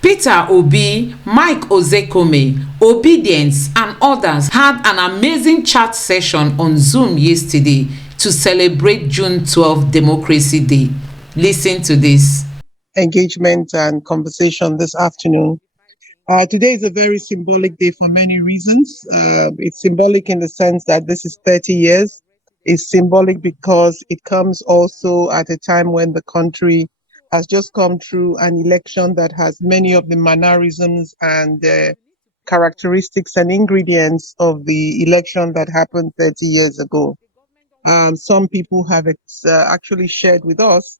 Peter Obi, Mike Ozekhomeand Obidients and others had an amazing chat session on Zoom yesterday to celebrate June 12 Democracy Day. Listen to this. Engagement and conversation this afternoon. Today is a very symbolic day for many reasons. It's symbolic in the sense that this is 30 years. It's symbolic because it comes also at a time when the country has just come through an election that has many of the mannerisms and characteristics and ingredients of the election that happened 30 years ago. Some people have actually shared with us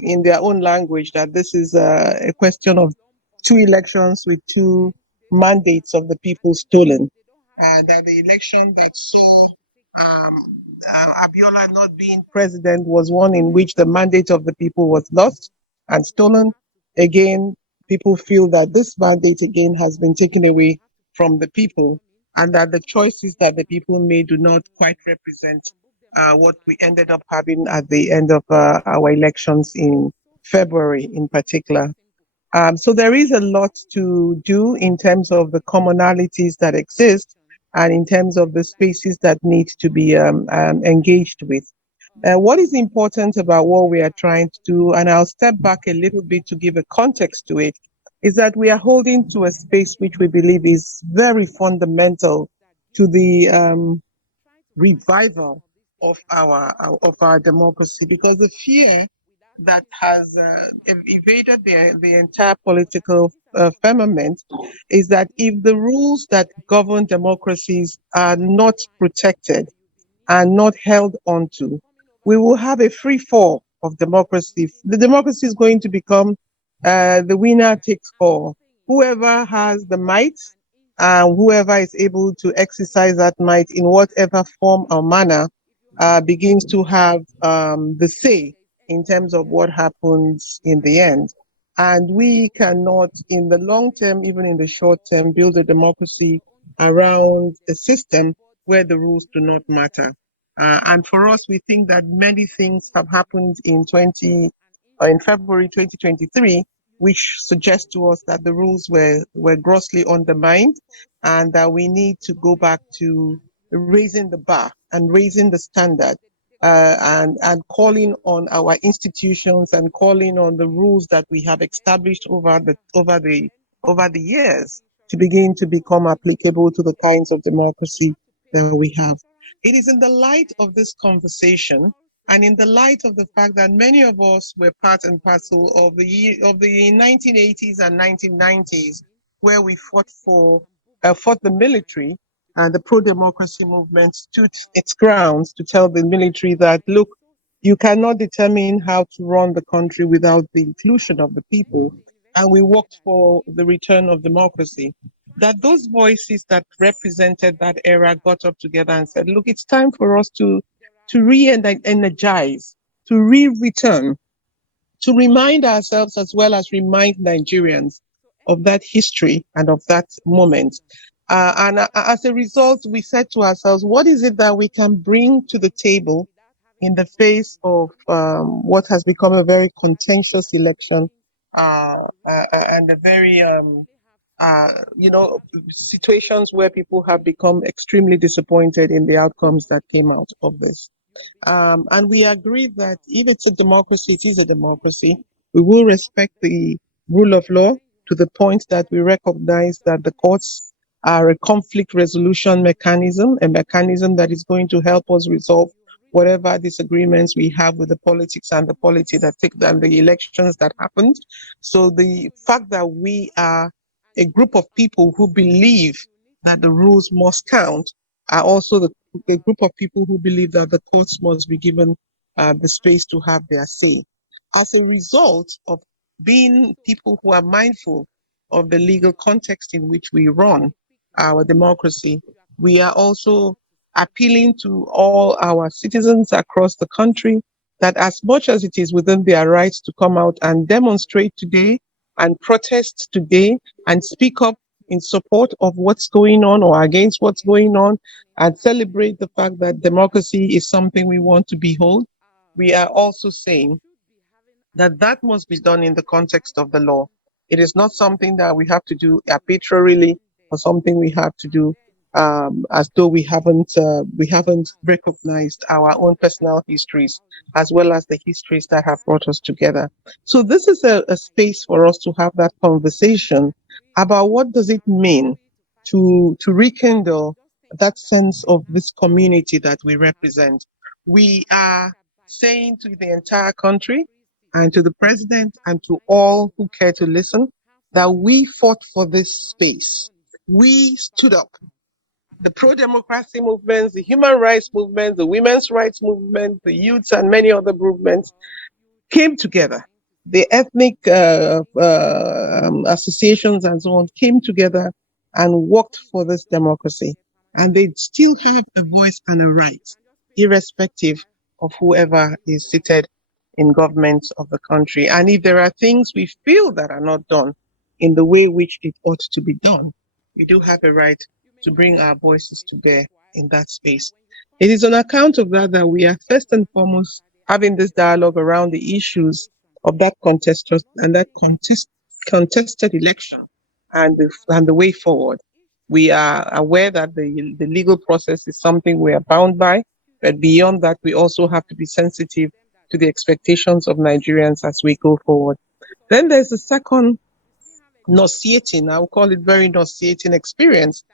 in their own language that this is a question of two elections with two mandates of the people stolen. That the election that saw Abiola not being president was one in which the mandate of the people was lost and stolen. Again, people feel that this mandate again has been taken away from the people, and that the choices that the people made do not quite represent what we ended up having at the end of our elections in February in particular. So there is a lot to do in terms of the commonalities that exist and in terms of the spaces that need to be engaged with. What is important about what we are trying to do, and I'll step back a little bit to give a context to it, is that we are holding to a space which we believe is very fundamental to the revival of our democracy, because the fear that has evaded the entire political firmament is that if the rules that govern democracies are not protected and not held onto, we will have a free fall of democracy. The democracy is going to become the winner takes all. Whoever has the might and whoever is able to exercise that might in whatever form or manner begins to have the say in terms of what happens in the end. And we cannot, in the long term, even in the short term, build a democracy around a system where the rules do not matter. And for us, we think that many things have happened in February 2023, which suggests to us that the rules were grossly undermined, and that we need to go back to raising the bar and raising the standard, and calling on our institutions and calling on the rules that we have established over the years to begin to become applicable to the kinds of democracy that we have. It is in the light of this conversation, and in the light of the fact that many of us were part and parcel of the 1980s and 1990s, where we fought the military, and the pro-democracy movement stood its grounds to tell the military that, look, you cannot determine how to run the country without the inclusion of the people. And we worked for the return of democracy. That those voices that represented that era got up together and said, look, it's time for us to re-energize, to re-return, to remind ourselves as well as remind Nigerians of that history and of that moment. And as a result, we said to ourselves, what is it that we can bring to the table in the face of what has become a very contentious election, and a very, situations where people have become extremely disappointed in the outcomes that came out of this. And we agree that if it's a democracy, it is a democracy. We will respect the rule of law to the point that we recognize that the courts are a conflict resolution mechanism, a mechanism that is going to help us resolve whatever disagreements we have with the politics and the polity that take and the elections that happened. So the fact that we are a group of people who believe that the rules must count are also a group of people who believe that the courts must be given the space to have their say. As a result of being people who are mindful of the legal context in which we run our democracy, we are also appealing to all our citizens across the country that as much as it is within their rights to come out and demonstrate today and protest today and speak up in support of what's going on or against what's going on and celebrate the fact that democracy is something we want to behold, we are also saying that that must be done in the context of the law. It is not something that we have to do arbitrarily or something we have to do as though we haven't recognized our own personal histories as well as the histories that have brought us together. So this is a space for us to have that conversation about what does it mean to rekindle that sense of this community that we represent. We are saying to the entire country and to the president and to all who care to listen that we fought for this space. We stood up. The pro-democracy movements, the human rights movement, the women's rights movement, the youths and many other movements came together. The ethnic associations and so on came together and worked for this democracy. And they still have a voice and a right, irrespective of whoever is seated in government of the country. And if there are things we feel that are not done in the way which it ought to be done, we do have a right to bring our voices to bear in that space. It is on account of that that we are first and foremost having this dialogue around the issues of that contested election and the way forward. We are aware that the legal process is something we are bound by, but beyond that, we also have to be sensitive to the expectations of Nigerians as we go forward. Then there's the second nauseating, I would call it very nauseating experience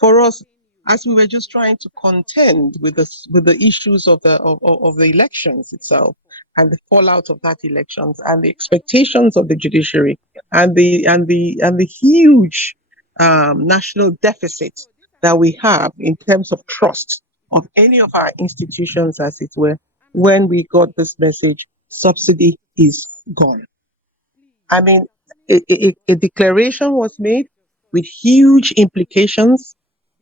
for us as we were just trying to contend with the issues of the elections itself and the fallout of that elections and the expectations of the judiciary and the huge national deficit that we have in terms of trust of any of our institutions, as it were, when we got this message, subsidy is gone. I mean, a declaration was made with huge implications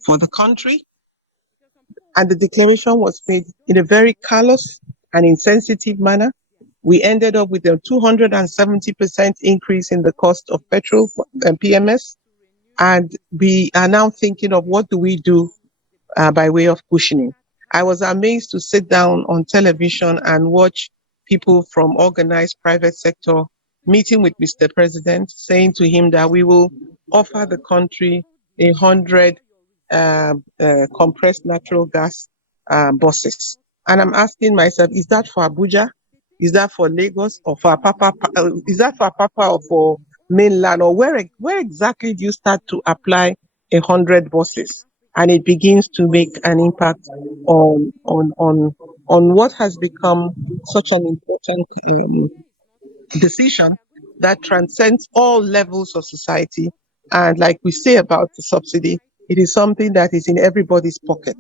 for the country, and the declaration was made in a very callous and insensitive manner. We ended up with a 270% increase in the cost of petrol and PMS, and we are now thinking of what do we do by way of cushioning. I was amazed to sit down on television and watch people from organized private sector meeting with Mr. President, saying to him that we will offer the country 100 compressed natural gas buses. And I'm asking myself, is that for Abuja? Is that for Lagos or for Apapa? Is that for Apapa or for mainland? Or where exactly do you start to apply 100 buses? And it begins to make an impact on what has become such an important decision that transcends all levels of society. And like we say about the subsidy, it is something that is in everybody's pocket.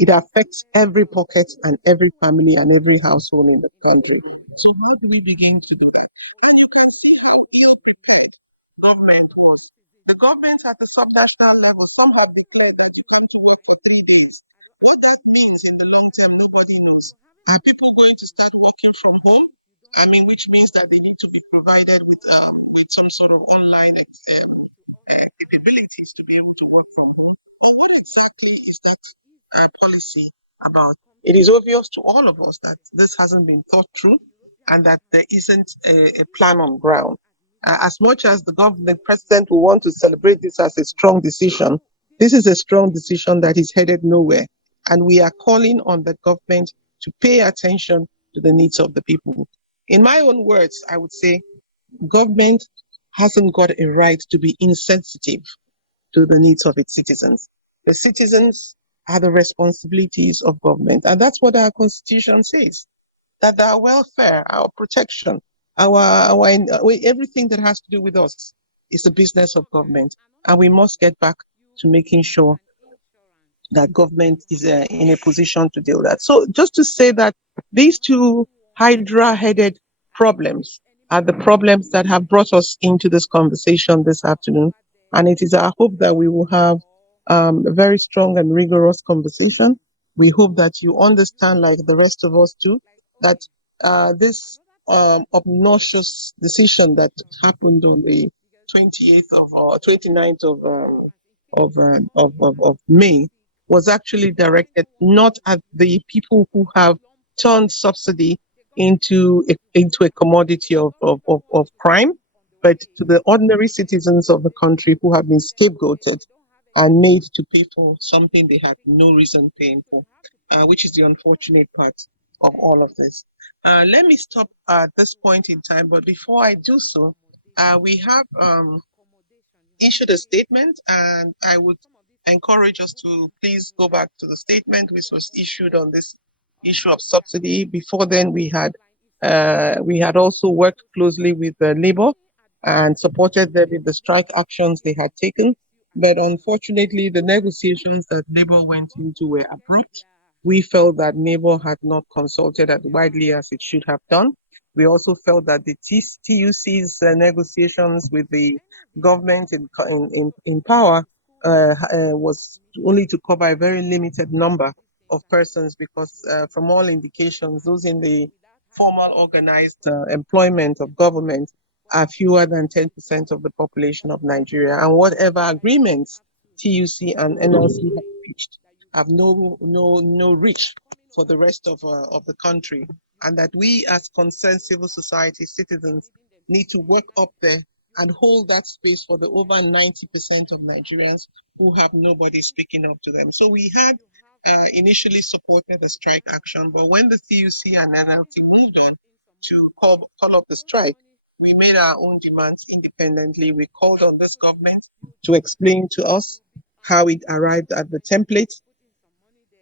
It affects every pocket and every family and every household in the country. So how do we begin to do that? And you can see how ill-prepared government was. The government at the subnational level, some have declared that you come to work for 3 days. What that means in the long term, nobody knows. Are people going to start working from home? I mean, which means that they need to be provided with some sort of online capabilities to be able to work from home. But what exactly is that policy about? It is obvious to all of us that this hasn't been thought through and that there isn't a plan on ground. As much as the president will want to celebrate this as a strong decision, this is a strong decision that is headed nowhere. And we are calling on the government to pay attention to the needs of the people. In my own words, I would say government hasn't got a right to be insensitive to the needs of its citizens. The citizens are the responsibilities of government. And that's what our constitution says, that our welfare, our protection, our everything that has to do with us is the business of government. And we must get back to making sure that government is in a position to deal with that. So just to say that these two hydra-headed problems are the problems that have brought us into this conversation this afternoon. And it is our hope that we will have a very strong and rigorous conversation. We hope that you understand, like the rest of us too, that this obnoxious decision that happened on the 28th of 29th of May was actually directed not at the people who have turned subsidy into a commodity of crime, but to the ordinary citizens of the country who have been scapegoated and made to pay for something they had no reason paying for, which is the unfortunate part of all of this. Let me stop at this point in time, but before I do so, we have issued a statement, and I would encourage us to please go back to the statement which was issued on this issue of subsidy. Before then, we had also worked closely with the Labour and supported them in the strike actions they had taken. But unfortunately, the negotiations that Labour went into were abrupt. We felt that Labour had not consulted as widely as it should have done. We also felt that the TUC's negotiations with the government in power was only to cover a very limited number of persons because from all indications, those in the formal organized employment of government are fewer than 10% of the population of Nigeria. And whatever agreements TUC and NLC have reached have no reach for the rest of the country. And that we as concerned civil society citizens need to work up there and hold that space for the over 90% of Nigerians who have nobody speaking up to them. So we had initially supported the strike action, but when the TUC and NLT moved on to call off the strike, we made our own demands independently. We called on this government to explain to us how it arrived at the template,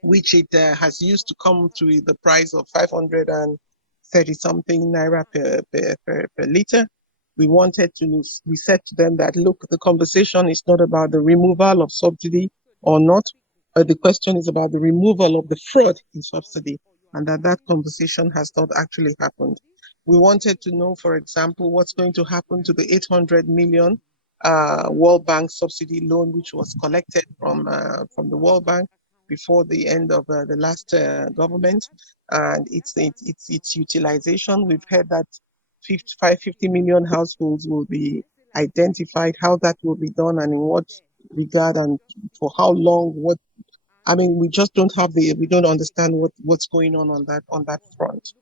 which it has used to come to the price of 530 something naira per liter. We said to them that, look, the conversation is not about the removal of subsidy or not, but the question is about the removal of the fraud in subsidy, and that conversation has not actually happened. We wanted to know, for example, what's going to happen to the 800 million World Bank subsidy loan, which was collected from the World Bank before the end of the last government, and its utilization. We've heard that 50 million households will be identified, how that will be done and in what regard and for how long, we just don't have we don't understand what's going on that front.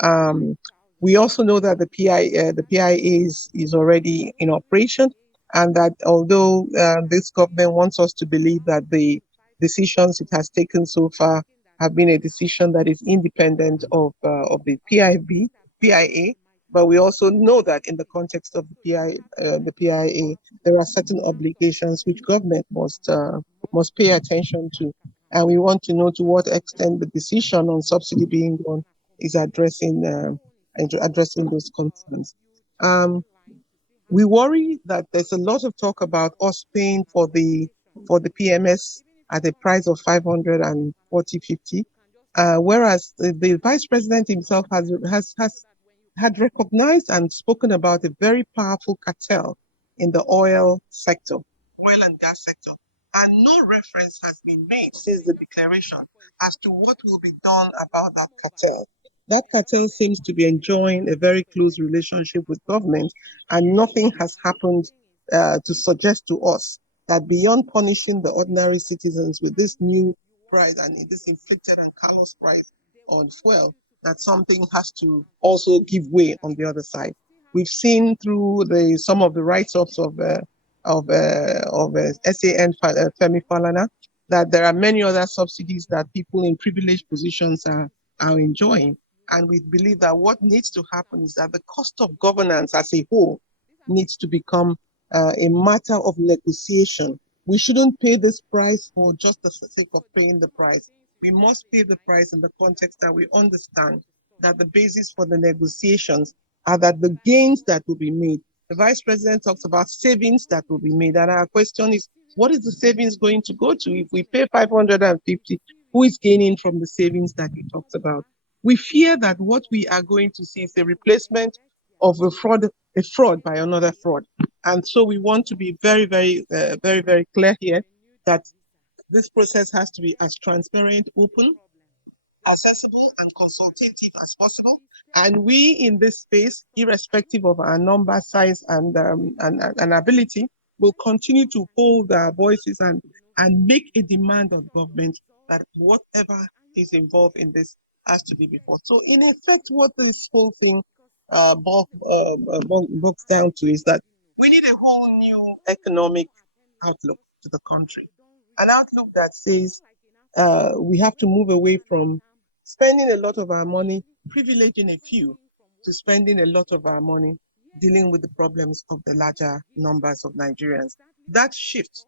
Um, we also know that the PIA is already in operation, and that although this government wants us to believe that the decisions it has taken so far have been a decision that is independent of the PIA, but we also know that in the context of the PIA, there are certain obligations which government must pay attention to, and we want to know to what extent the decision on subsidy being done is addressing those concerns. We worry that there's a lot of talk about us paying for the PMS at a price of 540.50, whereas the vice president himself had recognized and spoken about a very powerful cartel in the oil sector, oil and gas sector. And no reference has been made since the declaration as to what will be done about that cartel. That cartel seems to be enjoying a very close relationship with government, and nothing has happened to suggest to us that beyond punishing the ordinary citizens with this new price and this inflicted and callous price on fuel, that something has to also give way on the other side. We've seen through some of the write-ups of SAN Femi Falana that there are many other subsidies that people in privileged positions are enjoying. And we believe that what needs to happen is that the cost of governance as a whole needs to become a matter of negotiation. We shouldn't pay this price for just the sake of paying the price. We must pay the price in the context that we understand that the basis for the negotiations are that the gains that will be made. The vice president talks about savings that will be made. And our question is, what is the savings going to go to? If we pay 550, who is gaining from the savings that he talks about? We fear that what we are going to see is a replacement of a fraud by another fraud. And so we want to be very, very clear here that this process has to be as transparent, open, accessible, and consultative as possible. And we in this space, irrespective of our number, size, and ability, will continue to hold our voices and make a demand of government that whatever is involved in this has to be before. So in effect, what this whole thing boils down to is that we need a whole new economic outlook to the country, an outlook that says we have to move away from spending a lot of our money privileging a few to spending a lot of our money dealing with the problems of the larger numbers of Nigerians. That shift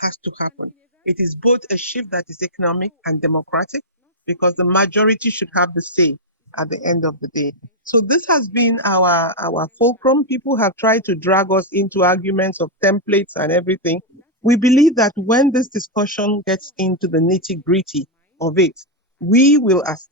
has to happen. It is both a shift that is economic and democratic because the majority should have the say at the end of the day. So this has been our fulcrum. People have tried to drag us into arguments of templates and everything. We believe that when this discussion gets into the nitty gritty of it, we will, as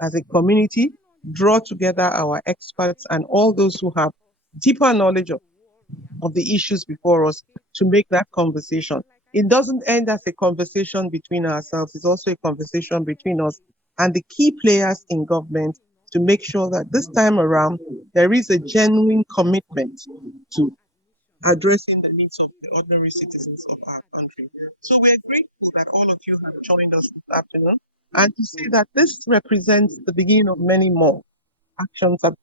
a community, draw together our experts and all those who have deeper knowledge of the issues before us to make that conversation. It doesn't end as a conversation between ourselves, it's also a conversation between us and the key players in government to make sure that this time around there is a genuine commitment to addressing the needs of the ordinary citizens of our country. So we're grateful that all of you have joined us this afternoon and to say that this represents the beginning of many more actions and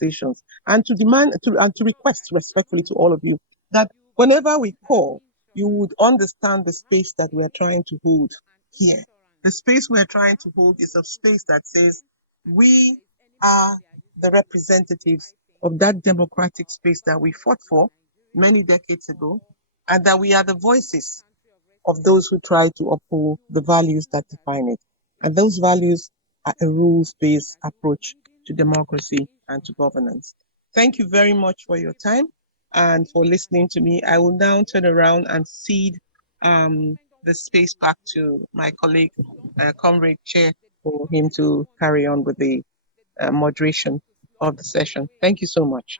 conversations, and to demand and to request respectfully to all of you that whenever we call, you would understand the space that we're trying to hold here. The space we're trying to hold is a space that says we are the representatives of that democratic space that we fought for many decades ago, and that we are the voices of those who try to uphold the values that define it. And those values are a rules-based approach to democracy and to governance. Thank you very much for your time and for listening to me. I will now turn around and cede the space back to my colleague, Comrade Chair, for him to carry on with the moderation of the session. Thank you so much.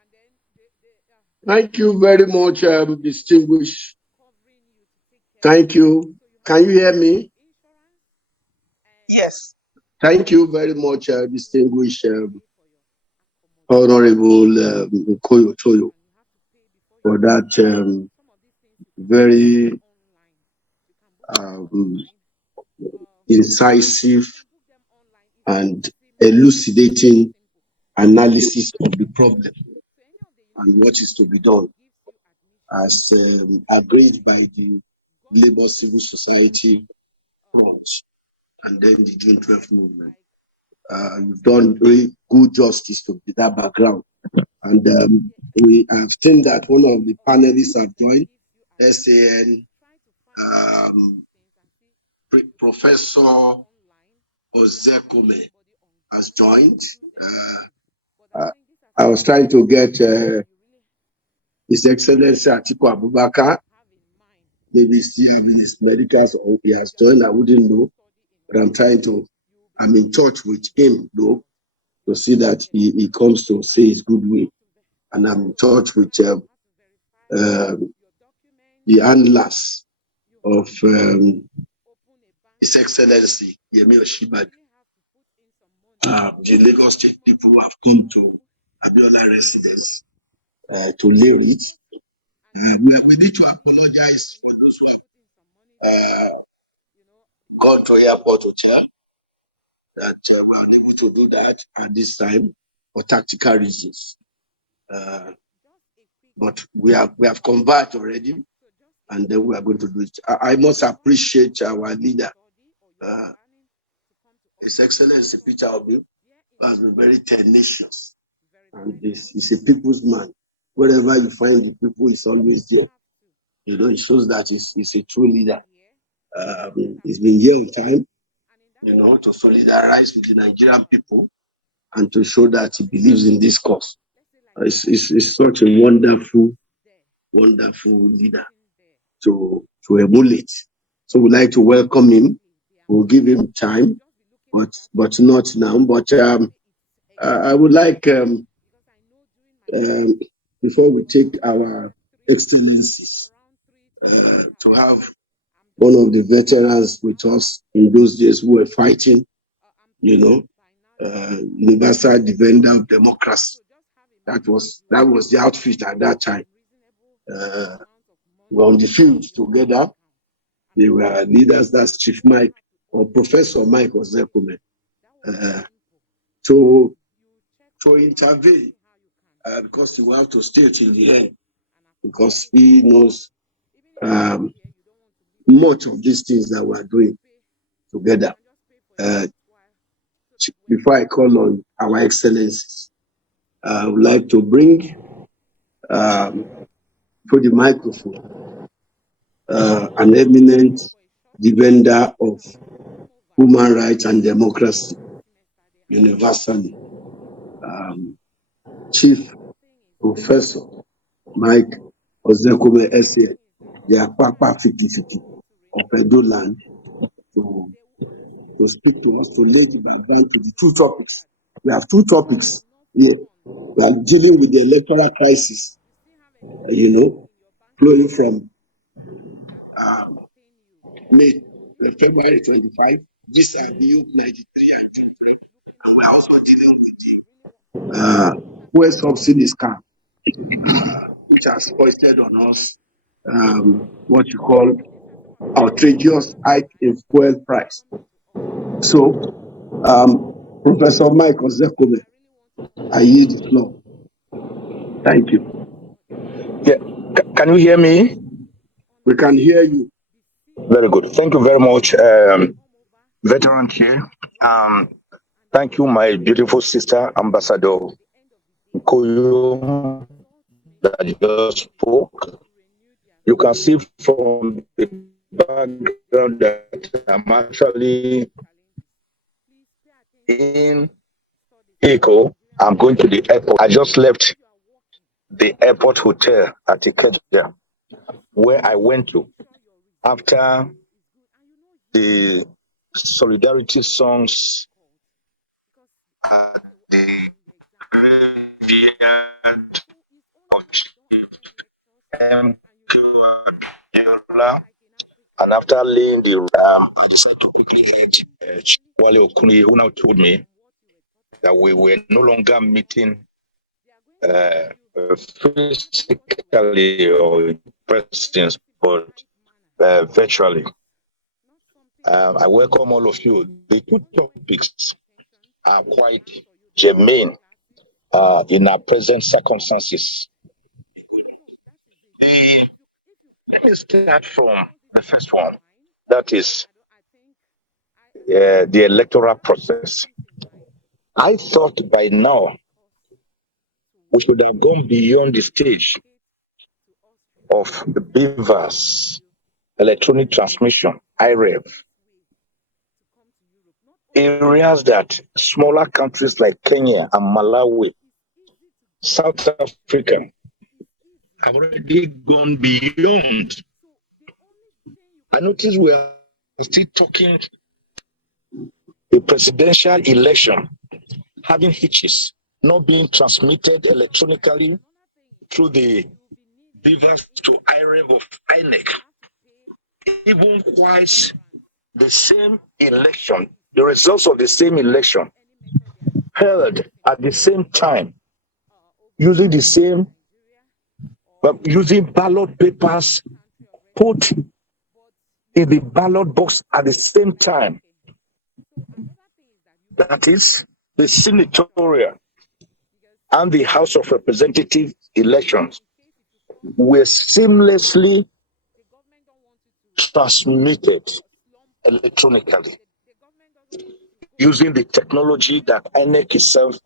Thank you very much, distinguished. Thank you. Can you hear me? Yes. Thank you very much, distinguished Honorable Nkoyo Toyo, for that very incisive and elucidating analysis of the problem and what is to be done, as agreed by the Labour Civil Society and then the June 12th movement. You've done very good justice to that background. And we have seen that one of the panelists have joined, SAN, Professor Ozekhomeand has joined. I was trying to get His Excellency Atiku Abubakar. Maybe he's still having his medicals or he has joined, I wouldn't know. But I'm in touch with him though, to see that he comes to say his goodwill. And I'm in touch with the handlers of His Excellency Yemi Osinbajo. The Lagos State people have come to Abiola residence to lay it. We need to apologize to those who have gone to airport hotel that we are unable to do that at this time for tactical reasons. But we have converged already, and then we are going to do it. I must appreciate our leader, His Excellency Peter Obi, who has been very tenacious, and he's a people's man. Wherever you find the people, he's always there. You know, it shows that he's a true leader. He's been here on time, you know, to solidarize with the Nigerian people and to show that he believes in this cause. It's such a wonderful leader to emulate. So we'd like to welcome him. We'll give him time, but not now. But I would like, before we take our excellencies, to have one of the veterans with us in those days who were fighting, you know, universal defender of democracy. That was the outfit at that time. We were on the field together. They were leaders. That's Chief Mike or Professor Mike Ozekhomeand. So to intervene because he will have to stay till the end because he knows much of these things that we are doing together. Before I call on our excellencies, I would like to bring for the microphone an eminent defender of human rights and democracy universally, Chief Professor Mike Ozekhomeand Obidients, the Apapa 50-50 of Edo land, to speak to us, to lay the background to the two topics. We have two topics here. We are dealing with the electoral crisis, flowing from February 25. These are the youth 93 and 200. And we're also dealing with the fuel subsidy scam, which has foisted on us what you call outrageous hike in fuel price. So, Professor Mike Ozekhomeand, I yield the floor. Thank you. Yeah. Can you hear me? We can hear you. Very good. Thank you very much, veteran here. Thank you, my beautiful sister, Ambassador Koyo, that just spoke. You can see from the background that I'm actually in Eko. I'm going to the airport. I just left the airport hotel at Ikeja, where I went to after the solidarity songs at the graveyard of Chief MQ Abiola. And after laying the I decided to quickly head Wale Okuni, who now told me that we were no longer meeting physically or in presence, but virtually. I welcome all of you. The two topics are quite germane in our present circumstances. Let me start from the first one. That is the electoral process. I thought by now we should have gone beyond the stage of the beavers, electronic transmission, IREV, areas that smaller countries like Kenya and Malawi, South Africa, have already gone beyond. I notice we are still talking a presidential election having hitches, not being transmitted electronically through the beavers to IREV of INEC. Even twice the same election, the results of the same election held at the same time, using the same, but using ballot papers put in the ballot box at the same time. That is the senatorial and the House of Representatives elections were seamlessly transmitted electronically using the technology that INEC itself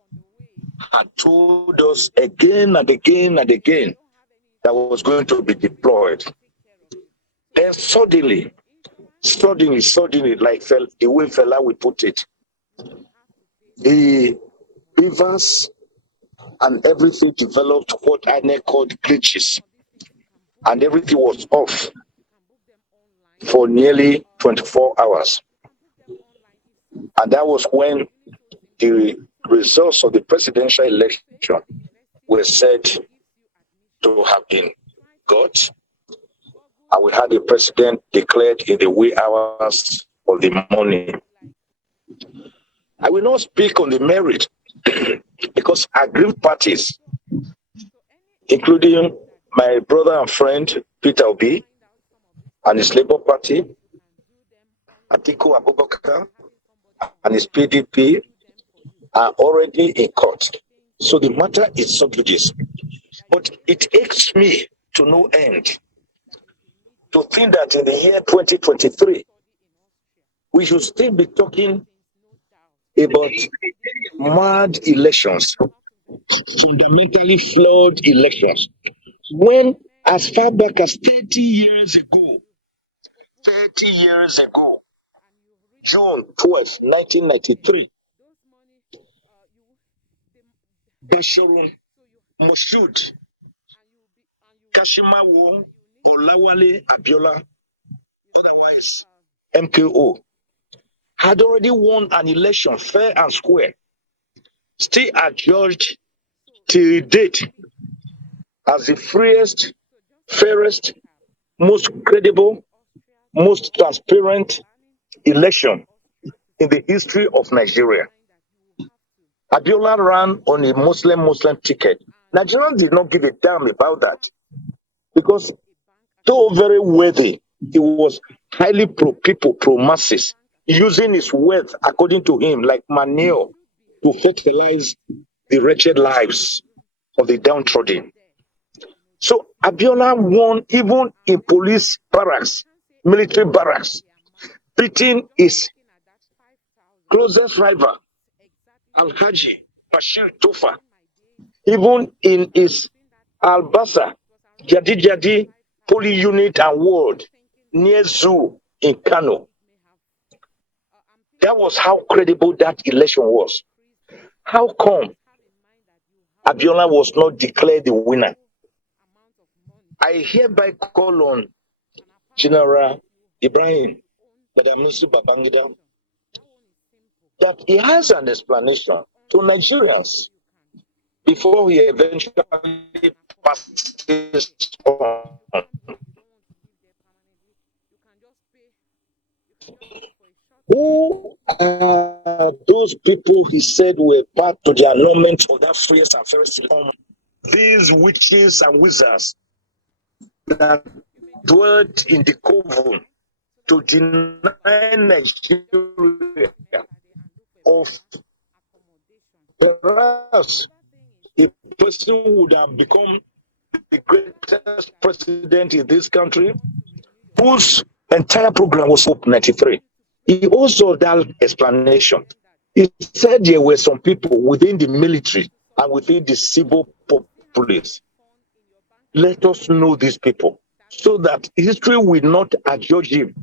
had told us again and again and again that was going to be deployed. Then suddenly, like the way Fela would put it, the beavers and everything developed what INEC called glitches, and everything was off for nearly 24 hours. And that was when the results of the presidential election were said to have been got, and we had the president declared in the wee hours of the morning. I will not speak on the merit because aggrieved parties, including my brother and friend Peter Obi and his Labour Party, Atiku Abubakar and his PDP, are already in court. So the matter is sub judice. But it aches me to no end to think that in the year 2023, we should still be talking about mad elections, fundamentally flawed elections, when as far back as 30 years ago, June 12, 1993, Bashorun Moshood Kashimawo Olawale Abiola, otherwise MKO, had already won an election fair and square, still adjudged till date as the freest, fairest, most credible, most transparent election in the history of Nigeria. Abiola ran on a Muslim ticket. Nigerians did not give a damn about that because, though very worthy, he was highly pro-people, pro-masses, using his wealth, according to him, like manure to fertilize the wretched lives of the downtrodden. So Abiola won even in police barracks, military barracks, beating his closest rival, Alhaji Bashir Tofa, even in his Albasa, Jadi Poly Unit and Ward near Zoo in Kano. That was how credible that election was. How come Abiola was not declared the winner? I hereby call on General Ibrahim Badamisi Babangida that he has an explanation to Nigerians before he eventually passes on. Who are those people he said were part to the annulment of that freest and fairest election? These witches and wizards that dwelt in the coven to deny Nigeria of perhaps a person who would have become the greatest president in this country, whose entire program was Hope 93. He also that explanation. He said there were some people within the military and within the civil police. Let us know these people so that history will not adjudge him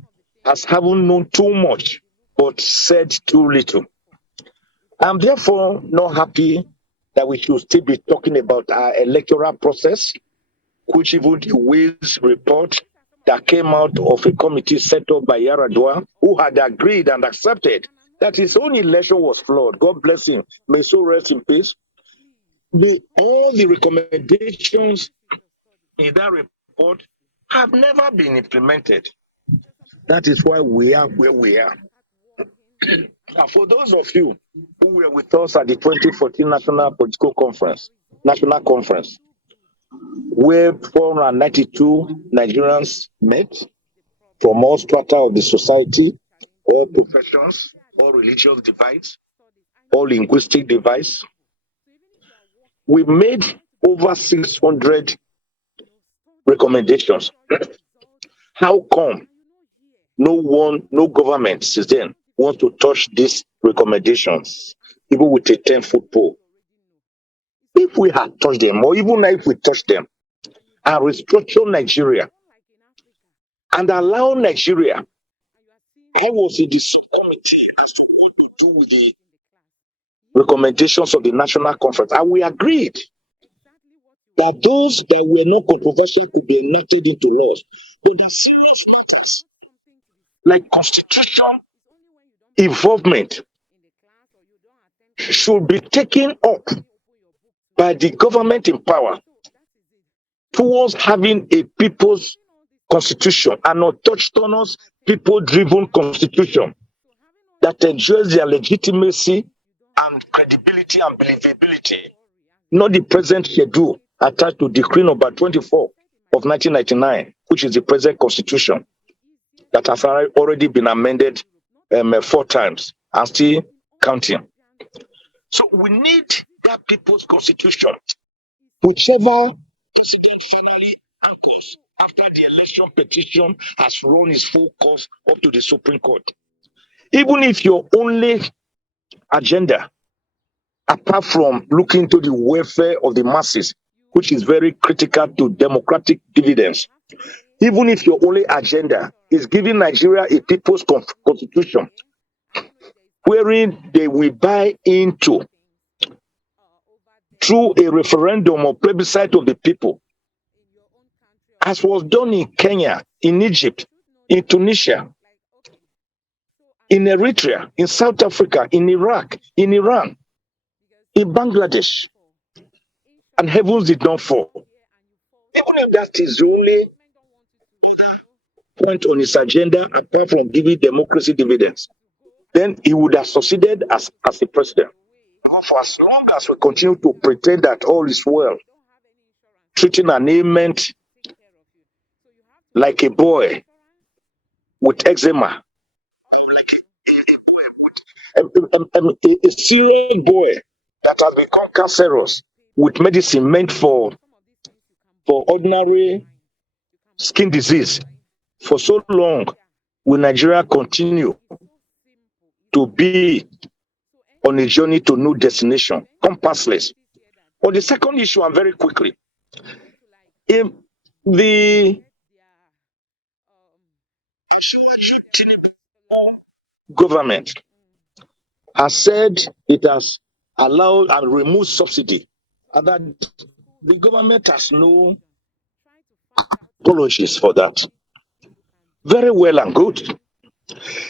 as having known too much but said too little. I'm therefore not happy that we should still be talking about our electoral process, which even the Wales report that came out of a committee set up by Yaradua, who had agreed and accepted that his own election was flawed. God bless him. May so rest in peace. All the recommendations in that report have never been implemented. That is why we are where we are. Now, for those of you who were with us at the 2014 National Conference, where 492 Nigerians met from all strata of the society, all professions, all religious divides, all linguistic divides. We made over 600 recommendations. How come no government since then wants to touch these recommendations, even with a 10-foot pole? If we had touched them, or even if we touch them, and restructure Nigeria and allow Nigeria, I was in the subcommittee as to what to do with the recommendations of the National Conference, and we agreed that those that were not controversial could be enacted into laws. But the serious matters, like constitution involvement, should be taken up by the government in power towards having a people's constitution, an autonomous, people-driven constitution that ensures their legitimacy and credibility and believability, not the present schedule attached to Decree number 24 of 1999, which is the present constitution that has already been amended 4 times and still counting. So we need that people's constitution, whichever president finally anchors after the election petition has run its full course up to the Supreme Court. Even if your only agenda, apart from looking to the welfare of the masses, which is very critical to democratic dividends, even if your only agenda is giving Nigeria a people's constitution, wherein they will buy into through a referendum or plebiscite of the people, as was done in Kenya, in Egypt, in Tunisia, in Eritrea, in South Africa, in Iraq, in Iran, in Bangladesh, and heavens did not fall. Even if that is the only point on his agenda, apart from giving democracy dividends, then he would have succeeded as a president. For as long as we continue to pretend that all is well, treating an ailment like a boy with eczema, like a serious boy that has become cancerous with medicine meant for ordinary skin disease, for so long will Nigeria continue to be on a journey to no destination, compassless. On the second issue, and very quickly, in the government has said it has allowed and removed subsidy, and that the government has no apologies for that. Very well and good.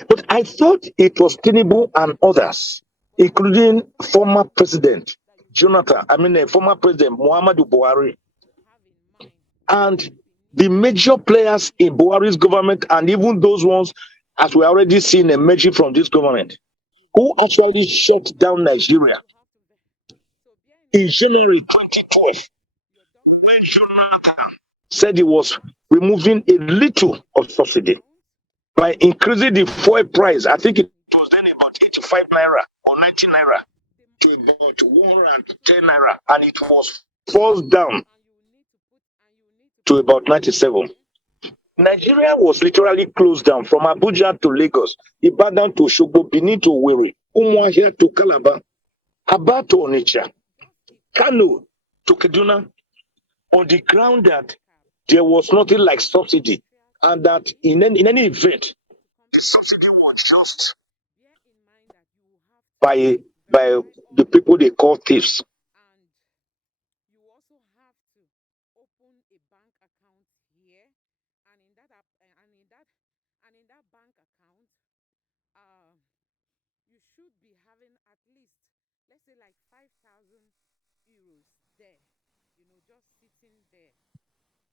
But I thought it was Tinubu and others, including former President former President Muhammadu Buhari, and the major players in Buhari's government, and even those ones, as we already seen emerging from this government, who actually shut down Nigeria in January 2012, said he was removing a little of subsidy by increasing the fuel price. I think it was then about 85 naira or 90 naira to about 110 naira, and it was forced down to about 97. Nigeria was literally closed down from Abuja to Lagos, Ibadan to Osogbo, Benin to Owerri, Umuahia to Calabar, Aba to Onitsha, Kano to Kaduna, on the ground that there was nothing like subsidy, and that in any event, the subsidy was just by the people they call thieves.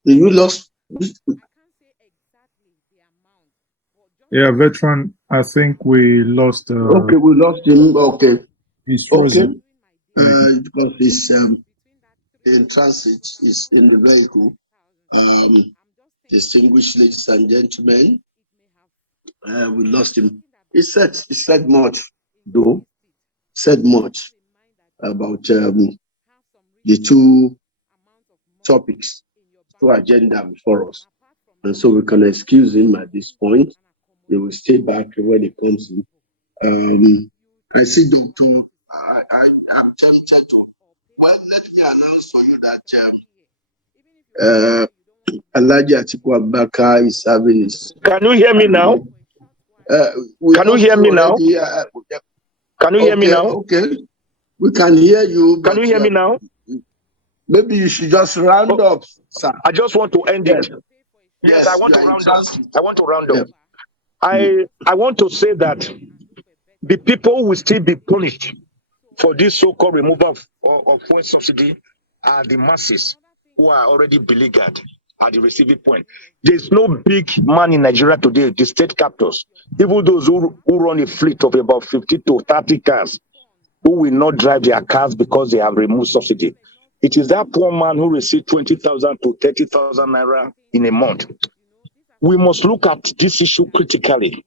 You lost. Yeah, veteran. I think we lost. Okay, we lost him. Okay. He's frozen. Because he's in transit, is in the vehicle. Distinguished ladies and gentlemen, we lost him. He said much, though. Said much about the two topics, two agenda before us, and so we can excuse him at this point. He will stay back when he comes in. I see, Doctor. I'm tempted to. Well, let me announce for you that Alhaji Atiku Abubakar is having his. Can you hear me now? Can you hear me now? Can you hear me now? Okay, we can hear you. Can you hear me now? Maybe you should just round up, sir. I just want to end it. Yes, I want to round up. I want to round up. I want to say that the people will still be punished for this so-called removal of fuel subsidy are the masses who are already beleaguered at the receiving point. There's no big man in Nigeria today, the state captors, even those who run a fleet of about 50 to 30 cars, who will not drive their cars because they have removed subsidy. It is that poor man who received 20,000 to 30,000 naira in a month. We must look at this issue critically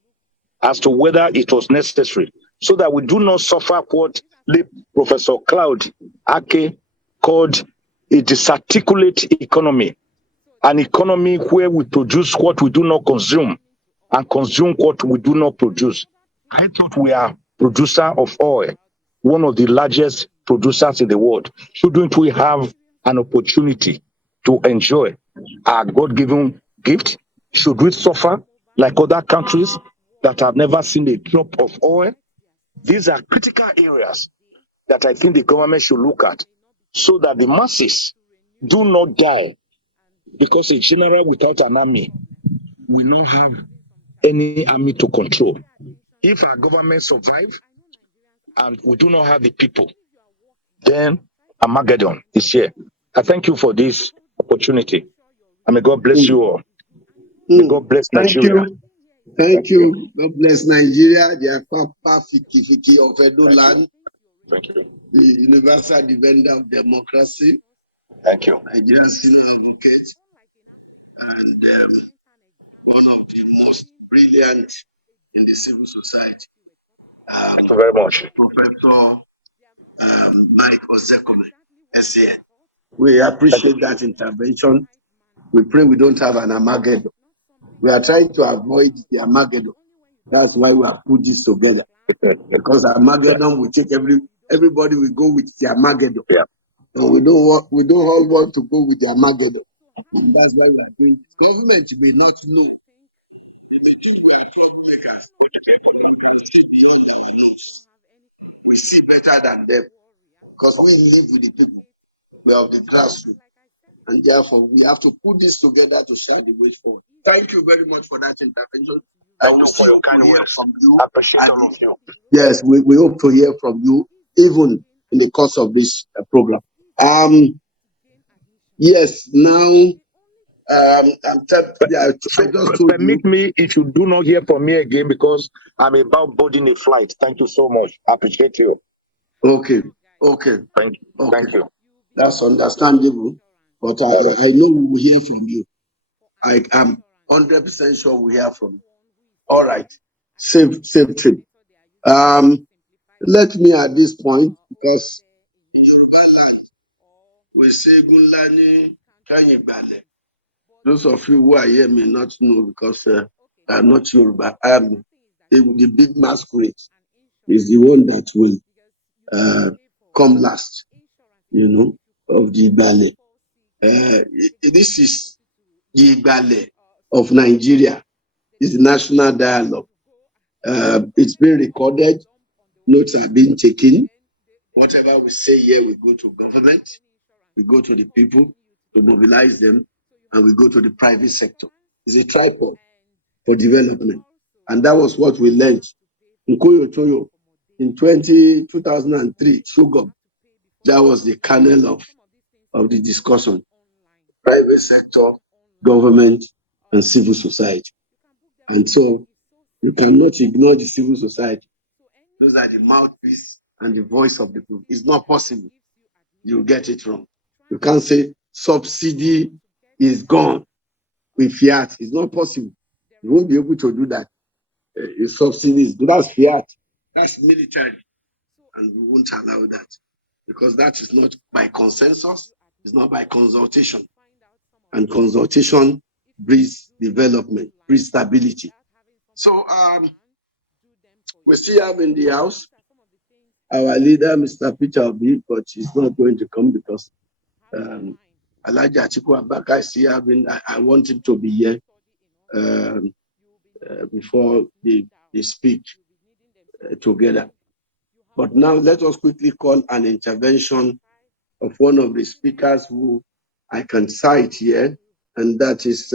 as to whether it was necessary, so that we do not suffer what late Professor Cloud Ake called a disarticulate economy, an economy where we produce what we do not consume and consume what we do not produce. I thought we are producer of oil, one of the largest producers in the world. Shouldn't we have an opportunity to enjoy our God-given gift? Should we suffer like other countries that have never seen a drop of oil? These are critical areas that I think the government should look at so that the masses do not die because a general without an army will not have any army to control. If our government survive and we do not have the people, then Armageddon is here. I thank you for this opportunity. And may God bless you all. May God bless Thank Nigeria. you. Thank you. God bless Nigeria, the Akpapa Fiki of Edo land, Thank you. the universal defender of democracy, Thank you. Nigerian senior advocate, and one of the most brilliant in the civil society, Thank you very much. Professor Mike Ozekhomeand, SAN. We appreciate that intervention. We pray we don't have an Armageddon. We are trying to avoid the Armageddon. That's why we have put this together. Because Armageddon will take everybody will go with the Armageddon. Yeah. So we don't all want to go with the Armageddon. And that's why we are doing this. Government will not know. They think we are troublemakers. We see better than them. Because we live with the people. We are of the grassroots. And therefore, we have to put this together to start the way forward. Thank you very much for that intervention. Thank you for your kind words. From you. I appreciate all of you. Yes, we hope to hear from you, even in the course of this program. Yes, now, Permit me if you do not hear from me again because I'm about boarding a flight. Thank you so much. I appreciate you. Okay. Thank you. Okay. Thank you. That's understandable, but I know we will hear from you. I am 100% sure we'll hear from you. All right. Safe trip. Let me at this point, because in Yoruba land, we say Gunlani Kanyibale. Those of you who are here may not know because I'm not Yoruba. The big masquerade is the one that will come last, of the ballet. This is the ballet of Nigeria. It's the national dialogue. It's been recorded. Notes are being taken. Whatever we say here, we go to government, we go to the people to mobilize them, and we go to the private sector. It's a tripod for development. And that was what we learned in Koyo in 2003, Shugab. That was the kernel of the discussion. Private sector, government, and civil society. And so you cannot ignore the civil society. Those are the mouthpiece and the voice of the people. It's not possible. You get it wrong. You can't say subsidy is gone with fiat. It's not possible. You won't be able to do that. Subsidy is good. That's fiat. That's military. And we won't allow that. Because that is not by consensus. It's not by consultation. And consultation breeds development, breeds stability. So we still have in the house our leader, Mr. Peter Obi, but he's not going to come because Alhaji Atiku Abubakar is still having. I want him to be here before they speak together. But now let us quickly call an intervention of one of the speakers who I can cite here, and that is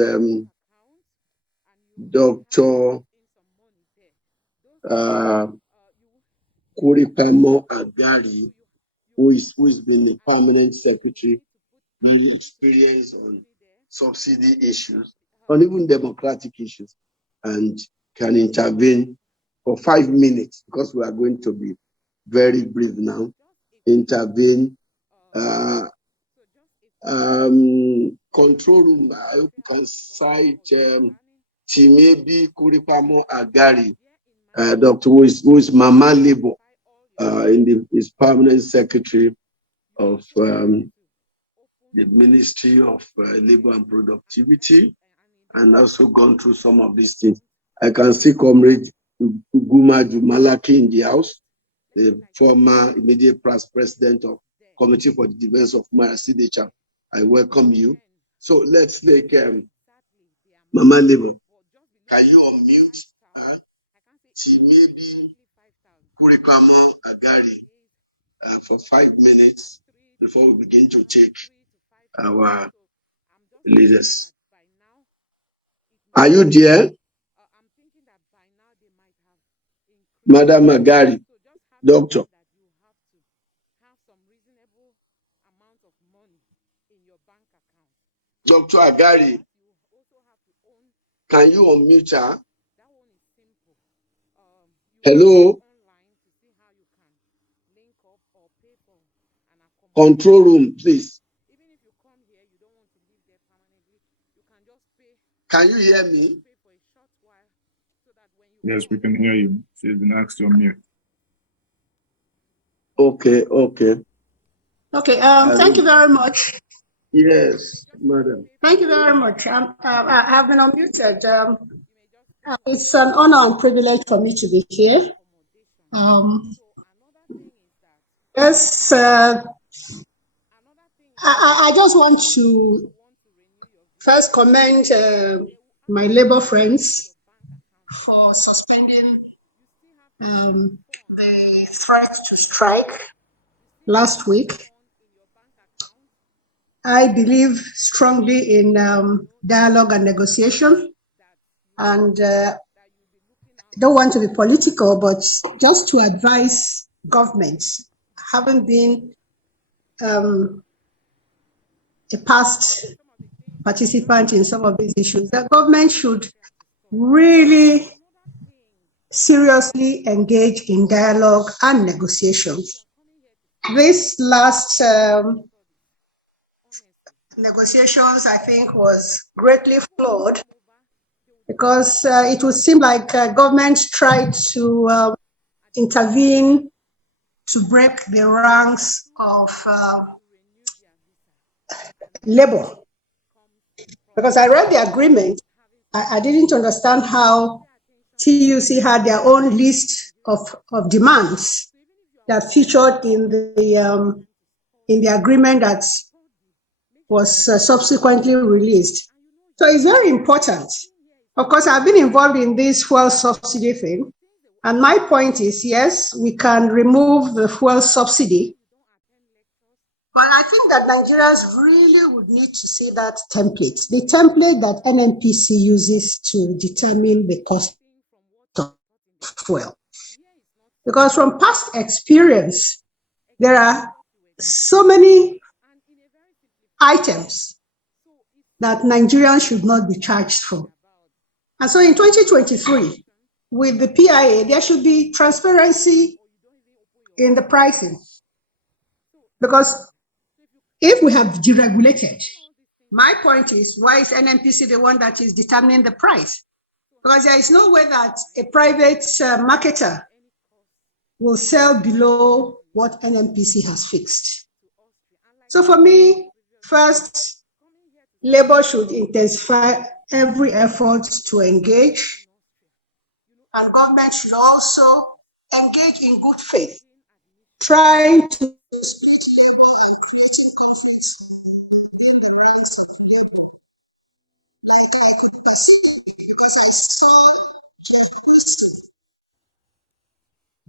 Dr. Kuripamo Agari, who has been the permanent secretary, very experienced on subsidy issues, on even democratic issues, and can intervene for 5 minutes because we are going to be very brief now. Intervene. Control room. I hope you can cite Tinubu Kuripamo Agari, Doctor who is Mama Labor. is permanent secretary of the Ministry of Labor and Productivity, and also gone through some of these things. I can see Comrade Uguma Jumalaki in the house, the former immediate past president of Committee for the Defense of Marasidecha. I welcome you. So let's take Mama Labor. Can you unmute? She may be Kurikamo Agari for 5 minutes before we begin to take our leaders. Are you there? Madam Agari, doctor. Dr. Agari, can you unmute her? Hello? Control room, please. Can you hear me? Yes, we can hear you. She's been asked to unmute. Okay. Okay, thank you very much. Yes, madam. Thank you very much. I have been unmuted. It's an honor and privilege for me to be here. Yes, I just want to first commend my labor friends for suspending the threat to strike last week. I believe strongly in dialogue and negotiation, and don't want to be political, but just to advise governments, having been a past participant in some of these issues, the government should really seriously engage in dialogue and negotiations. This last negotiations, I think, was greatly flawed because it would seem like government tried to intervene to break the ranks of labor. Because I read the agreement, I didn't understand how TUC had their own list of demands that featured in the agreement that was subsequently released. So it's very important. Of course, I've been involved in this fuel subsidy thing. And my point is, yes, we can remove the fuel subsidy. But I think that Nigerians really would need to see that template, the template that NNPC uses to determine the cost of fuel. Because from past experience, there are so many items that Nigerians should not be charged for. And so in 2023, with the PIA, there should be transparency in the pricing. Because if we have deregulated, my point is, why is NNPC the one that is determining the price? Because there is no way that a private marketer will sell below what NNPC has fixed. So for me, first, labor should intensify every effort to engage, and government should also engage in good faith, trying to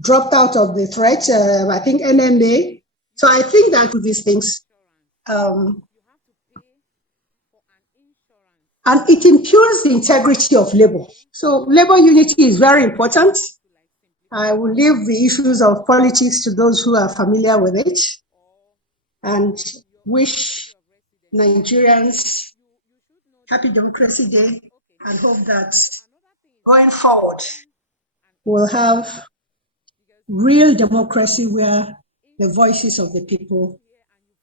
dropped out of the threat, I think NMA. So I think that these things, and it impugns the integrity of labor. So labor unity is very important. I will leave the issues of politics to those who are familiar with it, and wish Nigerians happy Democracy Day, and hope that going forward we'll have real democracy where the voices of the people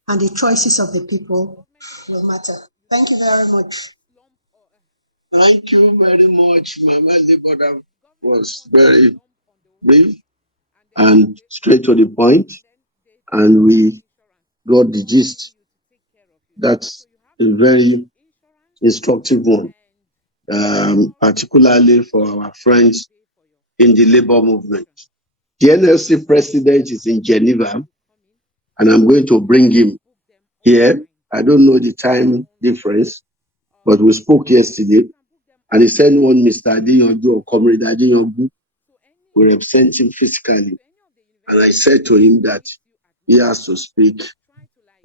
and the choices of the people will matter. Thank you very much. Thank you very much, Mama Labor. That was very brief. and straight to the point, and we got the gist. That's a very instructive one, particularly for our friends in the labor movement. The NLC president is in Geneva, and I'm going to bring him here. I don't know the time difference, but we spoke yesterday, and he sent one Mr. Adiyonju or Comrade Adiyonju. We represent him physically. And I said to him that he has to speak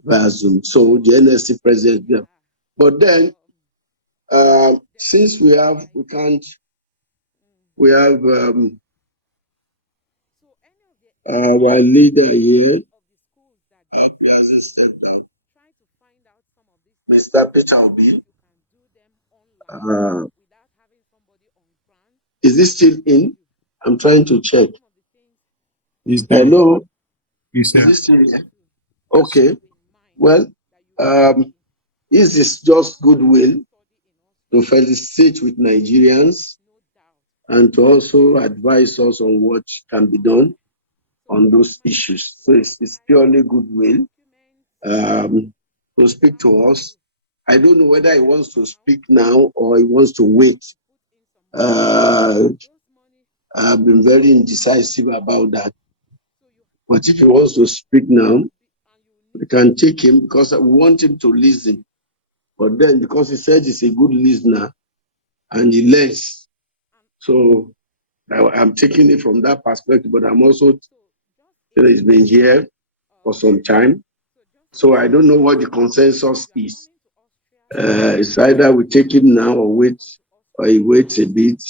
via Zoom. So the NLC president there. But then, since we have our leader here, he hasn't stepped down, Mr. Peter Obi. Is he still in? I'm trying to check. He's there. Hello? He's Is there. he still here? Okay. Well, this is just goodwill to felicitate with Nigerians and to also advise us on what can be done on those issues. So it's purely goodwill to speak to us. I don't know whether he wants to speak now or he wants to wait. I've been very indecisive about that. But if he wants to speak now, we can take him because we want him to listen. But then because he said he's a good listener and he learns, so I'm taking it from that perspective, but I'm also, he's been here for some time. So I don't know what the consensus is. It's either we take him now or he waits a bit,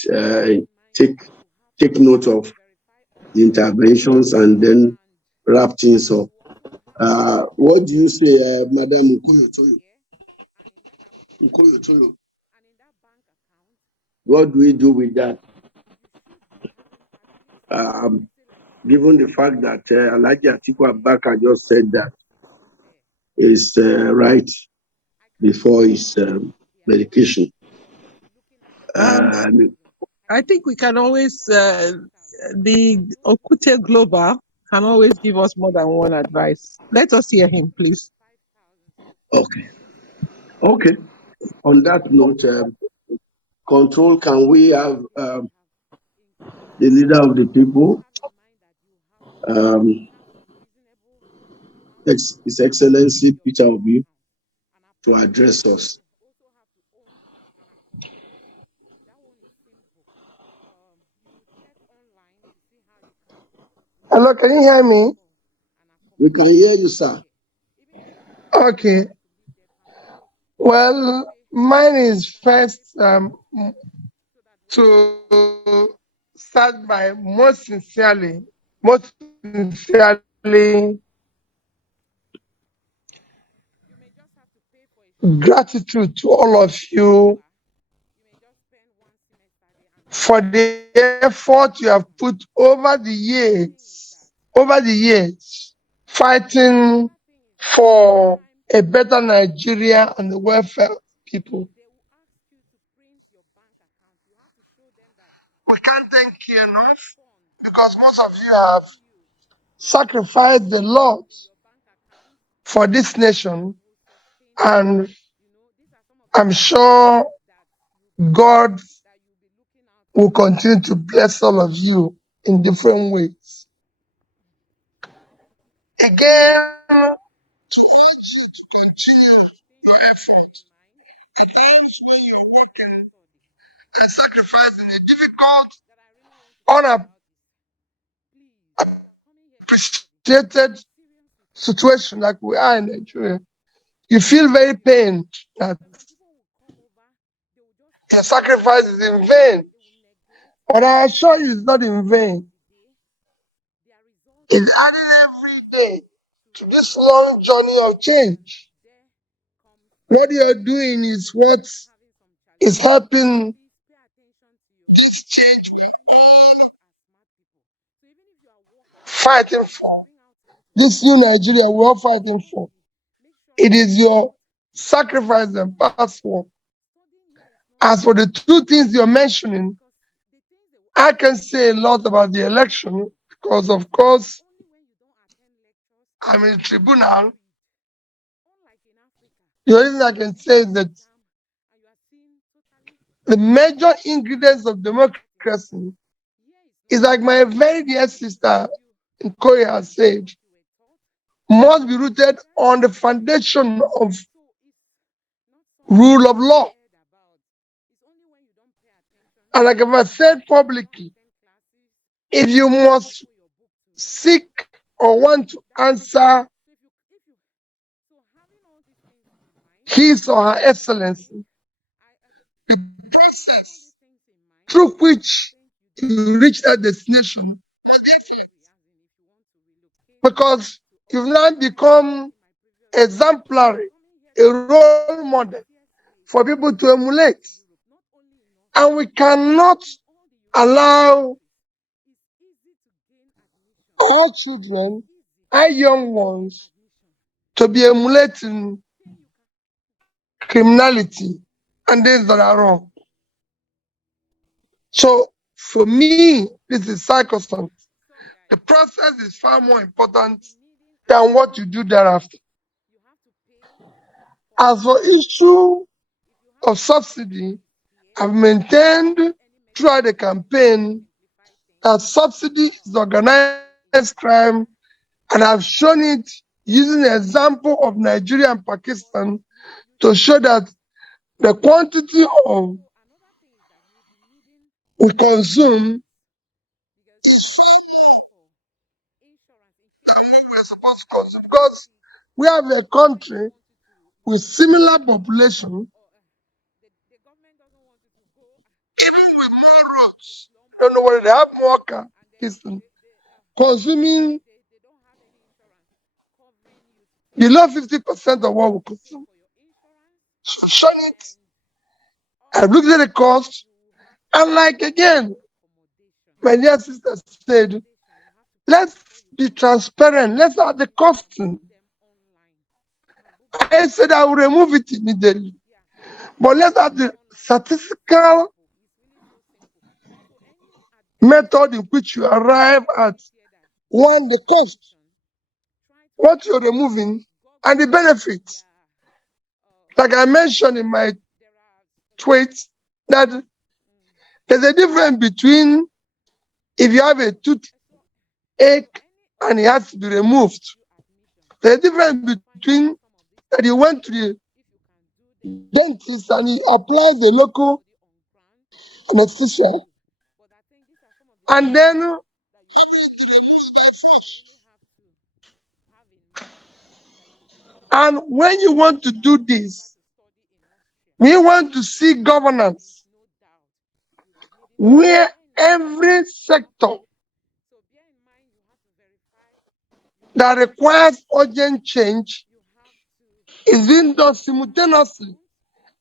take note of the interventions and then wrap things up. What do you say, Madam Nkoyotoyo? What do we do with that? Given the fact that Alhaji Atiku Abubakar just said that is right before his medication. I think we can always, the Okute Global can always give us more than one advice. Let us hear him, please. Okay. On that note, control, can we have the leader of the people, His Excellency Peter Obi, to address us? Hello, can you hear me? We can hear you, sir. Okay. Well, mine is first to start by most sincerely gratitude to all of you for the effort you have put over the years, fighting for a better Nigeria and the welfare of people. We can't thank you enough because most of you have sacrificed a lot for this nation, and I'm sure God will continue to bless all of you in different ways. Again, to continue your efforts. At times when you're working and sacrificing a difficult, unappreciated situation like we are in Nigeria, you feel very pained that your sacrifice is in vain. But I assure you it's not in vain. It's added every day to this long journey of change. What you're doing is what is helping this change fighting for. This new Nigeria we're all fighting for. It is your sacrifice and passport. As for the two things you're mentioning, I can say a lot about the election because, of course, I'm in tribunal. The only thing I can say is that the major ingredients of democracy is, like my very dear sister in Korea said, must be rooted on the foundation of rule of law. And like I said publicly, if you must seek or want to answer his or her excellency, the process through which you reach that destination, because you've now become exemplary, a role model for people to emulate. And we cannot allow our children, our young ones, to be emulating criminality and things that are wrong. So for me, this is sacrosanct. The process is far more important than what you do thereafter. As for issue of subsidy, I've maintained throughout the campaign that subsidy is organized crime, and I've shown it using the example of Nigeria and Pakistan to show that the quantity of we consume we're supposed to consume, because we have a country with similar population, roads. I don't know whether they have more cars, consuming below 50% of what we consume. So shown it. I've looked at the cost, and like again, my dear sister said, let's be transparent. Let's have the costing. I said I will remove it immediately. But let's have the statistical method in which you arrive at one, the cost, what you're removing, and the benefits. Like I mentioned in my tweet, that there's a difference between if you have a toothache and it has to be removed. There's a difference between that you went to the dentist and he applies the local anesthesia, and then and when you want to do this, we want to see governance where every sector that requires urgent change is being done simultaneously.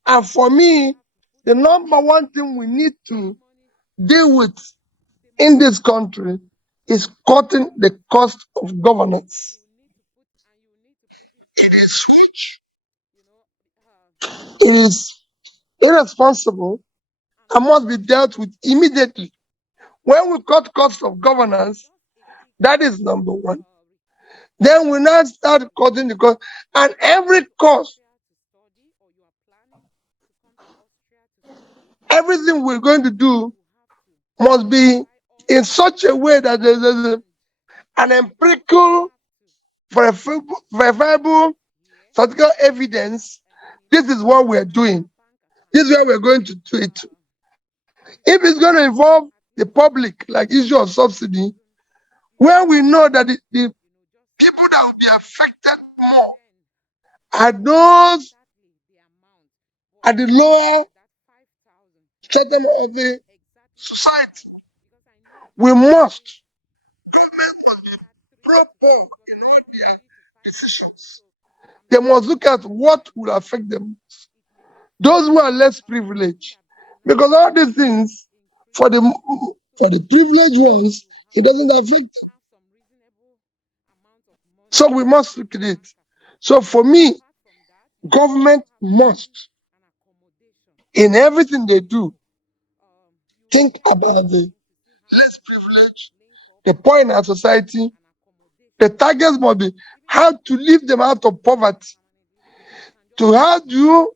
And for me, the number one thing we need to deal with in this country is cutting the cost of governance. It is irresponsible and must be dealt with immediately. When we cut cost of governance, that is number one. Then we now start cutting the cost, and every cost, everything we're going to do must be in such a way that there's an empirical, verifiable, statistical evidence. This is what we're doing. This is where we're going to do it. If it's going to involve the public, like issue of subsidy, where we know that the people that will be affected more are those at the lower stratum of the society, we must decisions. They must look at what will affect them. Those who are less privileged, because all these things for the privileged ones, it doesn't affect. So we must look at it. So for me, government must, in everything they do, think about the less privileged, the poor in our society. The targets must be how to lift them out of poverty, to how do you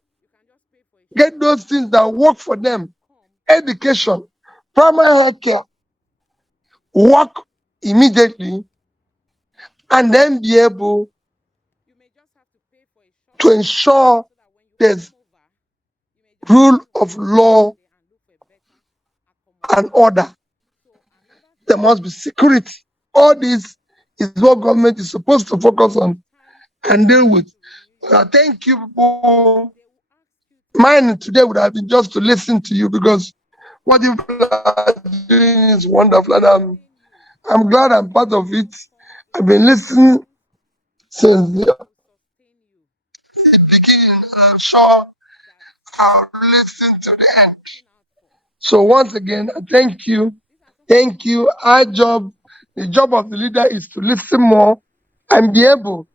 get those things that work for them, education, primary health care, work immediately, and then be able to ensure there's rule of law and order. There must be security. All this is what government is supposed to focus on and deal with. Thank you, people. Mine today would have been just to listen to you because what you are doing is wonderful, and I'm glad I'm part of it. I've been listening since the beginning. I'm sure I'll listen to the end. So once again, I thank you. Thank you. The job of the leader is to listen more and be able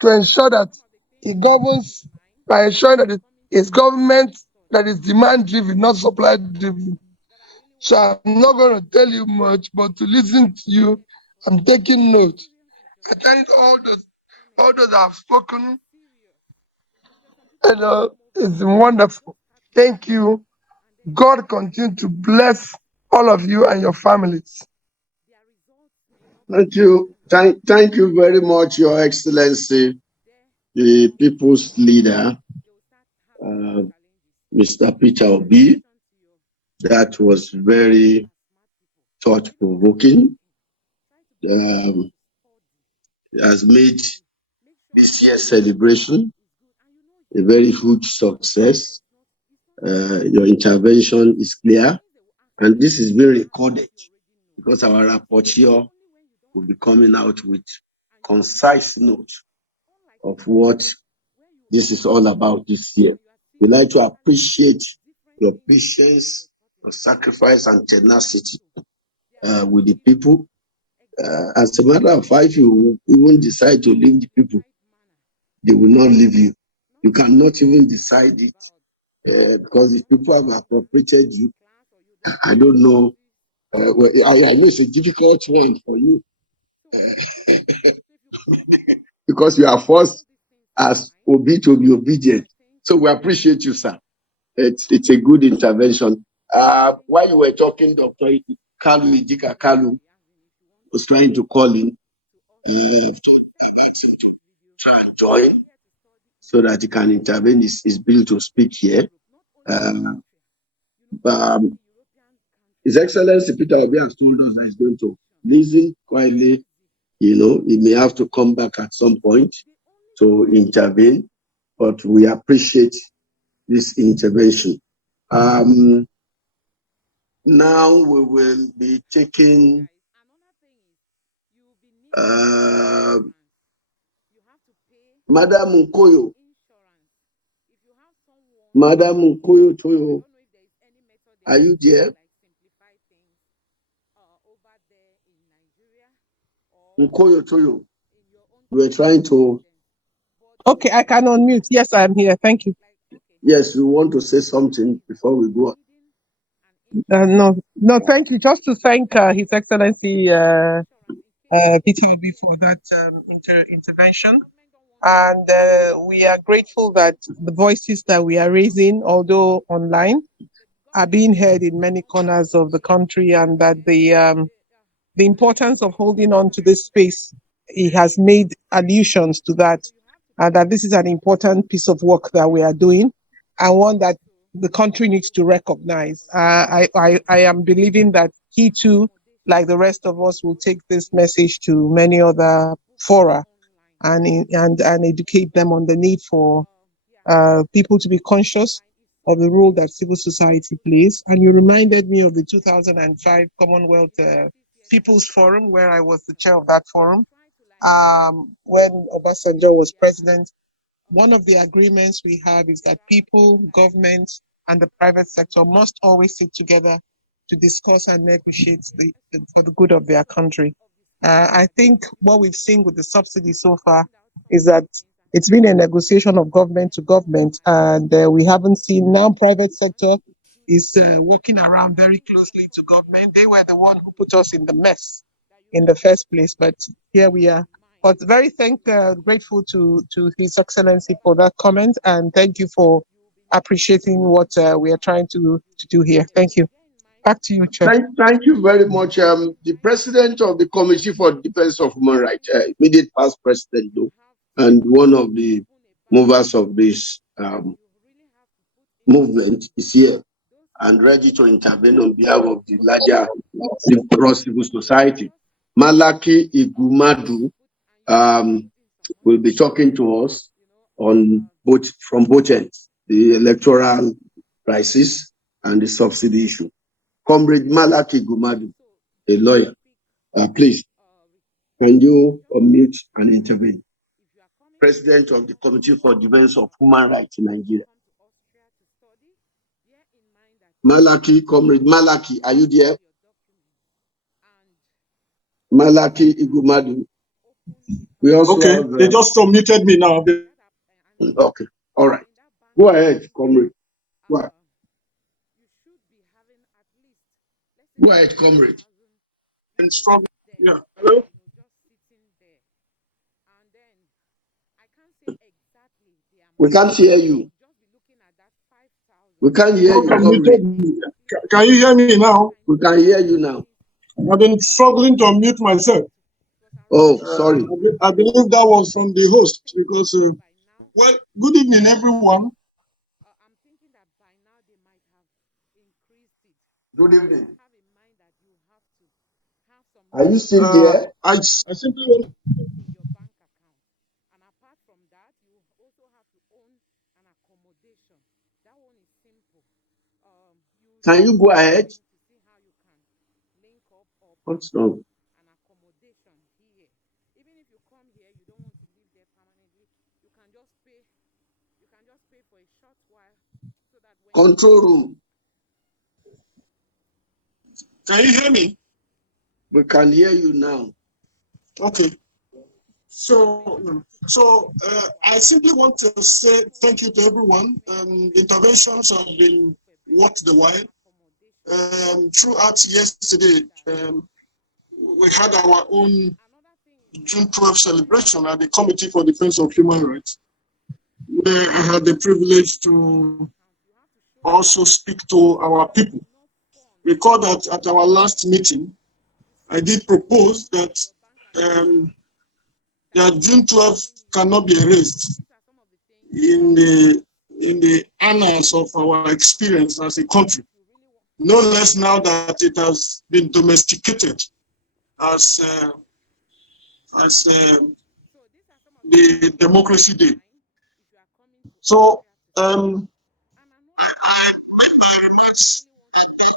to ensure that he governs by ensuring that it's government that is demand driven, not supply driven. So I'm not going to tell you much, but to listen to you, I'm taking note. I thank all those that have spoken, and it's wonderful. Thank you. God continue to bless all of you and your families. Thank you. Thank you very much, Your Excellency, the people's leader, Mr. Peter Obi. That was very thought-provoking. Has made this year's celebration a very huge success. Your intervention is clear, and this is being recorded because our rapporteur will be coming out with concise notes of what this is all about this year. We'd like to appreciate your patience, your sacrifice, and tenacity with the people. As a matter of fact, if you even decide to leave the people, they will not leave you. You cannot even decide it because if people have appropriated you, I don't know. Well, I know it's a difficult one for you because you are forced as Obi to be obedient. So we appreciate you, sir. It's a good intervention. While you were talking, Dr. Kalu was trying to call in. I've asked him to try and join so that he can intervene. His bill to speak here. His Excellency Peter Obi has told us that he's going to listen quietly. He may have to come back at some point to intervene, but we appreciate this intervention. Now we will be taking Madam Nkoyo. Madam Nkoyo Toyo, are you there? Nkoyo Toyo, we're trying to. Okay, I can unmute. Yes, I'm here. Thank you. Yes, we want to say something before we go on. No, thank you. Just to thank His Excellency Peter Obi for that intervention. And we are grateful that the voices that we are raising, although online, are being heard in many corners of the country, and that the importance of holding on to this space, he has made allusions to that, and that this is an important piece of work that we are doing, and one that the country needs to recognize. I am believing that he too, like the rest of us, will take this message to many other fora and educate them on the need for people to be conscious of the role that civil society plays. And you reminded me of the 2005 Commonwealth People's Forum, where I was the chair of that forum. When Obasanjo was president, one of the agreements we have is that people, government, and the private sector must always sit together to discuss and negotiate for the good of their country. I think what we've seen with the subsidy so far is that it's been a negotiation of government to government, and we haven't seen now private sector is working around very closely to government. They were the one who put us in the mess in the first place. But here we are. But very grateful to His Excellency for that comment, and thank you for appreciating what we are trying to do here. Thank you. Back to you, Chair. Thank you very much. The president of the Commission for Defense of Human Rights, immediate past president, though, and one of the movers of this movement is here and ready to intervene on behalf of the larger civil society. Malaki Igumadu will be talking to us on from both ends, the electoral crisis and the subsidy issue. Comrade Malaki Igumadu, a lawyer, please, can you unmute and intervene? President of the Committee for Defense of Human Rights in Nigeria. Malaki, Comrade Malaki, are you there? Malaki Igumadu. We also have, they just unmuted me now. Okay, all right. Go ahead, Comrade. Go ahead. Go ahead, Comrade. Yeah. Hello? We can't hear you. We can't hear you, Comrade. Can you hear me now? We can hear you now. I've been struggling to unmute myself. Oh, sorry. I believe that was from the host because, well, good evening, everyone. Good evening. Are you still there? I simply want. Can you go ahead? What's wrong? Control room. Can you hear me? We can hear you now. Okay. So I simply want to say thank you to everyone. The interventions have been worth the while. Throughout yesterday, we had our own June 12th celebration at the Committee for Defense of Human Rights, where I had the privilege to also speak to our people. Recall that at our last meeting, I did propose that June 12th cannot be erased in the annals of our experience as a country. No less now that it has been domesticated as the Democracy Day. So I made my remarks that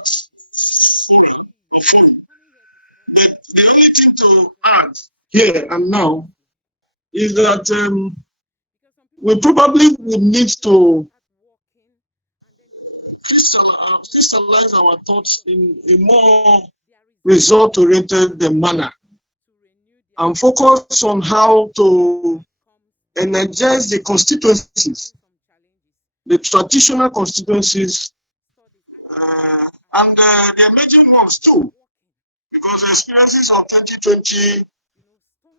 the only thing to add here and now is that we probably would need to crystallize our thoughts in a more result-oriented manner and focus on how to energize the constituencies, the traditional constituencies, and the emerging ones too, because the experiences of 2020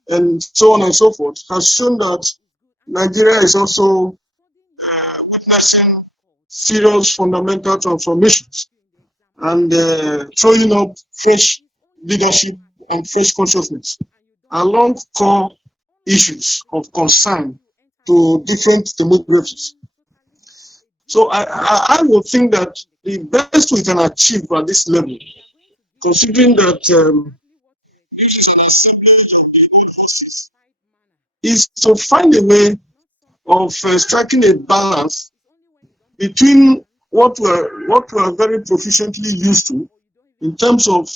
and so on and so forth has shown that Nigeria is also witnessing serious fundamental transformations and throwing up fresh leadership and fresh consciousness along core issues of concern to different demographics. So I would think that the best we can achieve at this level, considering that is to find a way of striking a balance between what we're very proficiently used to in terms of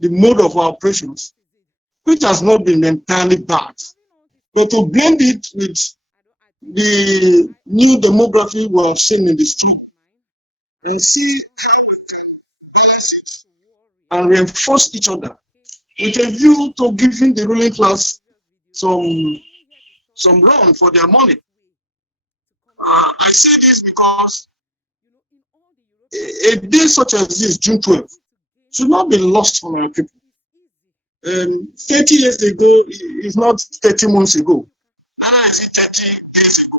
the mode of our operations, which has not been entirely bad, but to blend it with the new demography we have seen in the street and see how we can balance it and reinforce each other with a view to giving the ruling class some run for their money. I say this because a day such as this, June 12th, should not be lost on our people. 30 years ago is not 30 months ago. I say 30 years ago.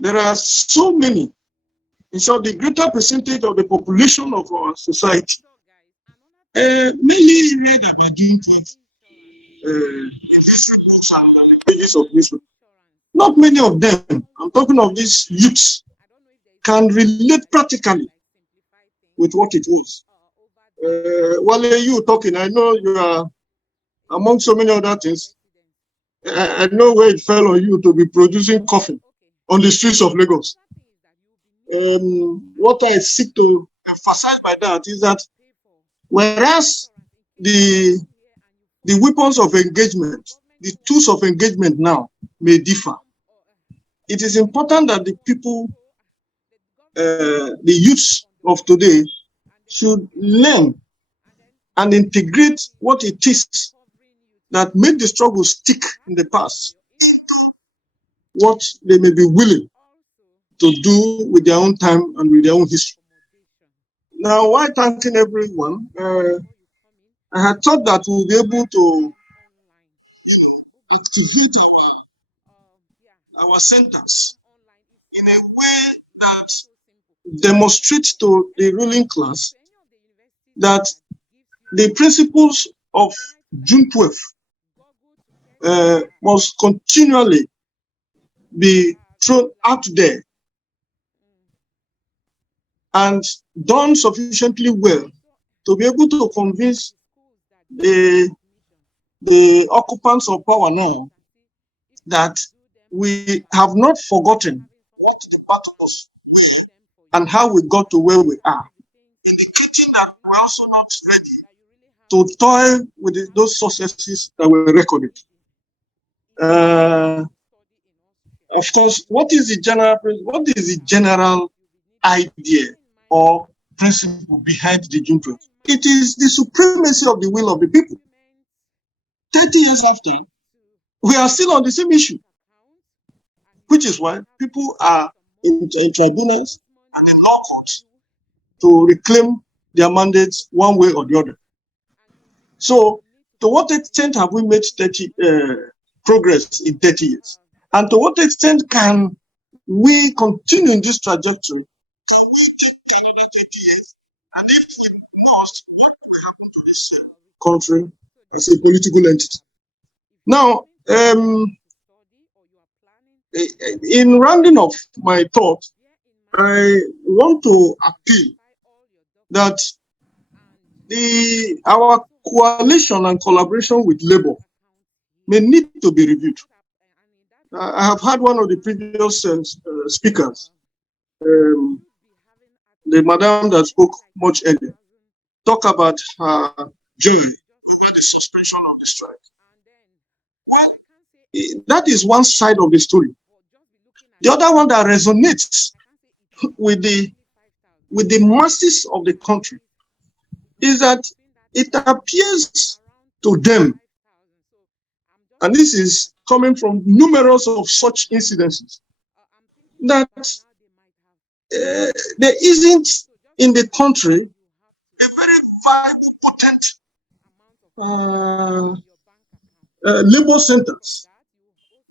There are so many. In short, the greater percentage of the population of our society mainly read about doing things in history books and the pages of newspaper. Not many of them, I'm talking of these youths, can relate practically with what it is. While you talking, I know you are among so many other things. I know where it fell on you to be producing coffee on the streets of Lagos. What I seek to emphasize by that is that whereas the weapons of engagement, the tools of engagement now may differ, it is important that the people, the youths of today, should learn and integrate what it is that made the struggle stick in the past, what they may be willing to do with their own time and with their own history. Now, while thanking everyone, I had thought that we'll be able to activate our centers in a way that demonstrates to the ruling class that the principles of June 12th must continually be thrown out there and done sufficiently well to be able to convince the occupants of power now that we have not forgotten what the battle was and how we got to where we are. Indicating that we're also not ready to toil with those successes that were recorded. Of course, what is the general idea or principle behind the June 12th? It is the supremacy of the will of the people. 30 years after, we are still on the same issue, which is why people are in tribunals and in law courts to reclaim their mandates one way or the other. So, to what extent have we made progress in 30 years? And to what extent can we continue in this trajectory to 30 years? And if we lost, what will happen to this country as a political entity? Now, in rounding off my thought, I want to appeal that our coalition and collaboration with Labour may need to be reviewed. I have had one of the previous speakers, the madam that spoke much earlier, talk about her joy over the suspension of the strike. Well, that is one side of the story. The other one that resonates with the masses of the country is that it appears to them, and this is coming from numerous of such incidences, that there isn't in the country a very viable, potent labor centers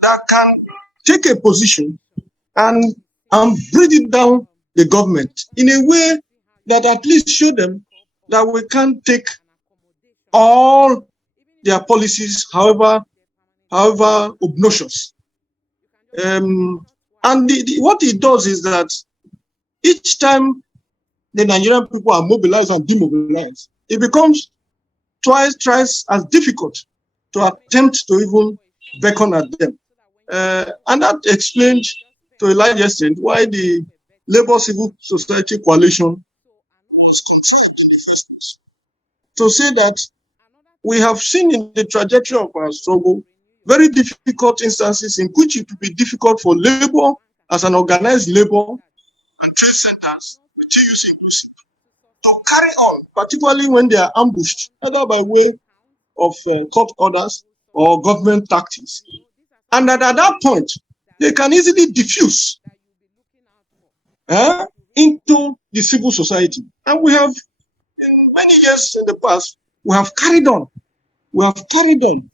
that can take a position and breathe it down the government in a way that at least show them that we can't take all their policies, however obnoxious. And what it does is that each time the Nigerian people are mobilized and demobilized, it becomes thrice as difficult to attempt to even beckon at them. And that explains to a large extent why the Labour Civil Society Coalition to say that we have seen in the trajectory of our struggle very difficult instances in which it will be difficult for labor as an organized labor and trade centers with TUC to carry on, particularly when they are ambushed, either by way of court orders or government tactics. And that at that point, they can easily diffuse into the civil society. And we have, in many years in the past, we have carried on we have carried on.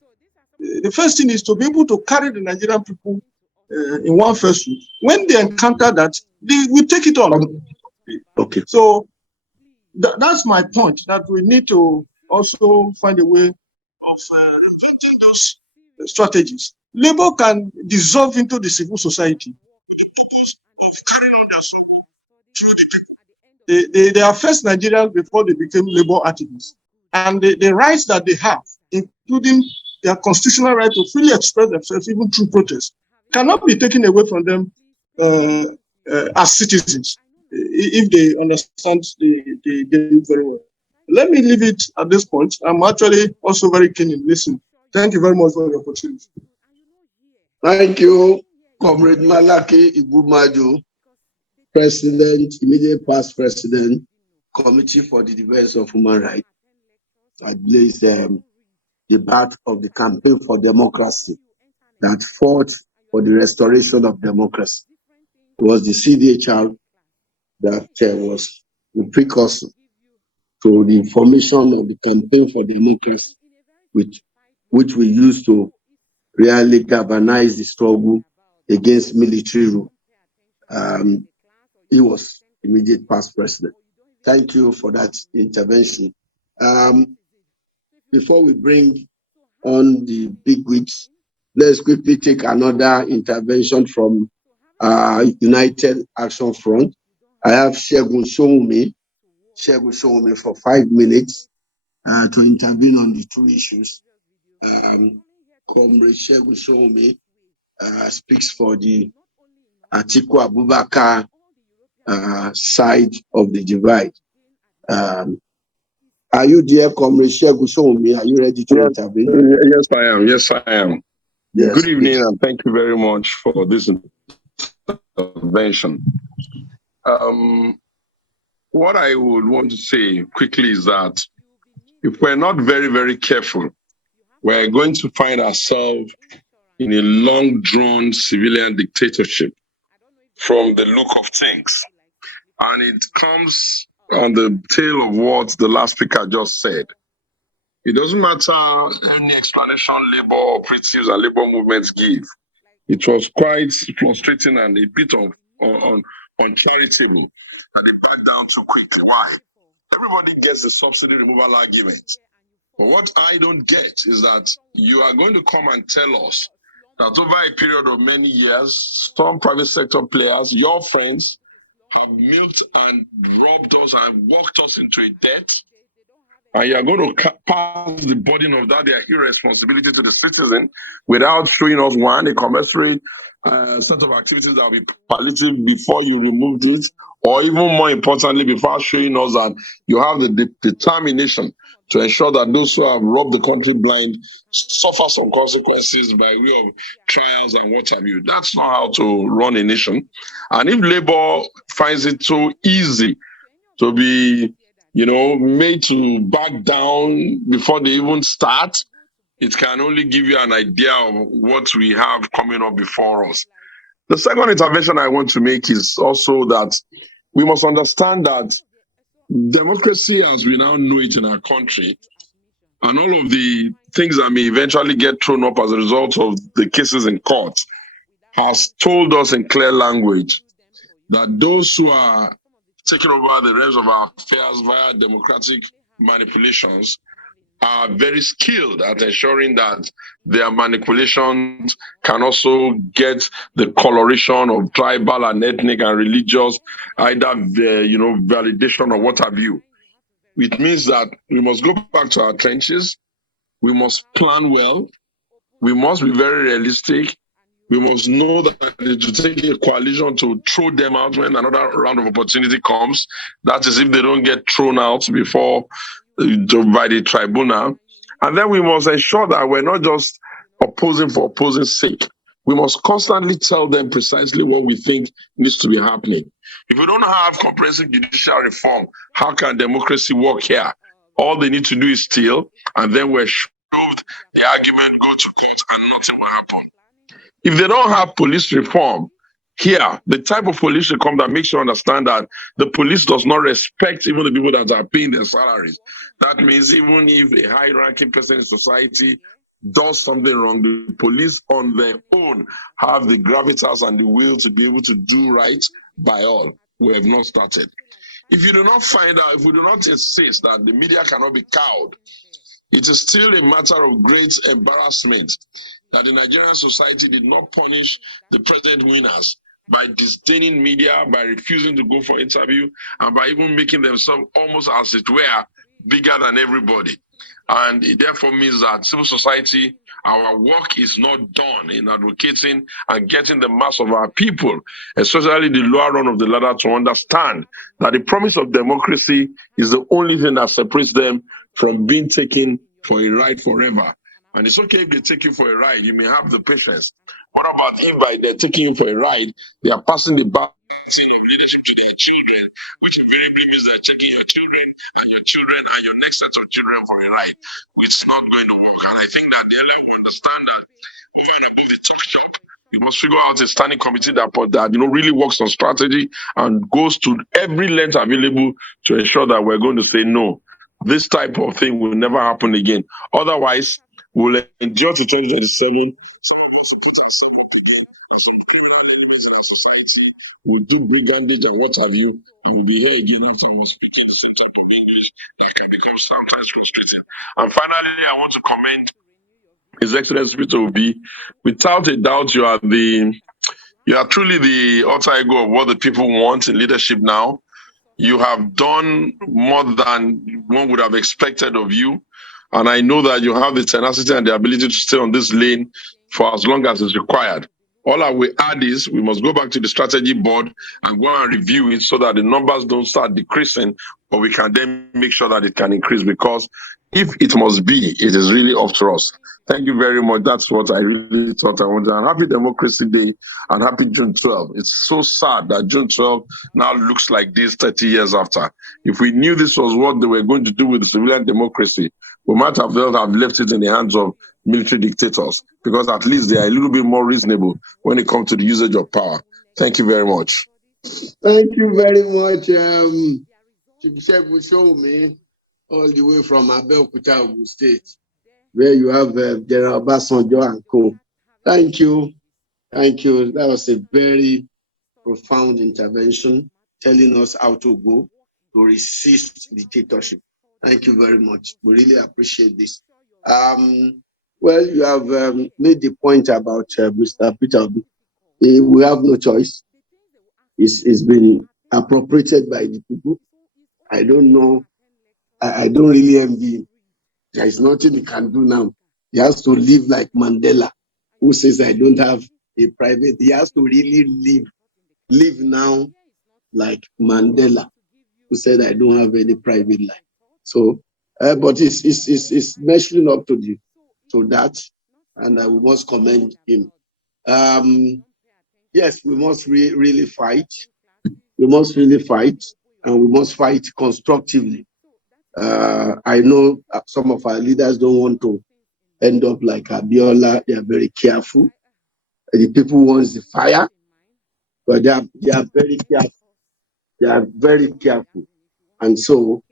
The first thing is to be able to carry the Nigerian people in one fell swoop. When they encounter that, we take it on. Okay. So that's my point, that we need to also find a way of those strategies. Labour can dissolve into the civil society of carrying on their struggle through the people. They are first Nigerians before they became Labour activists. And the rights that they have, including their constitutional right to freely express themselves, even through protest, cannot be taken away from them as citizens if they understand the game very well. Let me leave it at this point. I'm actually also very keen in listening. Thank you very much for the opportunity. Thank you, Comrade Malaki Igumaju, President, immediate past President, Committee for the Defense of Human Rights. I believe it's the part of the campaign for democracy that fought for the restoration of democracy. It was the CDHR that was the precursor to the formation of the campaign for democracy, which we used to really galvanize the struggle against military rule. He was immediate past president. Thank you for that intervention. Before we bring on the big wigs, let's quickly take another intervention from United Action Front. I have Segun Showme for 5 minutes to intervene on the two issues. Comrade Segun Showme speaks for the Atiku Abubakar side of the divide. Are you there, Comrade Segun Showme? Are you ready to intervene? Yes, I am. Yes, I am. Yes, good evening, please. and thank you very much for this intervention. What I would want to say quickly is that if we're not very, very careful, we're going to find ourselves in a long-drawn civilian dictatorship from the look of things. And it comes on the tail of what the last speaker just said. It doesn't matter any explanation labor operatives and labor movements give. It was quite frustrating and a bit of uncharitable that they back down too quickly. Why? Everybody gets the subsidy removal argument. But what I don't get is that you are going to come and tell us that over a period of many years, some private sector players, your friends, have milked and robbed us and walked us into a debt. And you are going to pass the burden of that, their irresponsibility to the citizen without showing us, one, a commensurate set of activities that will be palliative before you remove it, or even more importantly, before showing us that you have the determination to ensure that those who have robbed the country blind suffer some consequences by way of trials and what have you. That's not how to run a nation. And if Labour finds it so easy to be made to back down before they even start, it can only give you an idea of what we have coming up before us. The second intervention I want to make is also that we must understand that democracy as we now know it in our country, and all of the things that may eventually get thrown up as a result of the cases in court, has told us in clear language that those who are taking over the rest of our affairs via democratic manipulations are very skilled at ensuring that their manipulations can also get the coloration of tribal and ethnic and religious, either validation or what have you. It means that we must go back to our trenches. We must plan well. We must be very realistic. We must know that it will take a coalition to throw them out when another round of opportunity comes. That is if they don't get thrown out before by the tribunal. And then we must ensure that we're not just opposing for opposing's sake. We must constantly tell them precisely what we think needs to be happening. If we don't have comprehensive judicial reform, how can democracy work here? All they need to do is steal, and then we're shoved the argument, go to court, and nothing will happen. If they don't have police reform, here, the type of police reform that makes you understand that the police does not respect even the people that are paying their salaries. That means even if a high-ranking person in society does something wrong, the police on their own have the gravitas and the will to be able to do right by all. We have not started. If you do not find out, if we do not insist that the media cannot be cowed, it is still a matter of great embarrassment that the Nigerian society did not punish the present winners by disdaining media, by refusing to go for interview, and by even making themselves almost as it were bigger than everybody. And it therefore means that civil society, our work is not done in advocating and getting the mass of our people, especially the lower run of the ladder, to understand that the promise of democracy is the only thing that separates them from being taken for a ride forever. And it's okay if they take you for a ride, you may have the patience. What about if by they're taking you for a ride, they are passing the baton of leadership to their children, which invariably means they're taking your children and your next set of children for a ride. It's not going to work. And I think that they understand that when above the top shop, you must figure out a standing committee that really works on strategy and goes to every length available to ensure that we're going to say no. This type of thing will never happen again. Otherwise, we'll endure to 2027. We'll do brigandage and what have you, and we'll be here again after we speak in the same type of English. That can become sometimes frustrating. And finally, I want to commend His Excellency Peter Obi. Without a doubt, you are truly the alter ego of what the people want in leadership now. You have done more than one would have expected of you. And I know that you have the tenacity and the ability to stay on this lane for as long as is required. All I will add is we must go back to the strategy board and go and review it so that the numbers don't start decreasing, but we can then make sure that it can increase, because if it must be, it is really up to us. Thank you very much. That's what I really thought I wanted. And happy Democracy Day and happy June 12th. It's so sad that June 12th now looks like this 30 years after. If we knew this was what they were going to do with the civilian democracy, we might have left it in the hands of military dictators, because at least they are a little bit more reasonable when it comes to the usage of power. Thank you very much. Thank you very much, Chief Show me all the way from Abeokuta, Ogun State, where you have General Obasanjo and co. Thank you. Thank you. That was a very profound intervention, telling us how to go to resist dictatorship. Thank you very much. We really appreciate this. Well, you have made the point about Mr. Peter Obi. We have no choice. It's been appropriated by the people. I don't know. I don't really envy him. There is nothing he can do now. He has to live like Mandela, who says, I don't have a private. He has to really live now like Mandela, who said, I don't have any private life. So, but it's measuring up to that, and we must commend him. Yes, we must really fight. We must really fight, and we must fight constructively. I know some of our leaders don't want to end up like Abiola. They are very careful. The people want the fire, but they are very careful. They are very careful, and so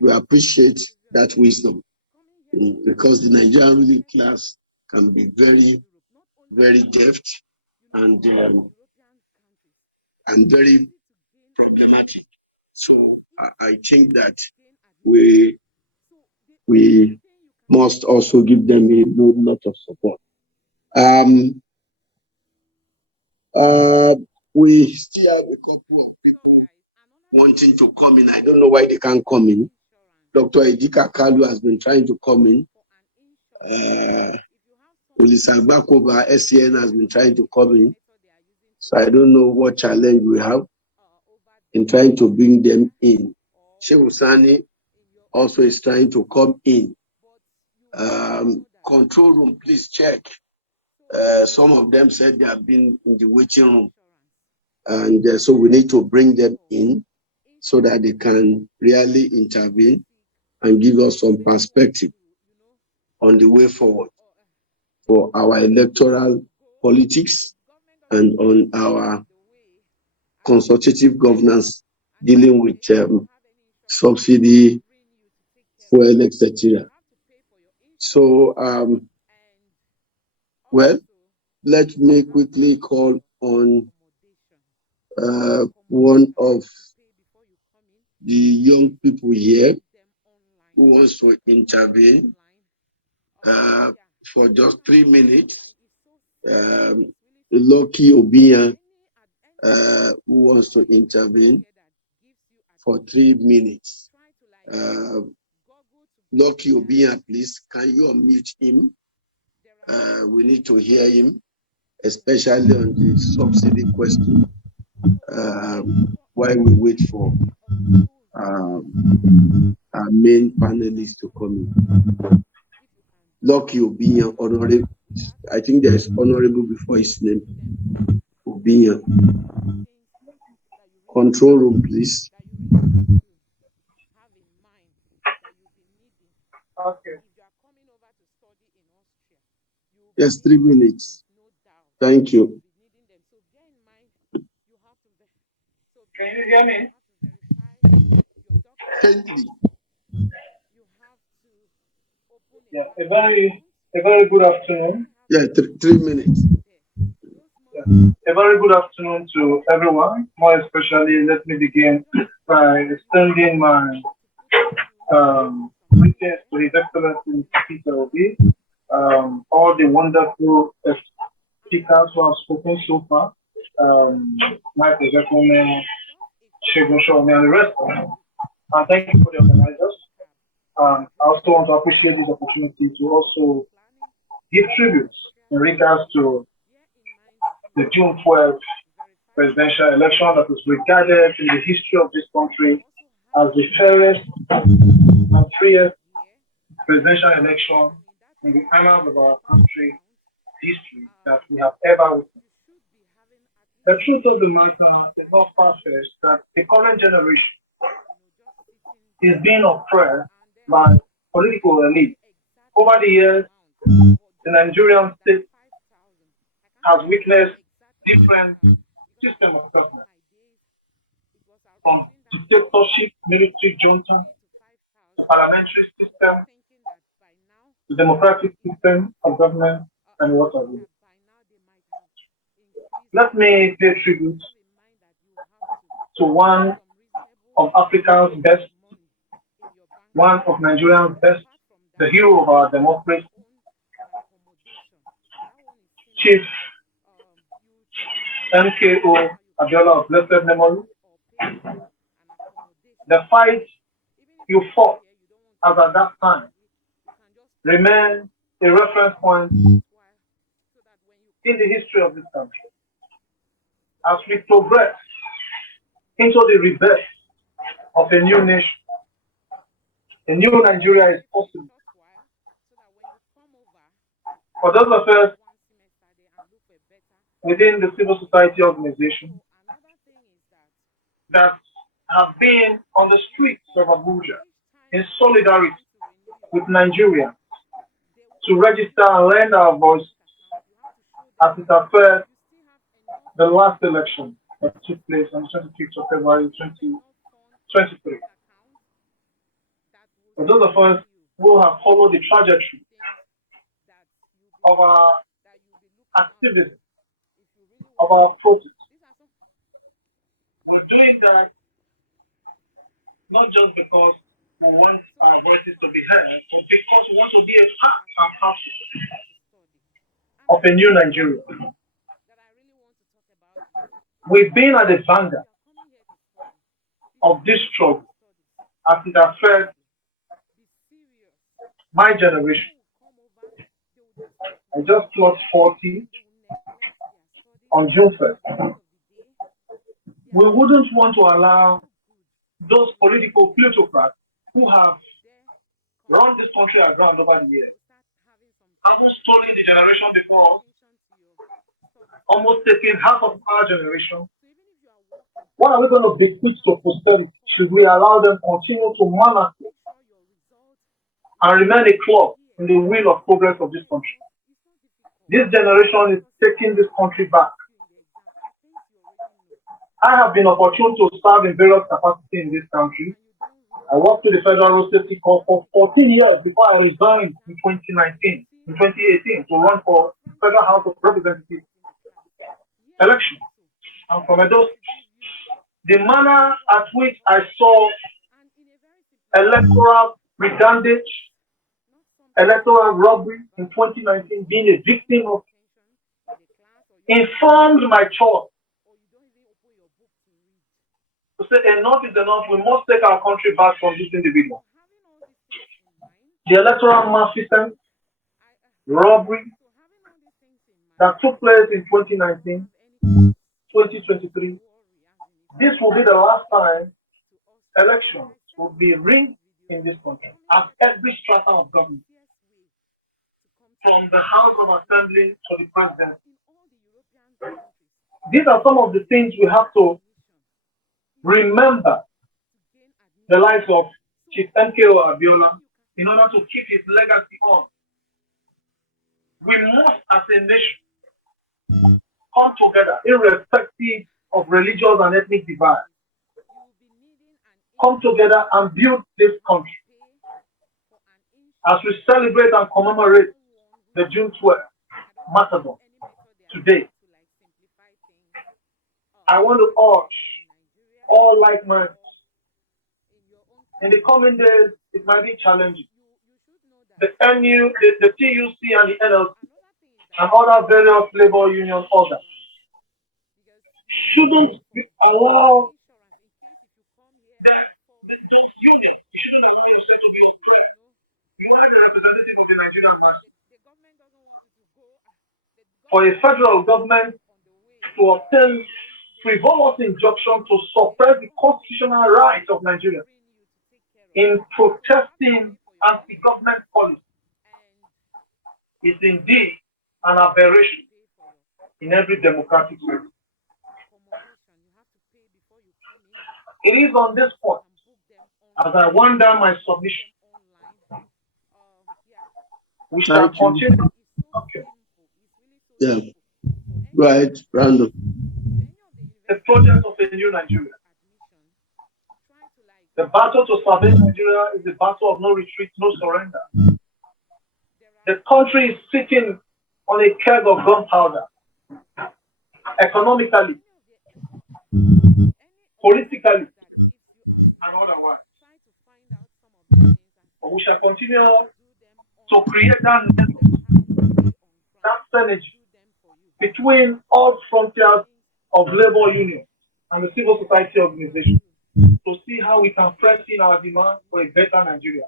we appreciate that wisdom, because the Nigerian ruling class can be very, very deft and very problematic. So I think that we must also give them a lot of support. We still have a couple wanting to come in. I don't know why they can't come in. Dr. Edika Kalu has been trying to come in. Ulisa Bakova, SCN, has been trying to come in. So I don't know what challenge we have in trying to bring them in. Sheikh Usani also is trying to come in. Control room, please check. Some of them said they have been in the waiting room. And so we need to bring them in so that they can really intervene and give us some perspective on the way forward for our electoral politics and on our consultative governance dealing with subsidy, fuel, etc. So, well, let me quickly call on one of the young people here who wants to intervene for just 3 minutes. Lucky Obiyan who wants to intervene for 3 minutes. Lucky Obiyan, please, can you unmute him? We need to hear him, especially on the subsidy question, while we wait for our main panelists to come in. Lucky Obiyan, honorable. I think there is honorable before his name. Obiyan. Control room, please. Okay. Yes, 3 minutes. Thank you. Can you hear me? Faintly. Yeah, a very good afternoon. Yeah, 3 minutes. Yeah. A very good afternoon to everyone. More especially, let me begin by extending my greetings to His Excellency Peter Obi, all the wonderful speakers who have spoken so far, Mike Ozekhomeand, and the rest of them. And thank you for the organizers. I also want to appreciate this opportunity to also give tributes in regards to the June 12th presidential election that was regarded in the history of this country as the fairest and freest presidential election in the annals of our country history that we have ever witnessed. The truth of the matter is not far-fetched that the current generation is being oppressed by political elite. Over the years, the Nigerian state has witnessed different systems of government, from dictatorship, military junta, the parliamentary system, the democratic system of government, and what have you. Let me pay tribute to one of Africa's best, one of Nigeria's best, the hero of our democracy, Chief MKO Abiola of blessed memory. The fight you fought as at that time remains a reference point in the history of this country. As we progress into the rebirth of a new nation, a new Nigeria is possible. For those of us within the civil society organization that have been on the streets of Abuja in solidarity with Nigeria to register and lend our voice as it affects the last election that took place on the 25th of February 2023. For those of us who have followed the trajectory of our activism, of our protest, we're doing that not just because we want our voices to be heard, but because we want to be a part and parcel of a new Nigeria. We've been at the vanguard of this struggle as it affects my generation. I just clocked 40 on June 1st. We wouldn't want to allow those political plutocrats who have run this country aground over the years, almost stolen the generation before, almost taking half of our generation. What are we going to bequeath to posterity? Should we allow them continue to manipulate and remain a clog in the wheel of progress of this country? This generation is taking this country back I have been opportune to serve in various capacities in this country. I worked with the Federal Road Safety Corps for 14 years before I resigned in 2018, to run for Federal House of Representatives election. I'm from Edo. The manner at which I saw electoral redundant, electoral robbery in 2019, being a victim of, informed my choice to say enough is enough. We must take our country back from this individual. The electoral malfeasance, robbery that took place in 2019, 2023, this will be the last time elections will be rigged in this country at every strata of government, from the House of Assembly to the President. These are some of the things we have to remember the life of Chief MKO Abiola in order to keep his legacy on. We must, as a nation, come together, irrespective of religious and ethnic divide. Come together and build this country. As we celebrate and commemorate the June 12th Matador today, I want to urge all like minds. In the coming days, it might be challenging. The NU, the TUC and the NLC and other various labor union orders shouldn't allow those unions, shouldn't allow yourself to be oppressed. You are the representative of the Nigerian mass. For a federal government to obtain frivolous injunction to suppress the constitutional rights of Nigeria in protesting anti-government policy is indeed an aberration in every democratic way. It is on this point, as I wind down my submission, we shall continue. Okay. Yeah. Right, Brandon. The project of a new Nigeria. The battle to salvage Nigeria is the battle of no retreat, no surrender. The country is sitting on a keg of gunpowder, economically, politically, and otherwise. But we shall continue to create that network, that synergy between all frontiers of labor union and the civil society organization to see how we can press in our demand for a better Nigeria.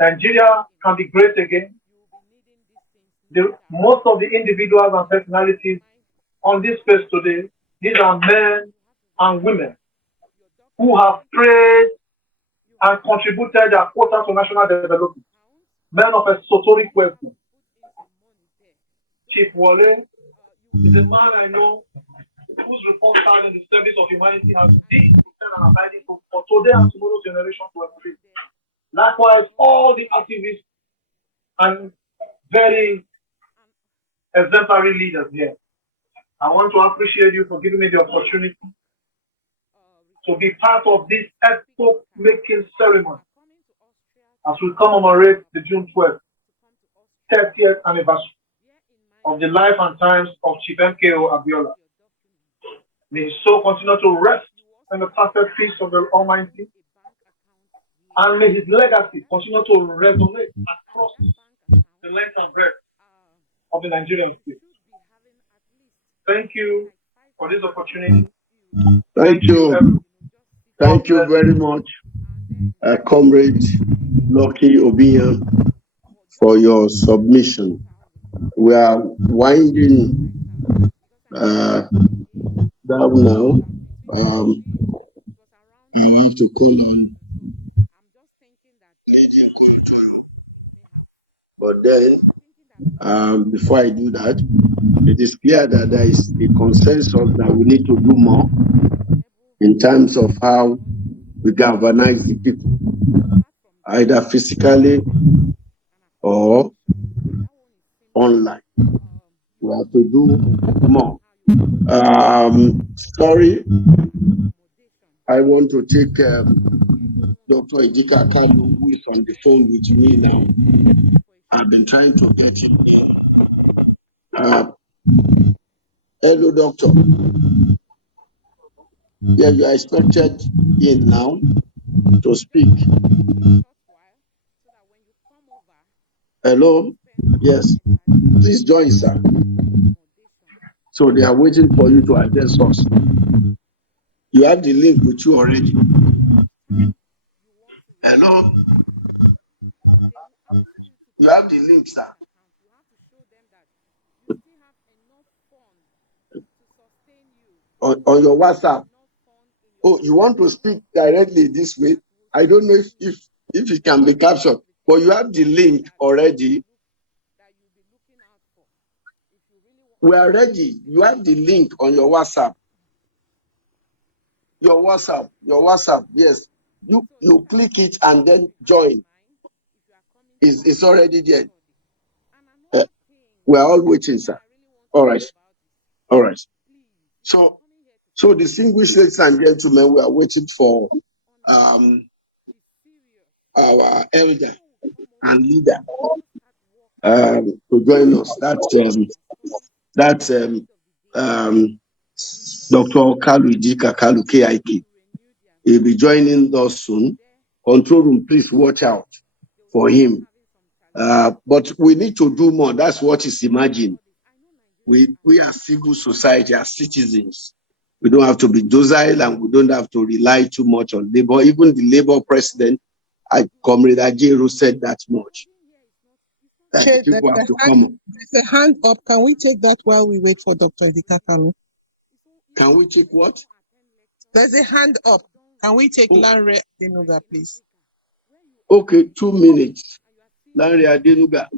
Nigeria can be great again. Most of the individuals and personalities on this space today, these are men and women who have prayed and contributed their quota to national development. Men of esoteric wisdom. Chief Wale is a man I know whose report card in the service of humanity has been and abiding for today and tomorrow's generation to appreciate. Likewise, all the activists and very exemplary leaders here. I want to appreciate you for giving me the opportunity to be part of this epoch-making ceremony as we commemorate the June 12th, 30th anniversary of the life and times of Chief MKO Abiola. May his soul continue to rest in the perfect peace of the Almighty, and may his legacy continue to resonate across the length and breadth of the Nigerian state. Thank you for this opportunity. Thank you. Thank you very much, Comrade Lucky Obidients, for your submission. We are winding down now. I have to call on, but then before I do that, it is clear that there is a consensus that we need to do more in terms of how we galvanize the people, either physically or online. We have to do more. Sorry, I want to take Dr. Ejika Kalu, who is on the phone with me now. I've been trying to get him there. Hello, doctor. Yeah, you are expected in now to speak. Hello? Yes. Please join, sir. So they are waiting for you to address us. You have the link with you already. Hello? You have the link, sir. On your WhatsApp. Oh, you want to speak directly this way? I don't know if it can be captured, but you have the link already. We are ready. You have the link on your WhatsApp. Your WhatsApp. Yes. You click it and then join. It's already there. We are all waiting, sir. All right. So distinguished ladies and gentlemen, we are waiting for our elder and leader to join us. That's Dr. Kalu Ejika Kalu KIK. He'll be joining us soon. Control room, please watch out for him. But we need to do more. That's what is imagined. We are civil society, as citizens. We don't have to be docile and we don't have to rely too much on labor. Even the labor president, Comrade Ajero, said that much. That people have to come up. There's a hand up. Can we take that while we wait for Dr. Ejika? Can we take what? There's a hand up. Can we take Lanre Adenuga, please? Okay, 2 minutes. Lanre Adenuga.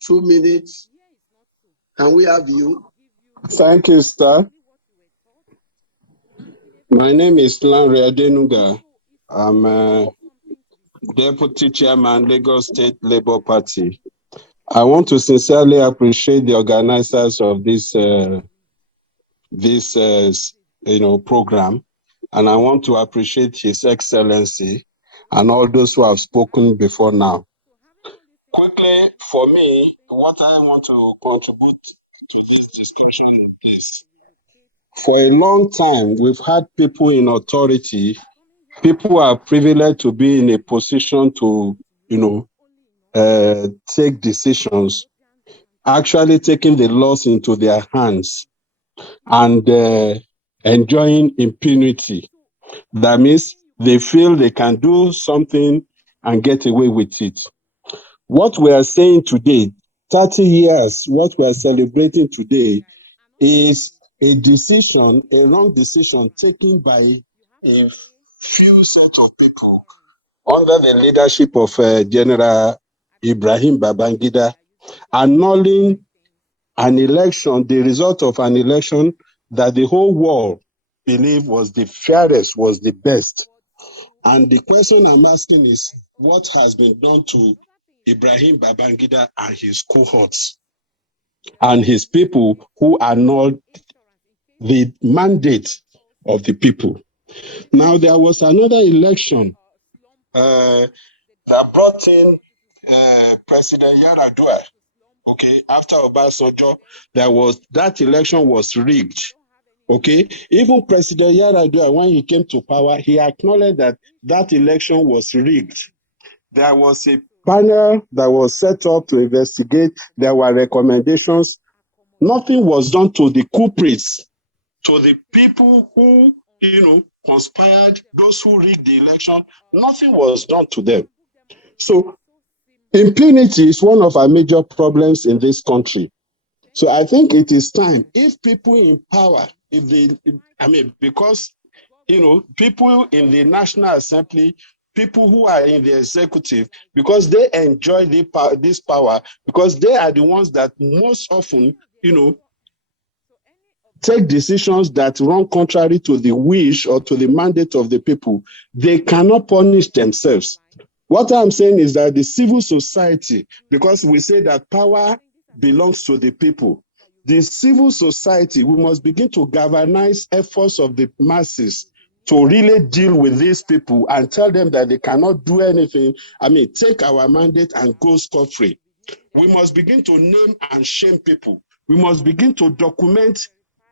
2 minutes. Can we have you? Thank you, sir. My name is Lanre Adenuga. I'm a Deputy Chairman, Lagos State Labour Party. I want to sincerely appreciate the organizers of this program, and I want to appreciate His Excellency and all those who have spoken before now. Quickly, for me, what I want to contribute to this discussion is, for a long time, we've had people in authority, people who are privileged to be in a position to, take decisions, actually taking the laws into their hands and enjoying impunity. That means they feel they can do something and get away with it. What we are saying today, 30 years, what we are celebrating today is a decision, a wrong decision taken by a few set of people under the leadership of General Ibrahim Babangida, annulling an election, the result of an election that the whole world believed was the fairest, was the best. And the question I'm asking is, what has been done to Ibrahim Babangida and his cohorts and his people who annulled the mandate of the people? Now, there was another election that brought in President Yaradua. Okay, after Obasanjo, that election was rigged. Okay, even President Yaradua, when he came to power, he acknowledged that election was rigged. There was a panel that was set up to investigate. There were recommendations. Nothing was done to the culprits, to the people who, conspired, those who rigged the election. Nothing was done to them. So impunity is one of our major problems in this country. So I think it is time, if people in power, because, people in the National Assembly, people who are in the executive, because they enjoy this power, because they are the ones that most often, take decisions that run contrary to the wish or to the mandate of the people, they cannot punish themselves. What I'm saying is that the civil society, because we say that power belongs to the people the civil society, we must begin to galvanize efforts of the masses to really deal with these people and tell them that they cannot do anything. I mean, take our mandate and go scot-free. We must begin to name and shame people. We must begin to document,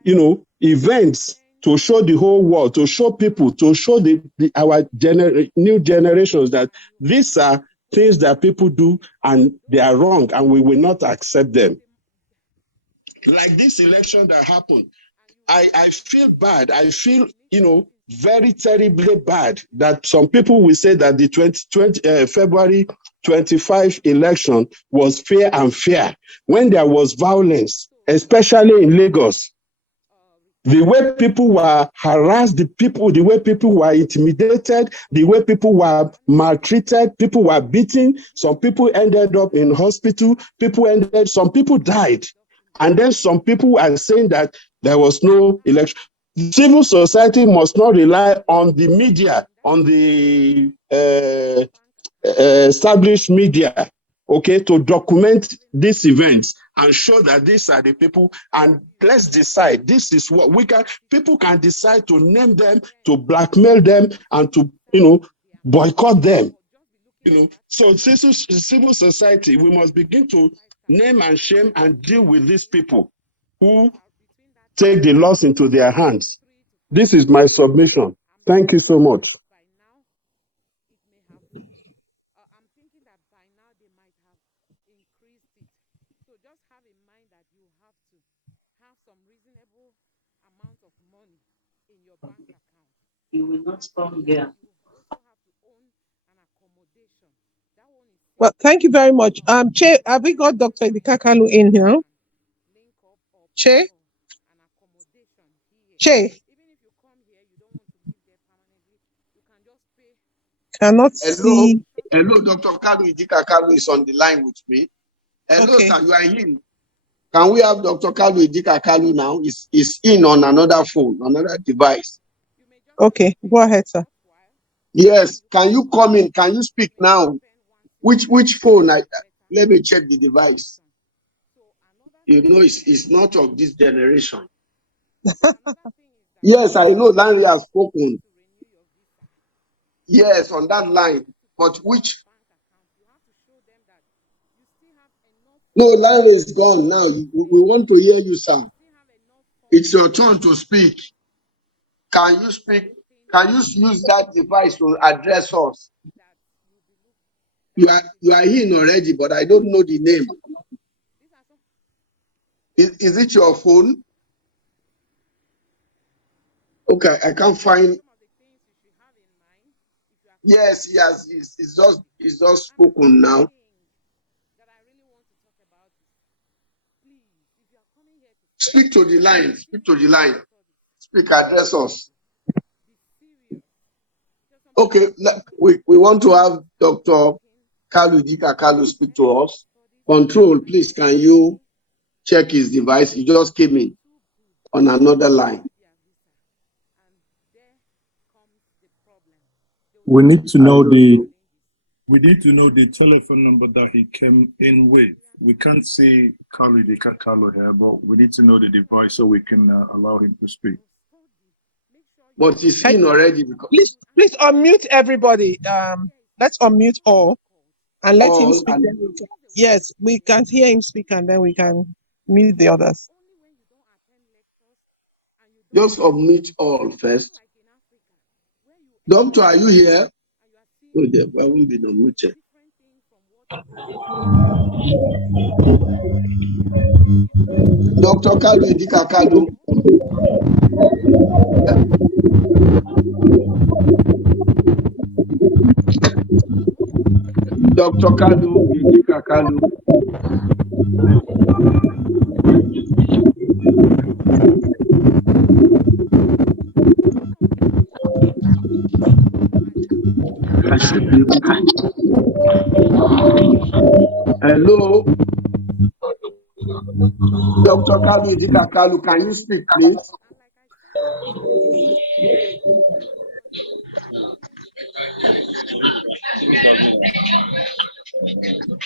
events to show the whole world, to show people, to show our new generations that these are things that people do and they are wrong and we will not accept them. Like this election that happened, I feel bad. I feel, very terribly bad that some people will say that the February 25 election was fair and fair when there was violence, especially in Lagos. The way people were harassed, the way people were intimidated, the way people were maltreated, people were beaten. Some people ended up in hospital. Some people died. And then some people are saying that there was no election. Civil society must not rely on the media, on the established media, to document these events and show that these are the people, and let's decide. This is what people can decide to name them, to blackmail them, and to, boycott them. So civil society, we must begin to name and shame and deal with these people who take the laws into their hands. This is my submission. Thank you so much. You will not come there. Well, thank you very much. Che, have we got Dr. Idikakalu in here? Che? Che? Cannot see. Hello, Dr. Kalu Idikakalu is on the line with me. Hello, Okay. sir, you are in. Can we have Dr. Kalu Idikakalu now? Is in on another phone, another device. Okay, go ahead, sir. Yes, can you come in? Can you speak now? Which phone? Let me check the device. It's not of this generation. Yes, I know Lanre has spoken. Yes, on that line. But which? No, Lanre is gone now. We want to hear you, sir. It's your turn to speak. Can you speak? Can you use that device to address us? You are in already, but I don't know the name. Is it your phone? Okay, I can't find. Yes, it's just spoken now. Speak to the line. Speak to the line. Speak, address us. Okay, we want to have Dr. Kalu Idikakalu speak to us. Control, please, can you check his device? He just came in on another line. We need to know the telephone number that he came in with. We can't see Kalu Idikakalu here, but we need to know the device so we can allow him to speak. But he's in already. Because please unmute everybody. Let's unmute all and let him speak. Yes, we can hear him speak and then we can mute the others. Just unmute all first. Doctor, are you here? Oh, I won't be unmuted. Dr. Kalu Idikakalu. Dr. Kalu Idikakalu. Hello. Dr. Kalu Idikakalu, can you speak, please?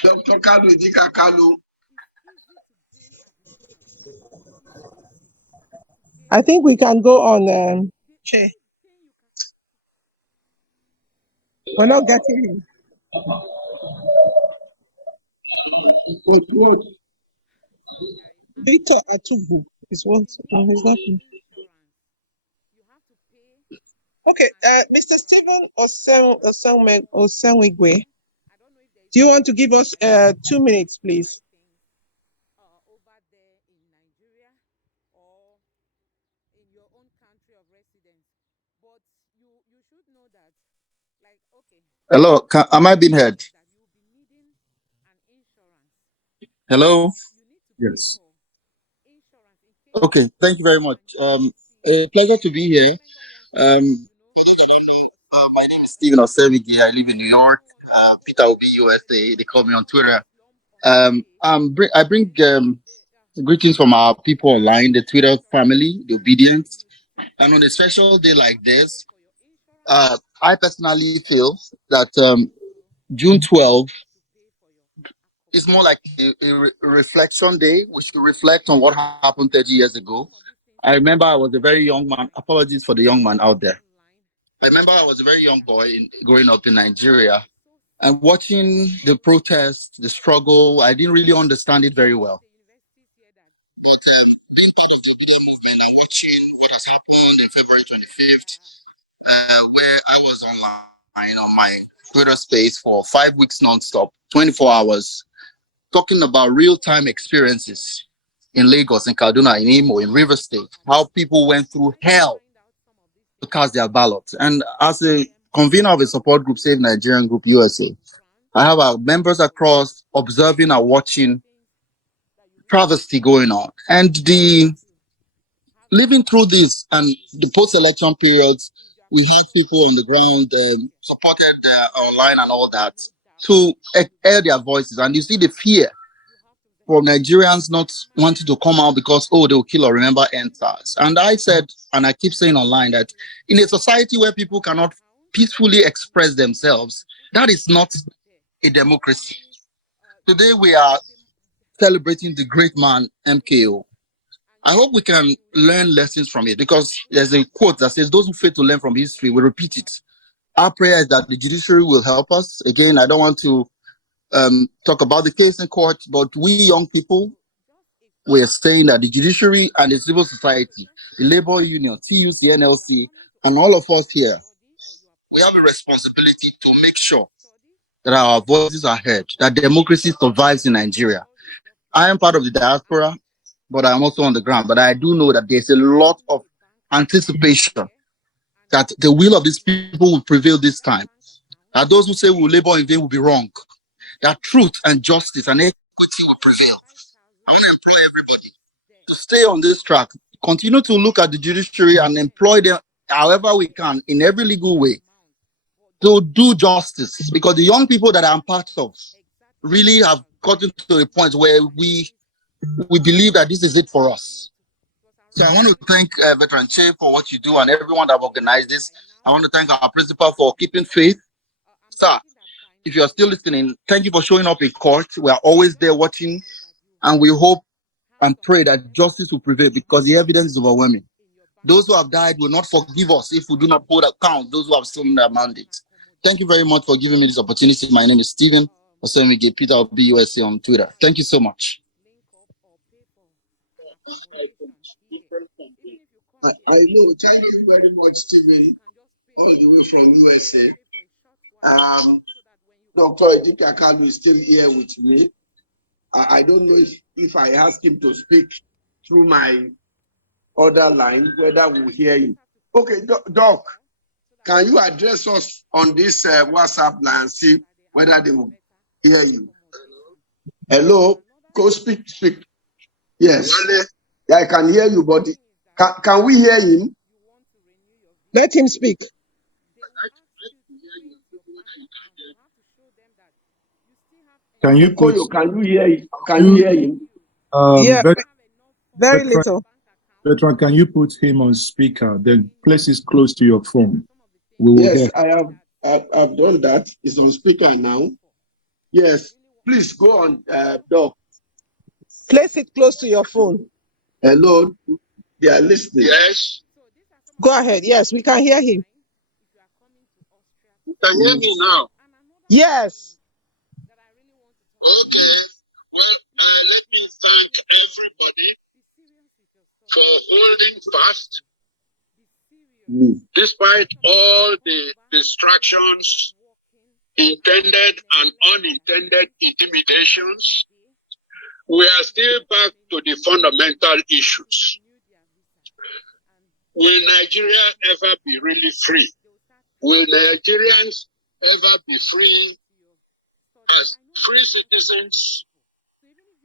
Dr. Kalu Idikakalu. I think we can go on. Che. We're not getting him. Peter Atiku is what? No, he's not. Okay, Mr. Stephen Osenwigwe, do you want to give us 2 minutes, please? Hello, am I being heard? Hello? Yes. Okay, thank you very much. A pleasure to be here. My name is Stephen Osevigi. I live in New York. Peter Obi, USA. They call me on Twitter. I bring greetings from our people online, the Twitter family, the Obedients. And on a special day like this, I personally feel that June 12th is more like a reflection day. We should reflect on what happened 30 years ago. I remember I was a very young man. Apologies for the young man out there. I remember I was a very young boy growing up in Nigeria and watching the protests, the struggle. I didn't really understand it very well. But watching what has happened in February 25th, where I was online on my Twitter space for 5 weeks nonstop, 24 hours, talking about real-time experiences in Lagos, in Kaduna, in Imo, in River State, how people went through hell to cast their ballots. And as a convener of a support group, Save Nigerian Group USA, I have our members across observing and watching travesty going on. And the living through this and the post-election periods, we have people on the ground supported online and all that to air their voices. And you see the fear for Nigerians not wanting to come out because, oh, they'll kill or remember NSAS. And I said, and I keep saying online, that in a society where people cannot peacefully express themselves, that is not a democracy. Today we are celebrating the great man, MKO. I hope we can learn lessons from it, because there's a quote that says, those who fail to learn from history will repeat it. Our prayer is that the judiciary will help us. Again, I don't want to talk about the case in court, but we young people, we're saying that the judiciary and the civil society, the labor union, TUC, NLC, and all of us here, we have a responsibility to make sure that our voices are heard, that democracy survives in Nigeria. I am part of the diaspora, but I'm also on the ground. But I do know that there's a lot of anticipation that the will of these people will prevail this time. That those who say we'll labor in vain will be wrong. That truth and justice and equity will prevail. I want to employ everybody to stay on this track, continue to look at the judiciary and employ them however we can in every legal way to do justice, because the young people that I'm part of really have gotten to a point where we believe that this is it for us. So I want to thank Veteran Che for what you do and everyone that organized this. I want to thank our principal for keeping faith. Sir, if you are still listening, thank you for showing up in court. We are always there watching, and we hope and pray that justice will prevail, because the evidence is overwhelming. Those who have died will not forgive us if we do not hold account those who have stolen their mandate. Thank you very much for giving me this opportunity. My name is Stephen Osemige, Peter Obi, USA on Twitter. Thank you so much. I know. Thank you very much, Stephen, all the way from USA. Dr. Ejike is still here with me. I don't know if I ask him to speak through my other line, whether we'll hear him. Okay, Doc, can you address us on this WhatsApp line and see whether they will hear you? Hello, go speak. Yes, yeah, I can hear you, but can we hear him? Let him speak. Can you put? Can you hear him? Can you hear him? Yeah, very little. Veteran, can you put him on speaker? Then place it close to your phone. We will Yes, hear. I've done that. It's on speaker now. Yes, please go on, Doc. Place it close to your phone. Hello. They are listening. Yes. Go ahead. Yes, we can hear him. You can hear me now. Yes. Okay. Well, let me thank everybody for holding fast despite all the distractions, intended and unintended intimidations. We are still back to the fundamental issues. Will Nigeria ever be really free? Will Nigerians ever be free as free citizens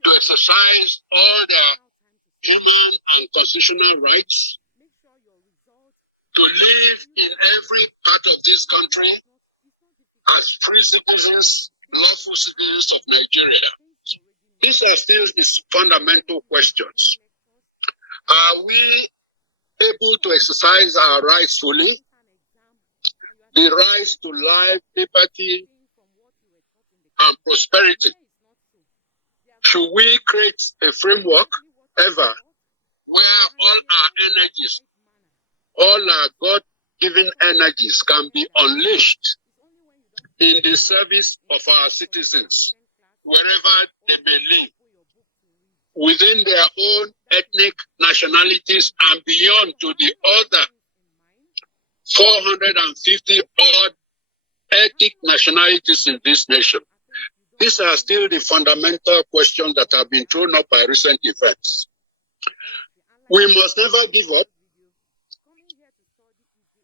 to exercise all their human and constitutional rights, to live in every part of this country as free citizens, lawful citizens of Nigeria? These are still these fundamental questions. Are we able to exercise our rights fully? The rights to life, liberty, and prosperity. Should we create a framework ever where all our energies, all our God-given energies can be unleashed in the service of our citizens, wherever they may live, within their own ethnic nationalities and beyond to the other 450 odd ethnic nationalities in this nation? These are still the fundamental questions that have been thrown up by recent events. We must never give up.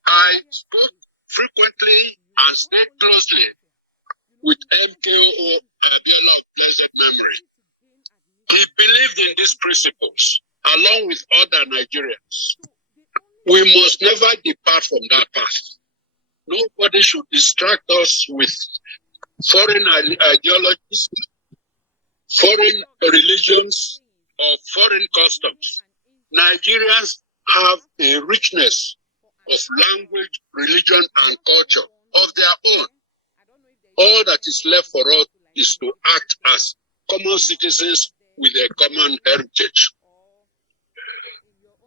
I spoke frequently and stayed closely with MKO Abiola of blessed memory. He believed in these principles, along with other Nigerians. We must never depart from that path. Nobody should distract us with foreign ideologies, foreign religions, or foreign customs. Nigerians have a richness of language, religion, and culture of their own. All that is left for us is to act as common citizens with a common heritage.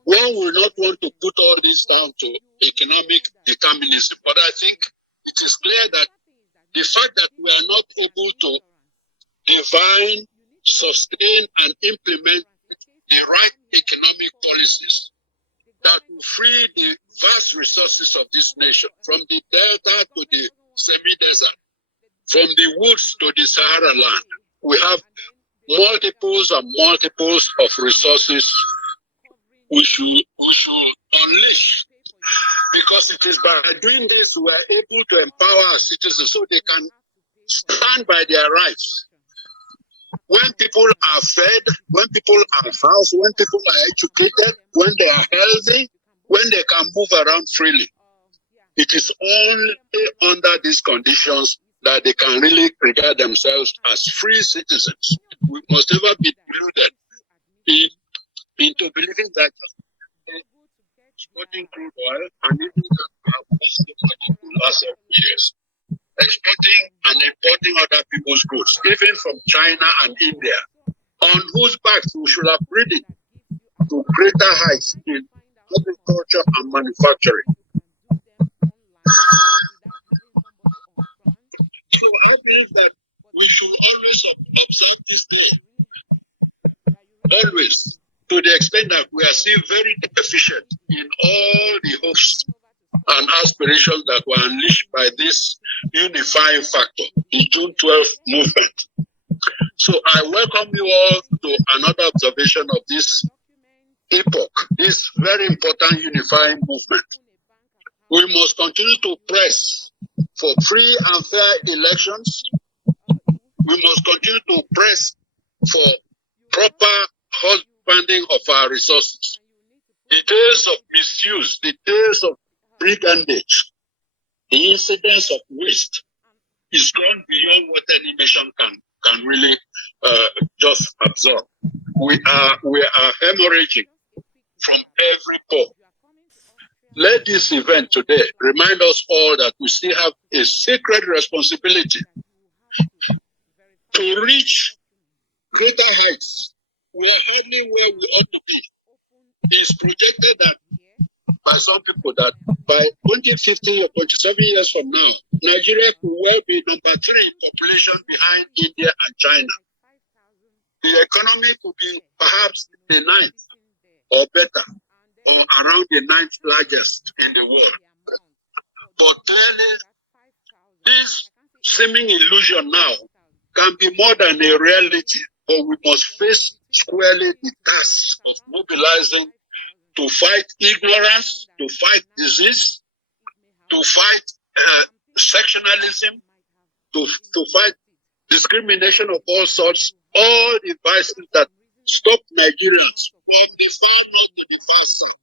One will not want to put all this down to economic determinism, but I think it is clear that the fact that we are not able to define, sustain, and implement the right economic policies that will free the vast resources of this nation, from the delta to the semi-desert, from the woods to the Sahara land. We have multiples and multiples of resources we should unleash, because it is by doing this we are able to empower our citizens so they can stand by their rights. When people are fed, when people are housed, when people are educated, when they are healthy, when they can move around freely, it is only under these conditions that they can really regard themselves as free citizens. We must never be deluded into believing that exporting crude oil and even multiple asset years, exporting and importing other people's goods, even from China and India, on whose backs we should have ridden to greater heights in agriculture and manufacturing. So I believe that we should always observe this day, always, to the extent that we are still very deficient in all the hopes and aspirations that were unleashed by this unifying factor, the June 12th movement. So I welcome you all to another observation of this epoch, this very important unifying movement. We must continue to press for free and fair elections. We must continue to press for proper husbanding of our resources. The days of misuse, the days of brigandage, the incidence of waste is gone beyond what any nation can really just absorb. We are hemorrhaging from every pore. Let this event today remind us all that we still have a sacred responsibility to reach greater heights. We are hardly where we ought to be. It's projected that by some people that by 2050 or 27 years from now, Nigeria could well be number 3 in population behind India and China. The economy could be perhaps the 9th or better, or around the 9th largest in the world. But clearly, this seeming illusion now can be more than a reality, but we must face squarely the task of mobilizing to fight ignorance, to fight disease, to fight sectionalism, to fight discrimination of all sorts, all the vices that stop Nigerians from the far north to the far south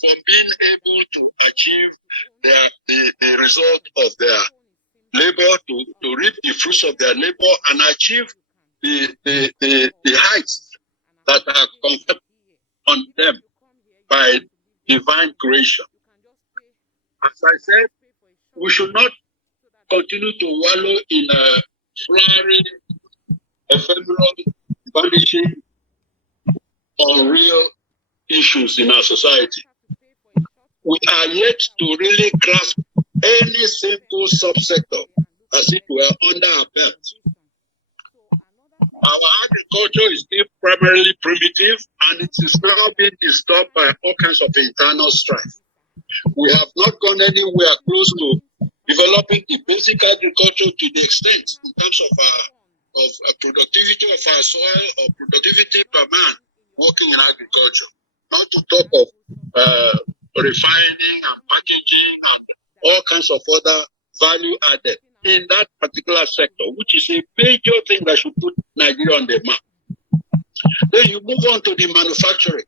from being able to achieve the result of their labor, to reap the fruits of their labor and achieve the heights that are conferred on them by divine creation. As I said, we should not continue to wallow in a flaring, ephemeral, vanishing, unreal issues in our society. We are yet to really grasp any simple subsector as if we are under our belt. Our agriculture is still primarily primitive and it is now being disturbed by all kinds of internal strife. We have not gone anywhere close to developing the basic agriculture to the extent in terms of productivity of our soil or productivity per man working in agriculture. Not to talk of refining and packaging and all kinds of other value added in that particular sector, which is a major thing that should put Nigeria on the map. Then you move on to the manufacturing.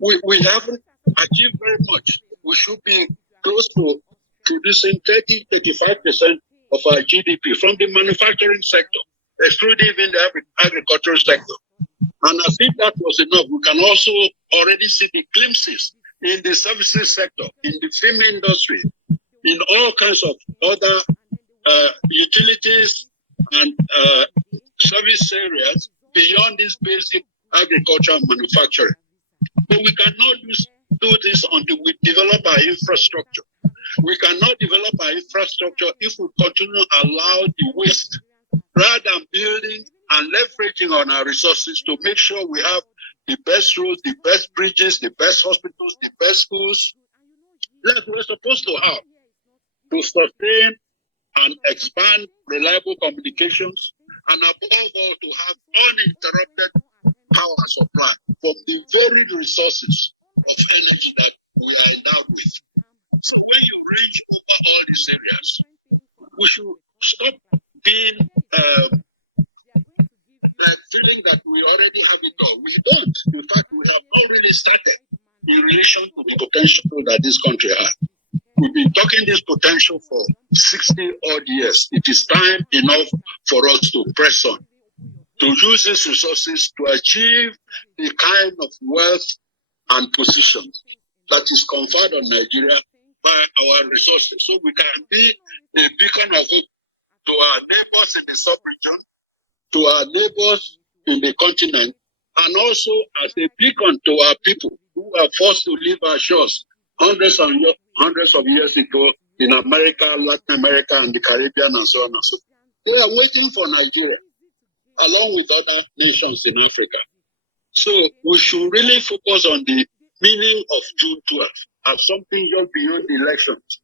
We haven't achieved very much. We should be close to producing 30-35% of our GDP from the manufacturing sector, excluding even the agricultural sector. And as if that was enough, we can also already see the glimpses in the services sector, in the film industry, in all kinds of other utilities and service areas beyond this basic agriculture and manufacturing. But we cannot do this until we develop our infrastructure. We cannot develop our infrastructure if we continue to allow the waste, rather than building and leveraging on our resources to make sure we have the best roads, the best bridges, the best hospitals, the best schools, like we're supposed to have, to sustain and expand reliable communications, and above all, to have uninterrupted power supply from the very resources of energy that we are endowed with. So when you reach over all these areas, we should stop being like feeling that we already have it all. We don't. In fact, we have not really started in relation to the potential that this country has. We've been talking this potential for 60 odd years. It is time enough for us to press on, to use these resources to achieve the kind of wealth and position that is conferred on Nigeria by our resources. So we can be a beacon of hope to our neighbors in the sub-region, to our neighbors in the continent, and also as a beacon to our people who are forced to leave our shores hundreds of years ago in America, Latin America, and the Caribbean, and so on and so forth. They are waiting for Nigeria, along with other nations in Africa. So we should really focus on the meaning of June 12th as something just beyond the elections.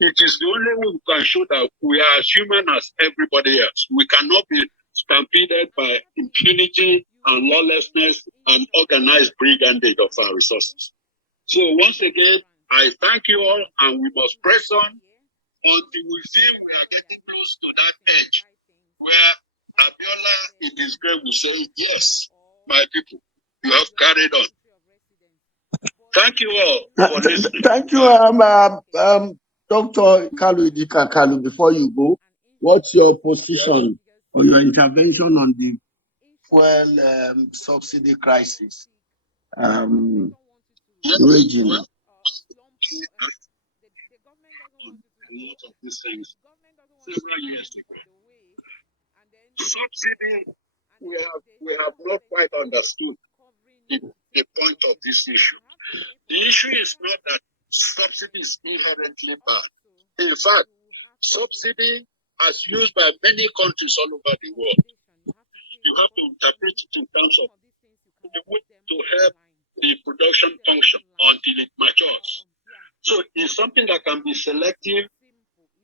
It is the only way we can show that we are as human as everybody else. We cannot be stampeded by impunity and lawlessness and organized brigandage of our resources. So once again, I thank you all, and we must press on until we feel we are getting close to that edge where Abiola in his grave will say, yes, my people, you have carried on. Thank you all for listening. Thank you, Dr. Kalu. Before you go, what's your position or your intervention on the fuel subsidy crisis? Raging. Well, a lot of these things several years ago. Subsidy, we have not quite understood the point of this issue. The issue is not that subsidy is inherently bad. In fact, subsidy, as used by many countries all over the world, you have to interpret it in terms of the way to help the production function until it matures. So it's something that can be selective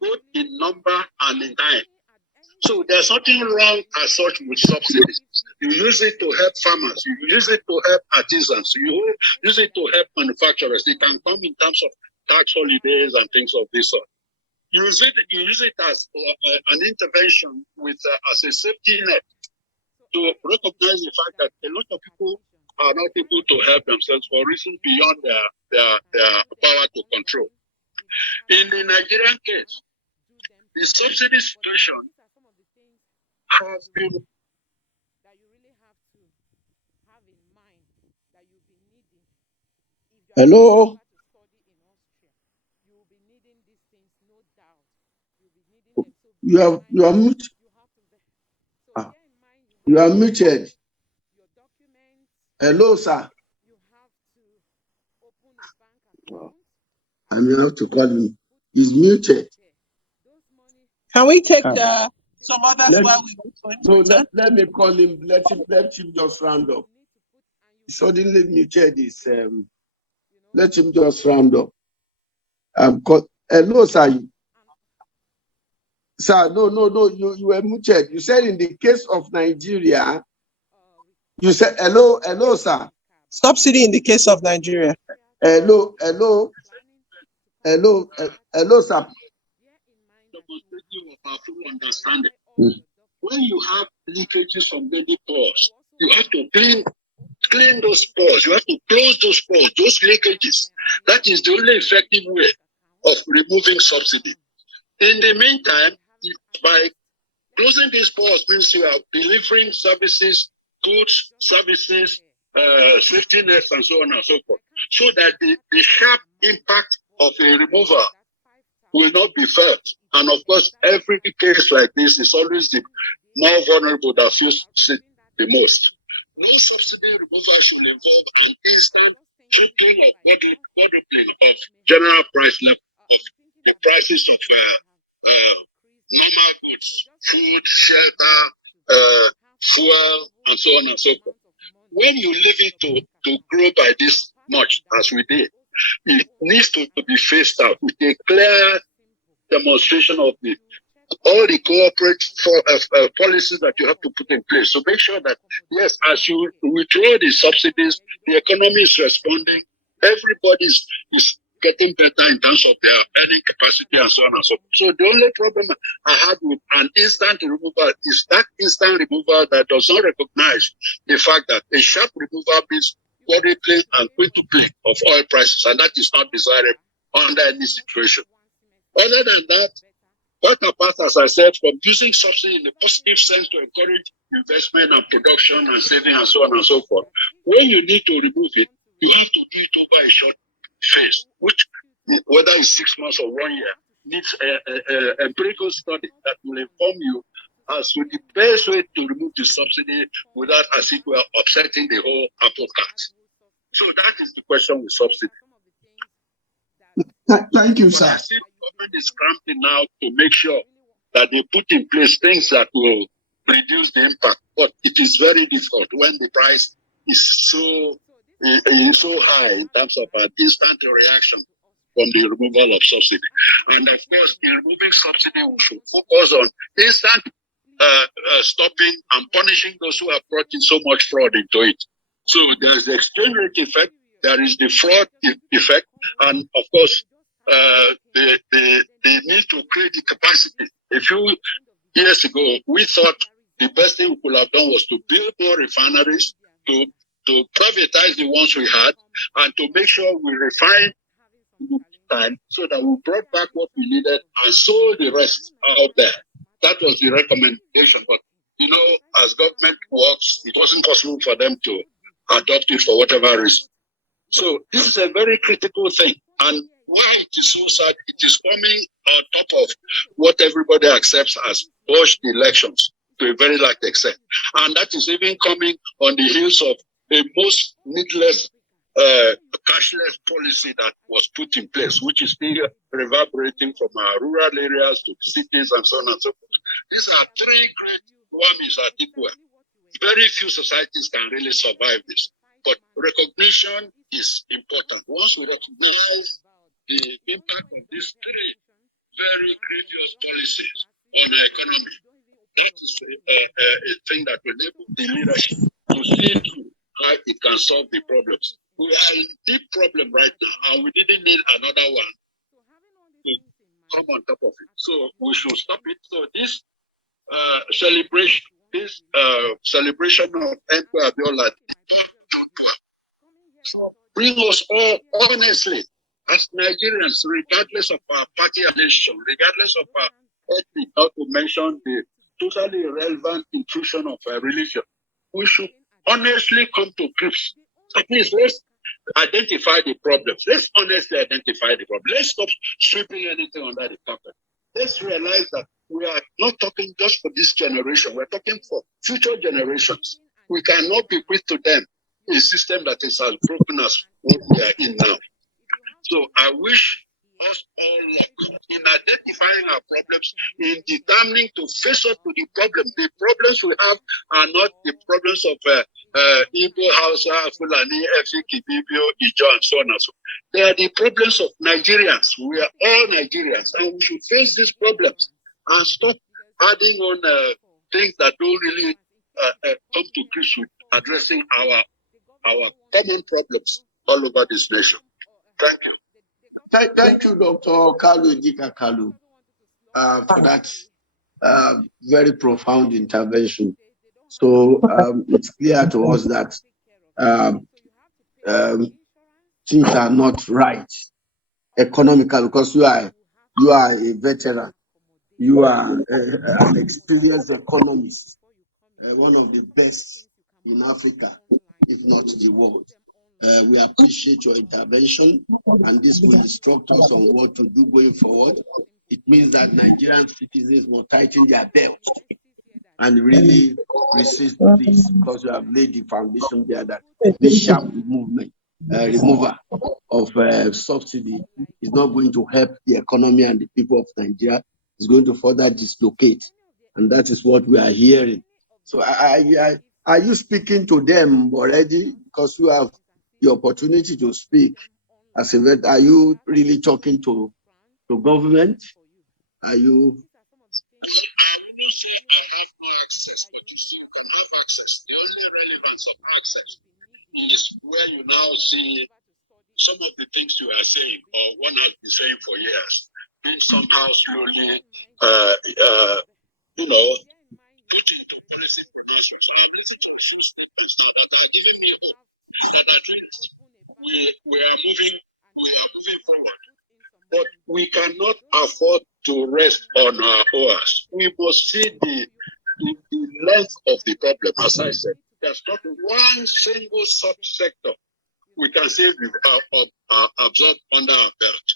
both in number and in time. So there's nothing wrong as such with subsidies. You use it to help farmers, you use it to help artisans, you use it to help manufacturers. It can come in terms of tax holidays and things of this sort. You use it as an intervention with as a safety net to recognize the fact that a lot of people are not able to help themselves for reasons beyond their power to control. In the Nigerian case, the subsidy situation has been Hello? You are muted. You are muted. Hello, sir. I may have to call him. He's muted. Can we take some others while we wait for him? No, let me call him. Let him just round up. He suddenly muted his. Let him just round up. Hello, sir. Sir, no. You were muted. You said in the case of Nigeria. You said hello, sir. Subsidy in the case of Nigeria. Hello, sir. Understanding. When you have leakages from many pores, you have to clean those pores. You have to close those pores, those leakages. That is the only effective way of removing subsidy. In the meantime, by closing these pores means you are delivering services, goods, services, safety nets, and so on and so forth, so that the sharp impact of a removal will not be felt. And of course, every case like this is always the more vulnerable that feels it the most. No subsidy removal should involve an instant tripling of quadrupling of general price level of the prices of normal goods, food, shelter, fuel, and so on and so forth. When you leave it to grow by this much, as we did, it needs to be phased out with a clear demonstration of all the corporate policies that you have to put in place. So make sure that, yes, as you withdraw the subsidies, the economy is responding, everybody is getting better in terms of their earning capacity and so on and so forth. So the only problem I had with an instant removal is that instant removal that does not recognize the fact that a sharp removal means quadrupling and quintupling of oil prices, and that is not desirable under any situation. Other than that, what apart, as I said, from using subsidy in a positive sense to encourage investment and production and saving and so on and so forth, when you need to remove it, you have to do it over a short phase, which, whether it's 6 months or 1 year, needs a empirical study that will inform you as to the best way to remove the subsidy without, as it were, upsetting the whole apple cart. So that is the question with subsidy. Thank you, sir. I see the government is cramping now to make sure that they put in place things that will reduce the impact. But it is very difficult when the price is so high in terms of an instant reaction from the removal of subsidy. And of course, in removing subsidy, we should focus on instant stopping and punishing those who have brought in so much fraud into it. So there's the exchange rate effect, there is the fraud effect, and of course, the need to create the capacity. A few years ago, we thought the best thing we could have done was to build more refineries, to privatize the ones we had, and to make sure we refine time so that we brought back what we needed and sold the rest out there. That was the recommendation. But, as government works, it wasn't possible for them to adopt it for whatever reason. So this is a very critical thing. And why it is so sad, it is coming on top of what everybody accepts as botched elections to a very large extent. And that is even coming on the heels of a most needless cashless policy that was put in place, which is still reverberating from our rural areas to cities and so on and so forth. These are three great whammies at Atiku. Very few societies can really survive this. But recognition is important. Once we recognize the impact of these three very grievous policies on our economy, that is a thing that will enable the leadership to see through how it can solve the problems. We are in deep problem right now, and we didn't need another one to come on top of it. So we should stop it. So this celebration of Emperor Bola bring us all honestly as Nigerians, regardless of our party affiliation, regardless of our ethnic, not to mention the totally irrelevant intrusion of religion. We should honestly come to grips. At least let's identify the problems. Let's honestly identify the problem. Let's stop sweeping anything under the carpet. Let's realize that we are not talking just for this generation. We're talking for future generations. We cannot bequeath to them a system that is as broken as what we are in now. So I wish us all luck in identifying our problems, in determining to face up to the problem. The problems we have are not the problems of Igbo, Hausa, Fulani, Efik, Ibibio, Ijo, and so on and so on. They are the problems of Nigerians. We are all Nigerians, and we should face these problems and stop adding on things that don't really come to grips with addressing our common problems all over this nation. Thank you. Thank you, Dr. Kalu Idika Kalu, for that very profound intervention. So it's clear to us that things are not right economically, because you are a veteran, you are an experienced economist, one of the best in Africa, if not the world. We appreciate your intervention, and this will instruct us on what to do going forward. It means that Nigerian citizens will tighten their belts and really resist this, because you have laid the foundation there that this sharp removal of subsidy is not going to help the economy and the people of Nigeria. It's going to further dislocate, and that is what we are hearing. So are you speaking to them already? Because you have the opportunity to speak as a vet. Are you really talking to government? Are you? I will not say I have no access, but you see, you can have access. The only relevance of access is where you now see some of the things you are saying, or one has been saying for years, being somehow slowly, put into policy production. So I'm listening to a few statements now that are giving me hope that at least we are moving forward. But we cannot afford to rest on our oars. We must see the length of the problem. As I said, there's not one single subsector we can say we've absorbed under our belt.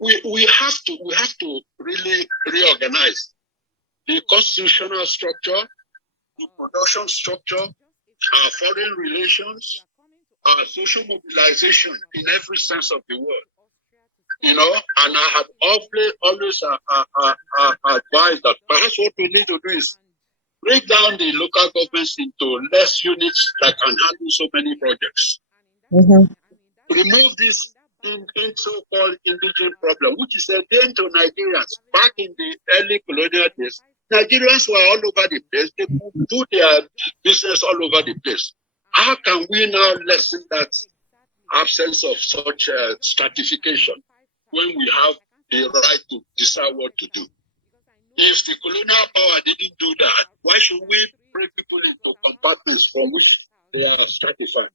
We have to really reorganize the constitutional structure, the production structure, our foreign relations, our social mobilization in every sense of the word. And I have always advised that perhaps what we need to do is break down the local governments into less units that can handle so many projects. Mm-hmm. Remove this so-called indigenous problem, which is a danger to Nigerians. Back in the early colonial days, Nigerians were all over the place. They could do their business all over the place. How can we now lessen that absence of such stratification when we have the right to decide what to do? If the colonial power didn't do that, why should we break people into compartments from which they are stratified?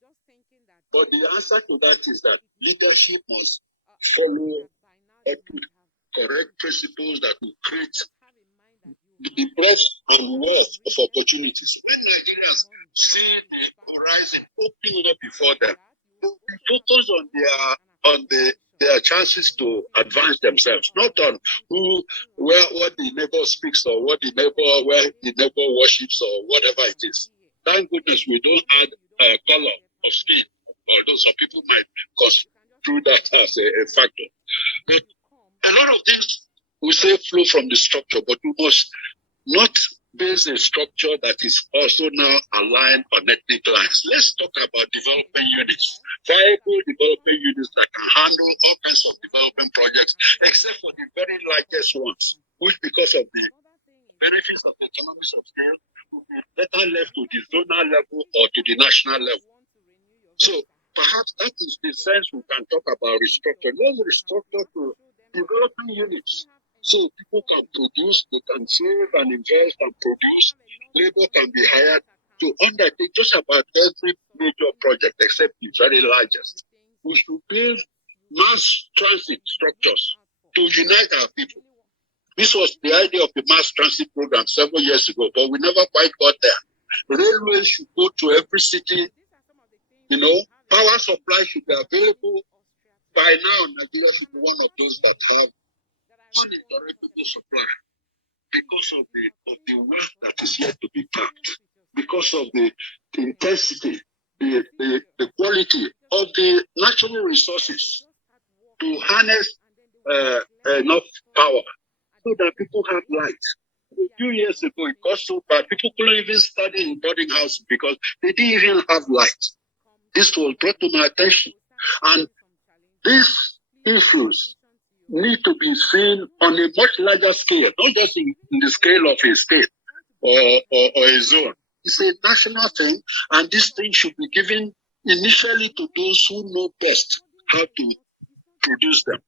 But the answer to that is that leadership must follow up with correct principles that will create the breadth and wealth of opportunities. When Nigerians see the horizon opening up before them, they will focus on their chances to advance themselves, not on what the neighbor speaks or where the neighbor worships or whatever it is. Thank goodness we don't add color of skin, although some people might construe that as a factor. But a lot of things we say flow from the structure, but we must not base a structure that is also now aligned on ethnic lines. Let's talk about development units, viable development units that can handle all kinds of development projects, except for the very largest ones, which because of the benefits of the economies of scale, will be better left to the zonal level or to the national level. So perhaps that is the sense we can talk about restructure. Let's restructure to development units. So people can produce, they can save and invest and produce. Labor can be hired to undertake just about every major project except the very largest. We should build mass transit structures to unite our people. This was the idea of the mass transit program several years ago, but we never quite got there. Railways should go to every city. Power supply should be available. By now, Nigeria should be one of those that have uninterruptible supply because of the work that is yet to be packed, because of the intensity, the quality of the natural resources to harness enough power so that people have light. A few years ago, it got so bad, people couldn't even study in boarding houses because they didn't even have light. This was brought to my attention. And these issues need to be seen on a much larger scale, not just in the scale of a state or a zone. It's a national thing, and this thing should be given initially to those who know best how to produce them.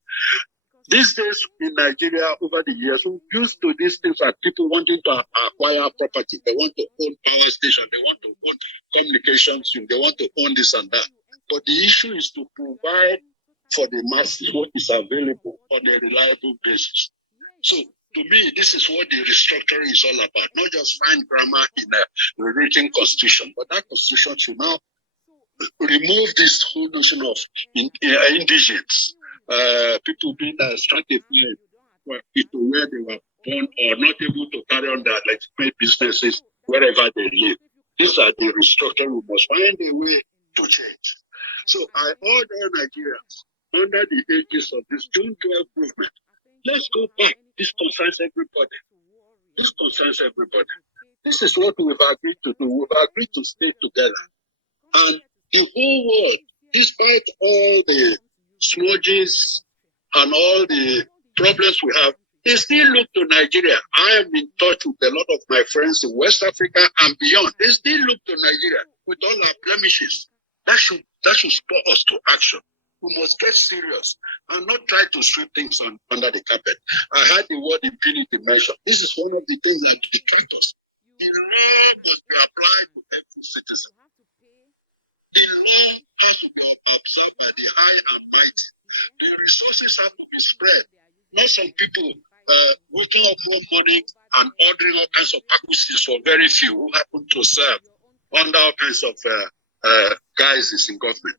These days in Nigeria, over the years, we're used to these things like people wanting to acquire property. They want to own power station. They want to own communications. They want to own this and that. But the issue is to provide for the masses what is available on a reliable basis. So to me, this is what the restructuring is all about. Not just find grammar in a written constitution, but that constitution should now remove this whole notion of indigents. People being stratified into where they were born or not able to carry on their legitimate businesses wherever they live. These are the restructuring we must find a way to change. So I order Nigerians under the aegis of this June 12 movement. Let's go back. This concerns everybody. This concerns everybody. This is what we've agreed to do. We've agreed to stay together. And the whole world, despite all the smudges and all the problems we have, they still look to Nigeria. I am in touch with a lot of my friends in West Africa and beyond. They still look to Nigeria with all our blemishes. That should spur us to action. We must get serious and not try to sweep things under the carpet. I heard the word impunity mentioned. This is one of the things that detract us. The law must be applied to every citizen. The law has to be observed by the high and mighty. The resources have to be spread. Not some people waking up one morning and ordering all kinds of packages for very few who happen to serve under all kinds of guises in government.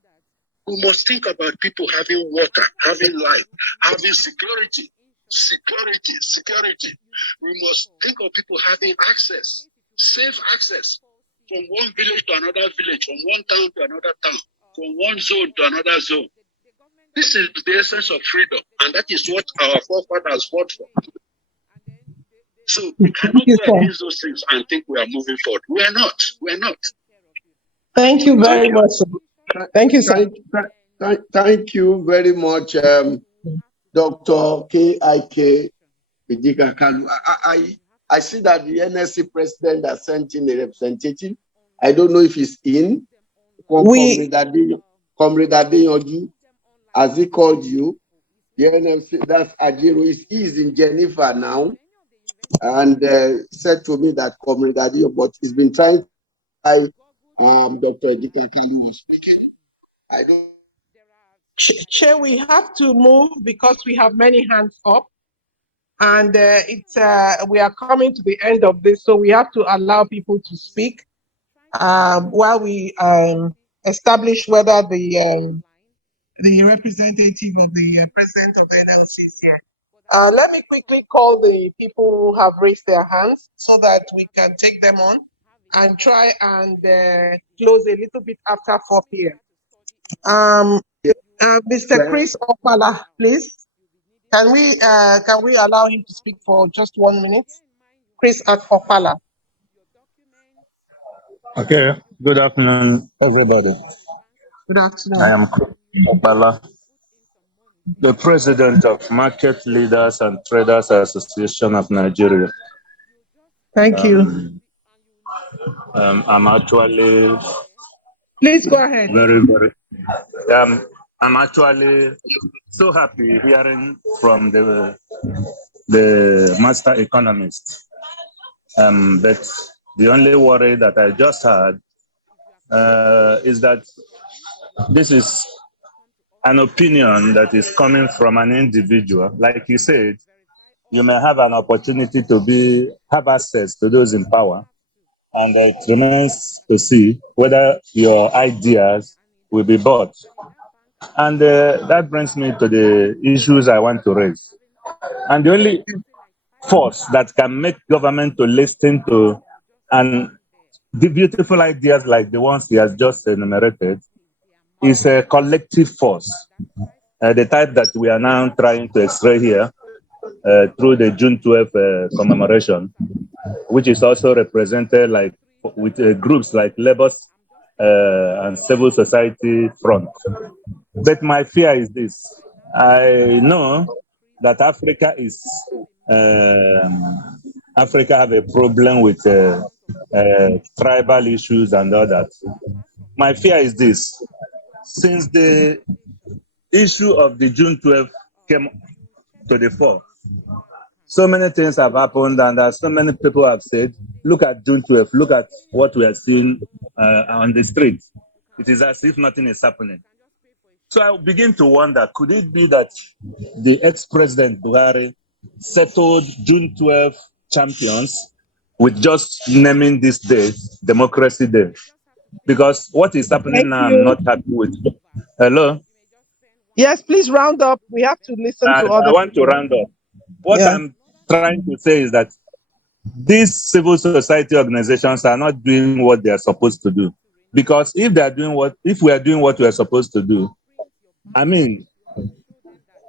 We must think about people having water, having light, having security. Security. We must think of people having access, safe access from one village to another village, from one town to another town, from one zone to another zone. This is the essence of freedom, and that is what our forefathers fought for. So we cannot go against those things and think we are moving forward. We are not. We are not. Thank you very much. Thank you, sir. Thank you very much, Dr. K.I.K. Idika Kalu. I see that the NSC president has sent in a representative. I don't know if he's in. Comrade Adeyanju, has he called you? The NSC, that's Ajiro. He is in Geneva now, and said to me that Comrade Adeyanju, but he's been trying to Dr. Idika Kalu was speaking. I don't. Chair, we have to move because we have many hands up, and we are coming to the end of this, so we have to allow people to speak while we establish whether the representative of the president of the NLC is here. Let me quickly call the people who have raised their hands so that we can take them on. and try and close a little bit after 4 p.m. Mr. Chris Opala, please. Can we allow him to speak for just 1 minute? Chris at Opala. Okay, good afternoon, everybody. Good I afternoon. am Bola, the president of Market Leaders and Traders Association of Nigeria. Thank you. I'm actually Please go ahead. I'm actually so happy hearing from the master economist. But the only worry that I just had is that this is an opinion that is coming from an individual. Like you said, you may have an opportunity to have access to those in power, and it remains to see whether your ideas will be bought. And that brings me to the issues I want to raise. And the only force that can make government to listen to and the beautiful ideas like the ones he has just enumerated is a collective force, the type that we are now trying to x-ray here through the June 12th commemoration, which is also represented like with groups like Labour and Civil Society Front. But my fear is this: I know that Africa have a problem with tribal issues and all that. My fear is this: since the issue of the June 12th came to the fore, so many things have happened, and so many people have said, look at June 12th, look at what we are seeing on the streets. It is as if nothing is happening. So I begin to wonder, could it be that the ex-president Buhari settled June 12th champions with just naming this date, Democracy Day? Because what is happening Thank now, I'm you. not happy with. Hello? Yes, please round up. We have to listen to I other want to people. round up. What Yeah. I'm trying to say is that these civil society organizations are not doing what they are supposed to do. Because if we are doing what we are supposed to do, I mean,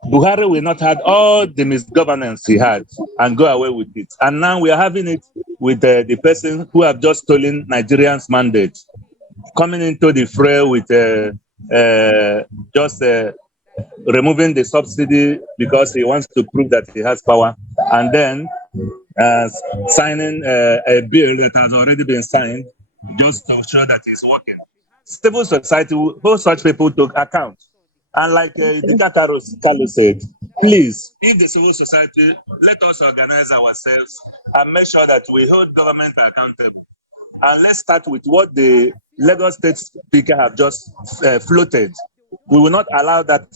Buhari will not have all the misgovernance he had and go away with it. And now we are having it with the person who have just stolen Nigerians' mandate, coming into the fray with just removing the subsidy because he wants to prove that he has power, and then signing a bill that has already been signed just to show that he's working. Civil society will hold such people to account. And like Dika Kalu said, please, if the civil society, let us organize ourselves and make sure that we hold government accountable. And let's start with what the Lagos State Speaker have just floated. We will not allow that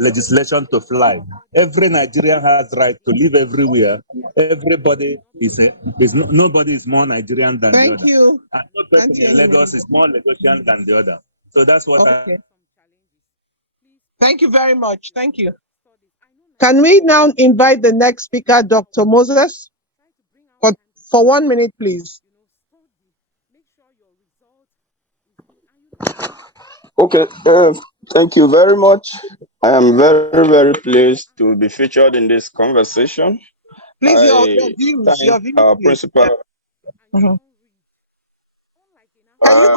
legislation to fly. Every Nigerian has right to live everywhere. Everybody nobody is more Nigerian than the Thank other. you. And no person in Lagos is more Lagosian than the other. So that's what Okay. Thank you very much. Thank you. Can we now invite the next speaker, Dr. Moses, for 1 minute, please? Okay, thank you very much. I am very, very pleased to be featured in this conversation. Please, your I views, thank our please. principal. Mhm. Can you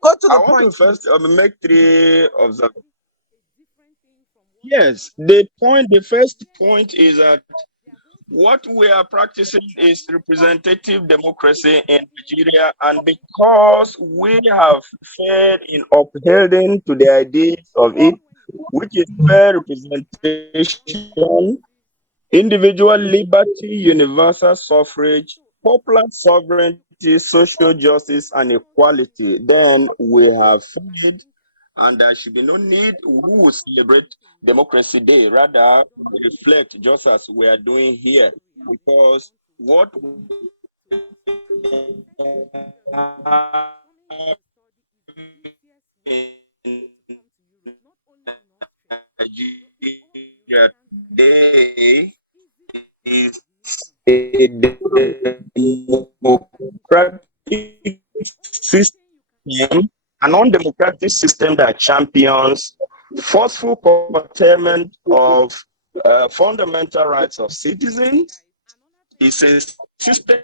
go to I the want to point? first make three observations. Yes, the first point is that what we are practicing is representative democracy in Nigeria, and because we have failed in upholding to the ideas of it, which is fair representation, individual liberty, universal suffrage, popular sovereignty, social justice, and equality, then we have failed, and there should be no need. We will celebrate Democracy Day. Rather, we reflect just as we are doing here, because what we have in Nigeria today is a democratic system, an undemocratic system that champions forceful curtailment of fundamental rights of citizens. It's a system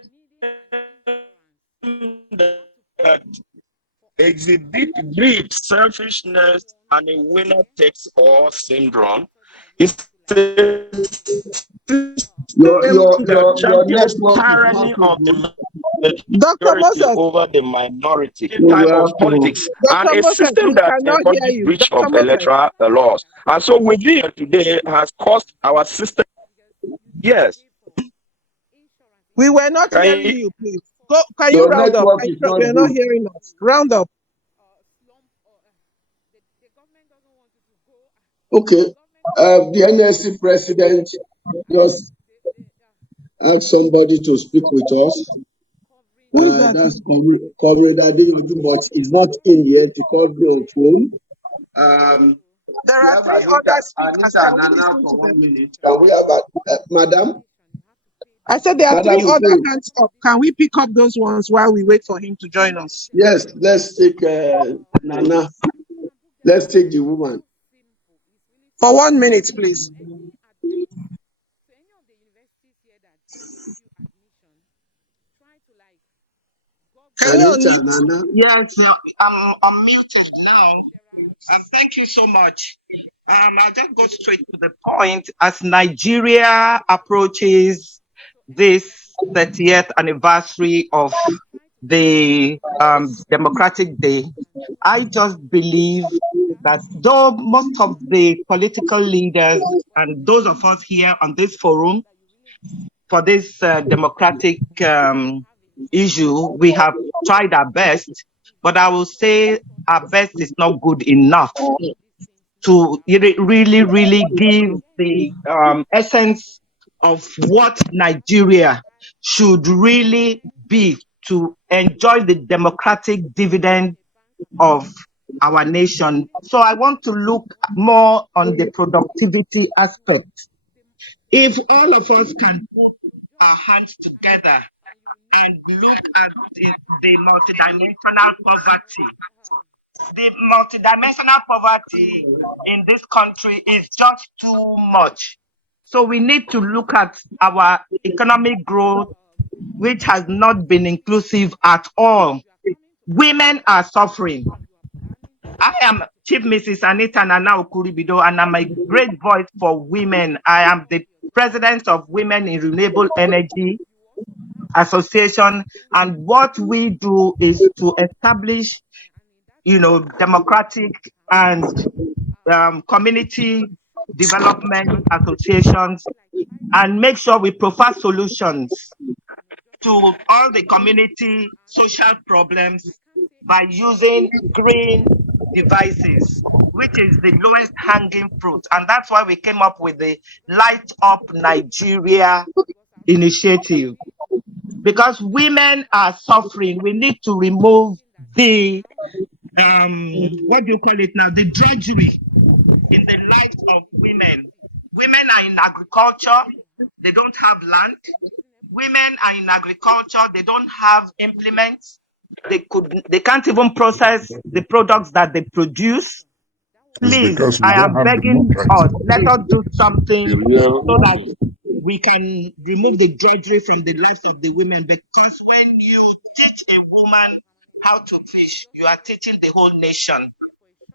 that exhibit greed, selfishness, and a winner takes all syndrome. It's a Your network is tyranny not so of good. the Dr. majority Moses, over the minority You type of have to. politics, and Dr. a Moses, system we that cannot hear encourages you. breach Dr. of Moses. electoral laws. And so within today has cost our system. Yes. We were not hearing you, please. Can you Your round up? network is not We're not good. hearing us. Round up. Okay. The NSC president just asked somebody to speak with us. Who is that? That's Comrade Adeyoju, but he's not in yet. He called me on phone. There We are have three other speakers. Anita Can we Nana listen for to 1 them? minute. Can we have Madam? I said there are three Madam, other hands up. Can we pick up those ones while we wait for him to join us? yes, let's take Nana. Let's take the woman. For 1 minute, please. Can you Anita unmute? Nana. Yes, I'm unmuted now. Thank you so much. I'll just go straight to the point. As Nigeria approaches this 30th anniversary of the Democratic Day, I just believe that though most of the political leaders and those of us here on this forum for this democratic issue, we have tried our best, but I will say our best is not good enough to really give the essence of what Nigeria should really be to enjoy the democratic dividend of our nation. So I want to look more on the productivity aspect. If all of us can put our hands together and look at the multidimensional poverty. The multidimensional poverty in this country is just too much. So we need to look at our economic growth, which has not been inclusive at all. Women are suffering. I am Chief Mrs. Anita Nana Okuribido, and I'm a great voice for women. I am the president of Women in Renewable Energy Association, and what we do is to establish, democratic and community development associations, and make sure we provide solutions to all the community social problems by using green devices, which is the lowest hanging fruit. And that's why we came up with the Light Up Nigeria initiative. Because women are suffering, we need to remove the what do you call it now? The drudgery in the lives of women. Women are in agriculture, they don't have land. Women are in agriculture, they don't have implements. They can't even process the products that they produce. It's Please, because we I don't am have begging us, let us do something The so that real we can remove the drudgery from the lives of the women. Because when you teach a woman how to fish, you are teaching the whole nation.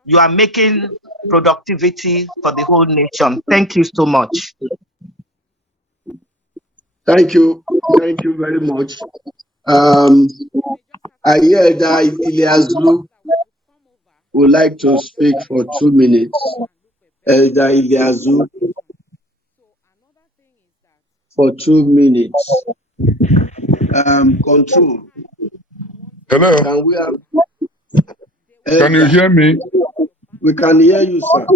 You are making productivity for the whole nation. Thank you so much. Thank you very much. I hear that Ilyasu would like to speak for 2 minutes. Elder Ilyasu for 2 minutes. Control. Hello. Can we have Can you hear me? We can hear you, sir.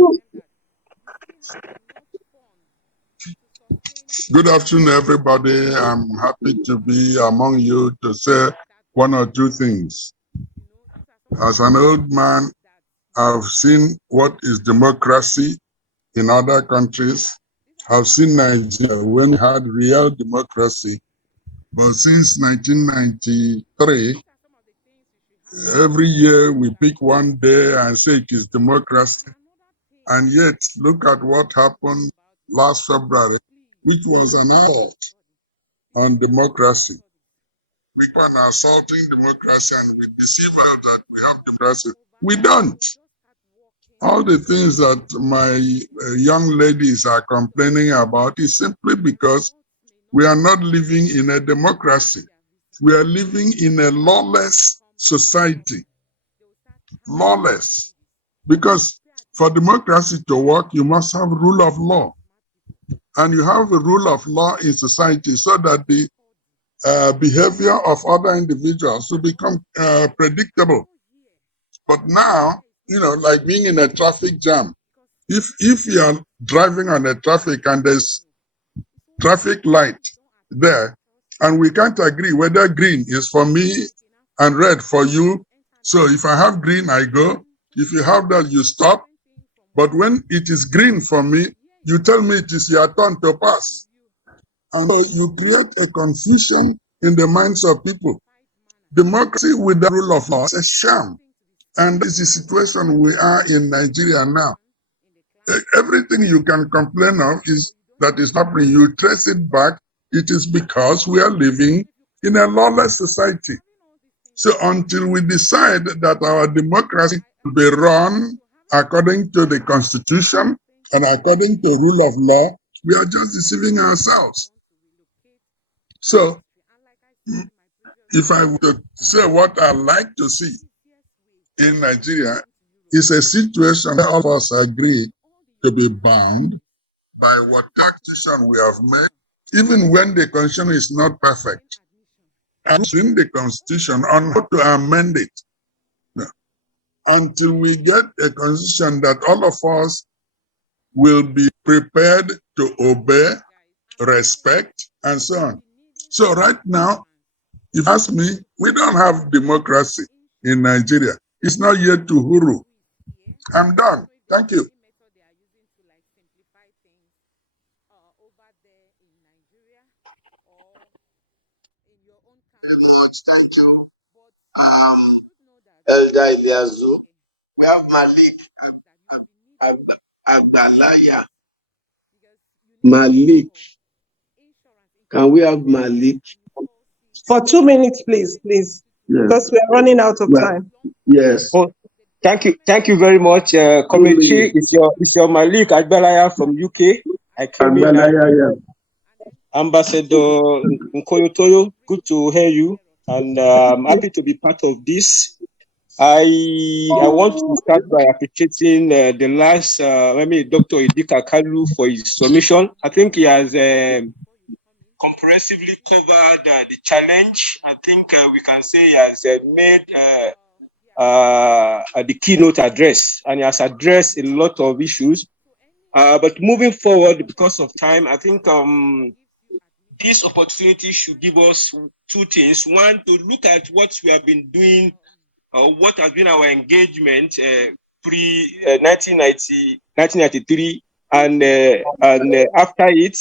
Good afternoon, everybody. I'm happy to be among you to say one or two things. As an old man, I've seen what is democracy in other countries. I've seen Nigeria when we had real democracy. But since 1993, Every year we pick one day and say it is democracy. And yet, look at what happened last February, which was an assault on democracy. We keep on assaulting democracy and we deceive ourselves that we have democracy. We don't. All the things that my young ladies are complaining about is simply because we are not living in a democracy. We are living in a lawless society. Lawless. Because for democracy to work, you must have rule of law. And you have a rule of law in society so that the behavior of other individuals will become predictable. But now, like being in a traffic jam, if you are driving on a traffic and there's traffic light there, and we can't agree whether green is for me and red for you. So if I have green, I go. If you have that, you stop. But when it is green for me, you tell me it is your turn to pass. And so you create a confusion in the minds of people. Democracy without rule of law is a sham. And this is the situation we are in Nigeria now. Everything you can complain of that is happening. You trace it back. It is because we are living in a lawless society. So until we decide that our democracy will be run according to the Constitution and according to rule of law, we are just deceiving ourselves. So if I were to say what I like to see in Nigeria, is a situation where all of us agree to be bound by what decision we have made, even when the constitution is not perfect. And in the constitution on how to amend it. Until we get a constitution that all of us will be prepared to obey, respect, and so on. So right now, if you ask me, we don't have democracy in Nigeria. It's not yet to huru. I'm done. Thank you. Elder Iliazu, we have Malik Agbalaya. Malik. Can we have Malik? For 2 minutes, please. Yes. Because we are running out of time. Yes. Oh, thank you very much, committee. It's your Malik Agbalaya from UK. I came in. Ambassador Nkoyotoyo, good to hear you, and I'm happy to be part of this. I want to start by appreciating the last, Dr. Idika Kalu for his submission. I think he has comprehensively covered the challenge. I think we can say he has made the keynote address, and he has addressed a lot of issues. But moving forward, because of time, I think this opportunity should give us two things. One, to look at what we have been doing, what has been our engagement pre-1993 and after it.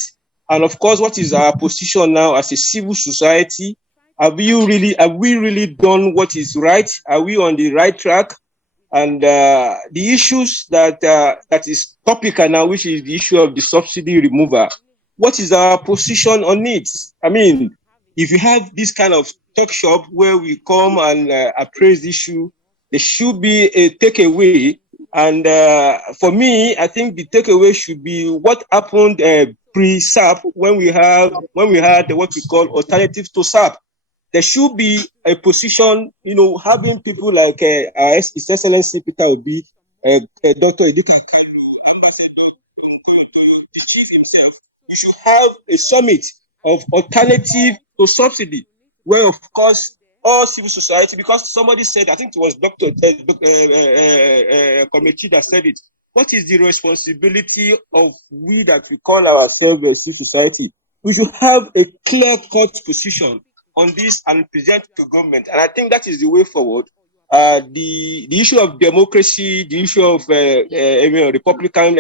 And of course, what is our position now as a civil society? Have we really done what is right? Are we on the right track? And the issues that is topical now, which is the issue of the subsidy removal. What is our position on it? I mean, if you have this kind of talk shop where we come and appraise the issue, there should be a takeaway. And for me, I think the takeaway should be what happened pre-SAP when we had what we call alternative to SAP. There should be a position, having people like His Excellency Peter Obi, Dr. Idika Kalu, Ambassador the chief himself. We should have a summit of alternative to subsidy, where of course all civil society, because somebody said, I think it was Dr. Committee that said it. What is the responsibility of we that we call ourselves a civil society? We should have a clear-cut position on this and present to government, and I think that is the way forward. The issue of democracy, the issue of Republican,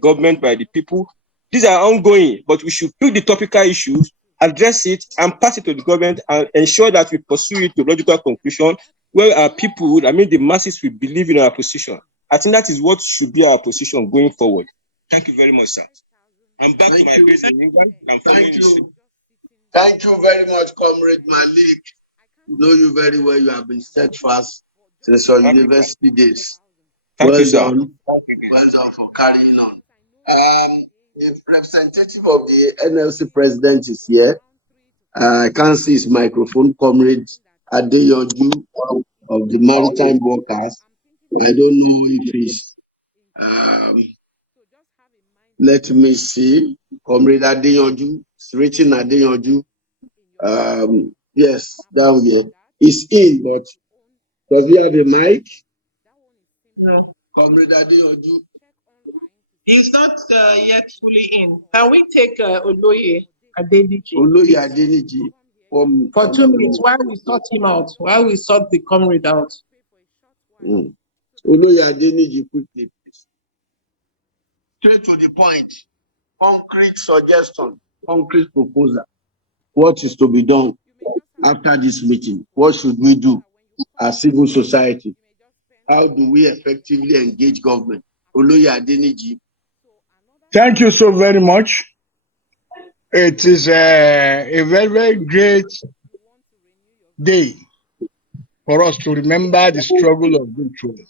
government by the people, these are ongoing. But we should pick the topical issues, address it, and pass it to the government, and ensure that we pursue it to logical conclusion. where our people, I mean the masses, will believe in our position. I think that is what should be our position going forward. Thank you very much, sir. I'm back to my place in England. I'm following you. Thank you very much, Comrade Malik. Know you very well. You have been steadfast since your university days. Thank you, sir. Well done for carrying on. A representative of the NLC president is here. I can't see his microphone. Comrade Adeyoju of the Maritime Workers. I don't know if he's. Let me see. Comrade Adeyoju. It's written Adeyoju. Yes, down there. He's in, but does he have a mic? No. Comrade Adeyoju. He's not yet fully in. Can we take Oloye Adeniji? Oloye Adeniji. For 2 minutes, while we sort him out, while we sort the comrade out. Oloye Adeniji, quickly, please. Straight to the point. Concrete suggestion, concrete proposal. What is to be done after this meeting? What should we do as civil society? How do we effectively engage government? Oloye Adeniji. Thank you so very much. It is a very, very great day for us to remember the struggle of good truth.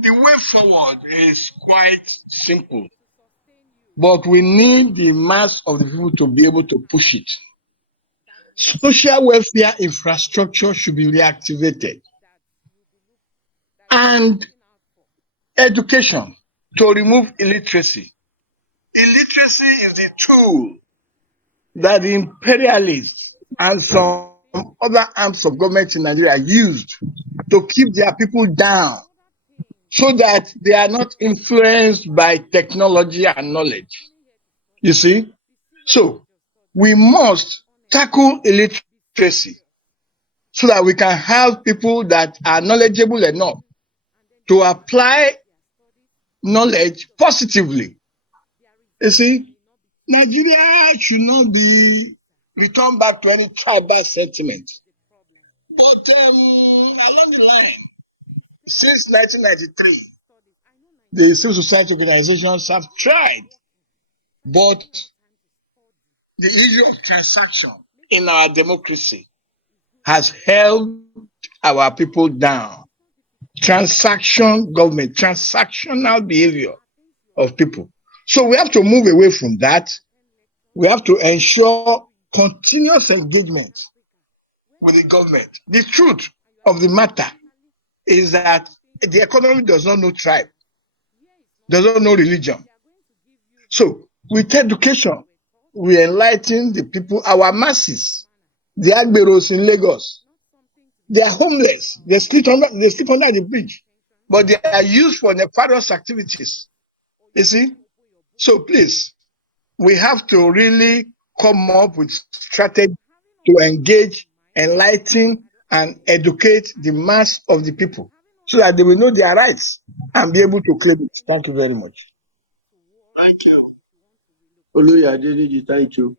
The way forward is quite simple, but we need the mass of the people to be able to push it. Social welfare infrastructure should be reactivated, and education to remove illiteracy. Illiteracy is the tool that the imperialists and some other arms of government in Nigeria used to keep their people down so that they are not influenced by technology and knowledge. You see? So we must tackle illiteracy so that we can have people that are knowledgeable enough to apply knowledge positively. You see, Nigeria should not be returned back to any tribal sentiment. But along the line, since 1993, the civil society organizations have tried, but the issue of transaction in our democracy has held our people down. Transaction government, transactional behavior of people. So we have to move away from that. We have to ensure continuous engagement with the government. The truth of the matter is that the economy does not know tribe, does not know religion. So with education, we enlighten the people, our masses, the Agberos in Lagos. They are homeless. They sleep under the bridge, but they are used for nefarious activities. You see? So please, we have to really come up with strategy to engage, enlighten, and educate the mass of the people so that they will know their rights and be able to claim it. Thank you very much. Thank you. Oloye Adeniji, thank you.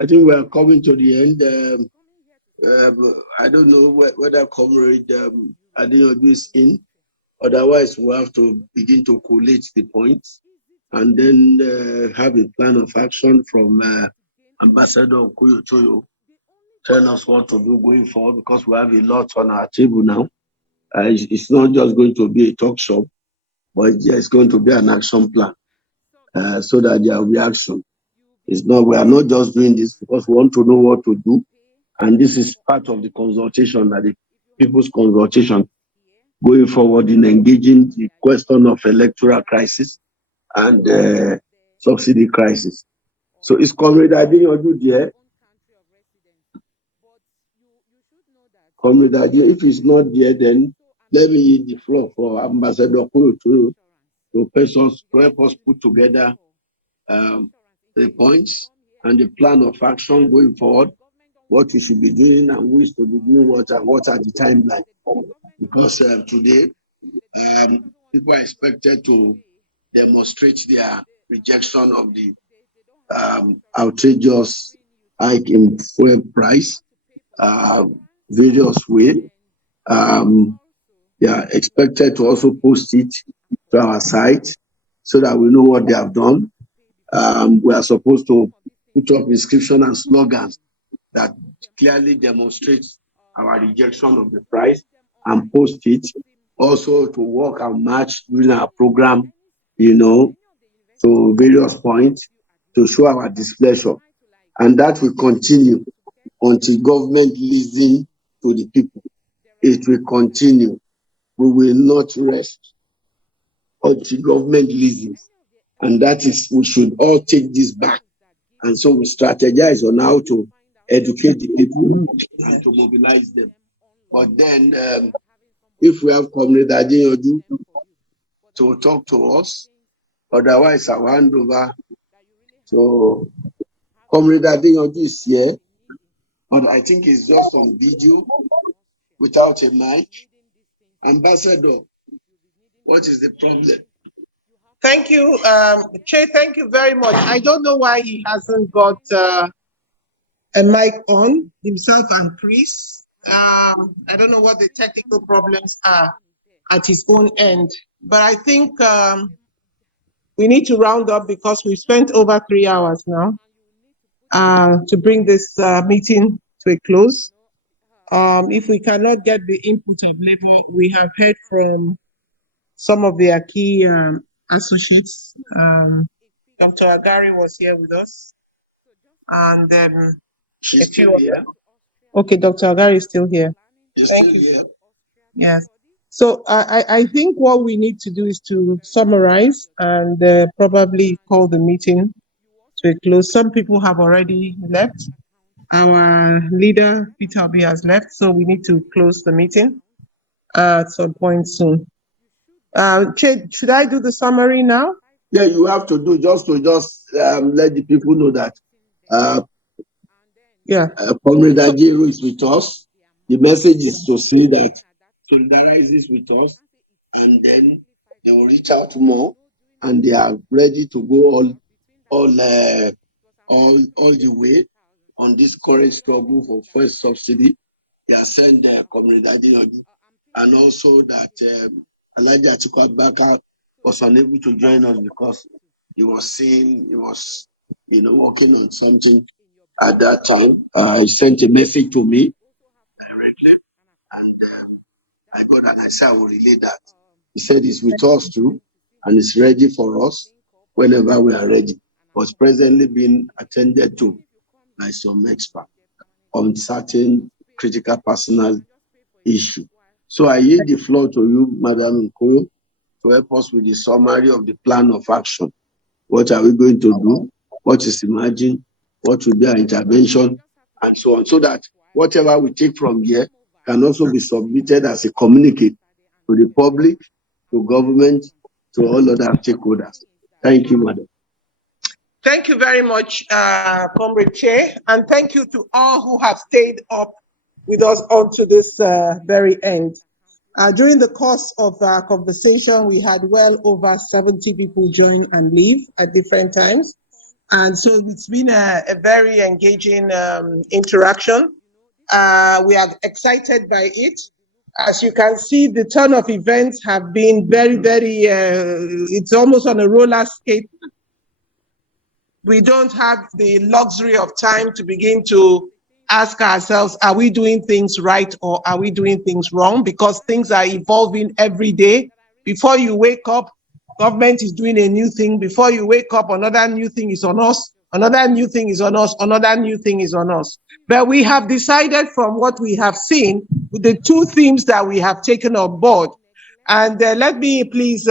I think we are coming to the end. I don't know whether Comrade Adeyoju is in. Otherwise, we have to begin to collate the points and then have a plan of action from Ambassador Okoye-Ochoyo. Tell us what to do going forward because we have a lot on our table now. It's not just going to be a talk shop, but it's going to be an action plan so that there will be action. We are not just doing this because we want to know what to do. And this is part of the consultation, the people's consultation going forward in engaging the question of electoral crisis and subsidy crisis. So is Comrade Adeyoju there? Comrade Adeyoju, if he's not there, then let me yield the floor for Ambassador Okoye-Ochoyo to help us put together the points and the plan of action going forward, what we should be doing and who is to be doing what and what are the timeline. Because today, people are expected to demonstrate their rejection of the outrageous hike in fuel price, various ways. They are expected to also post it to our site so that we know what they have done. We are supposed to put up inscription and slogans that clearly demonstrate our rejection of the price and post it. Also to walk and march during our program, to various points to show our displeasure. And that will continue until government listens to the people. It will continue. We will not rest until government listens. And that is, we should all take this back. And so we strategize on how to educate the people and to mobilize them. But then, if we have Comrade Adeyanju to talk to us, otherwise I'll hand over to Comrade Adeyanju is here, but I think it's just on video without a mic. Ambassador, what is the problem? Thank you, Che. Thank you very much. I don't know why he hasn't got a mic on himself and Chris. I don't know what the technical problems are at his own end, but I think we need to round up because we've spent over 3 hours now to bring this meeting to a close. If we cannot get the input of Labour, we have heard from some of their key associates. Dr. Agari was here with us, and She's still here. Okay, Dr. Agari is still here. Thank you. Here. Yes. So I think what we need to do is to summarize and probably call the meeting to a close. Some people have already left. Our leader, Peter Obi, has left, so we need to close the meeting at some point soon. Should I do the summary now? Yeah, you have to do just let the people know that Comrade Ajeru is with us. The message is to say that Solidarize is with us, and then they will reach out more, and they are ready to go all the way on this current struggle for first subsidy. They are sent Comrade Ajeru, and also that Alhaji Atiku Abubakar was unable to join us because he was working on something at that time. He sent a message to me directly, and I got that. I said I will relay that. He said he's with us too, and is ready for us whenever we are ready. But presently being attended to by some expert on certain critical personal issue. So I yield the floor to you, Madam Nko, to help us with the summary of the plan of action. What are we going to do? What is imagined? What will be our intervention? And so on. So that whatever we take from here can also be submitted as a communique to the public, to government, to all other stakeholders. Thank you, Madam. Thank you very much, Comrade Che, and thank you to all who have stayed up with us onto this very end. During the course of our conversation, we had well over 70 people join and leave at different times. And so it's been a very engaging interaction. We are excited by it. As you can see, the turn of events have been very, very, it's almost on a roller skate. We don't have the luxury of time to begin to ask ourselves, are we doing things right or are we doing things wrong? Because things are evolving every day. Before you wake up, government is doing a new thing. Before you wake up, another new thing is on us. Another new thing is on us. Another new thing is on us. But we have decided from what we have seen with the two themes that we have taken on board. And let me please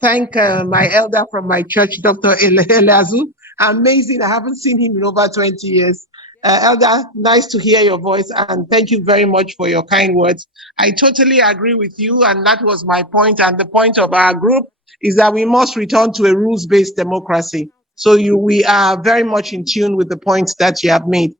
thank my elder from my church, Dr. Eleazu. Amazing. I haven't seen him in over 20 years. Elder, nice to hear your voice, and thank you very much for your kind words. I totally agree with you, and that was my point, and the point of our group is that we must return to a rules-based democracy. So we are very much in tune with the points that you have made.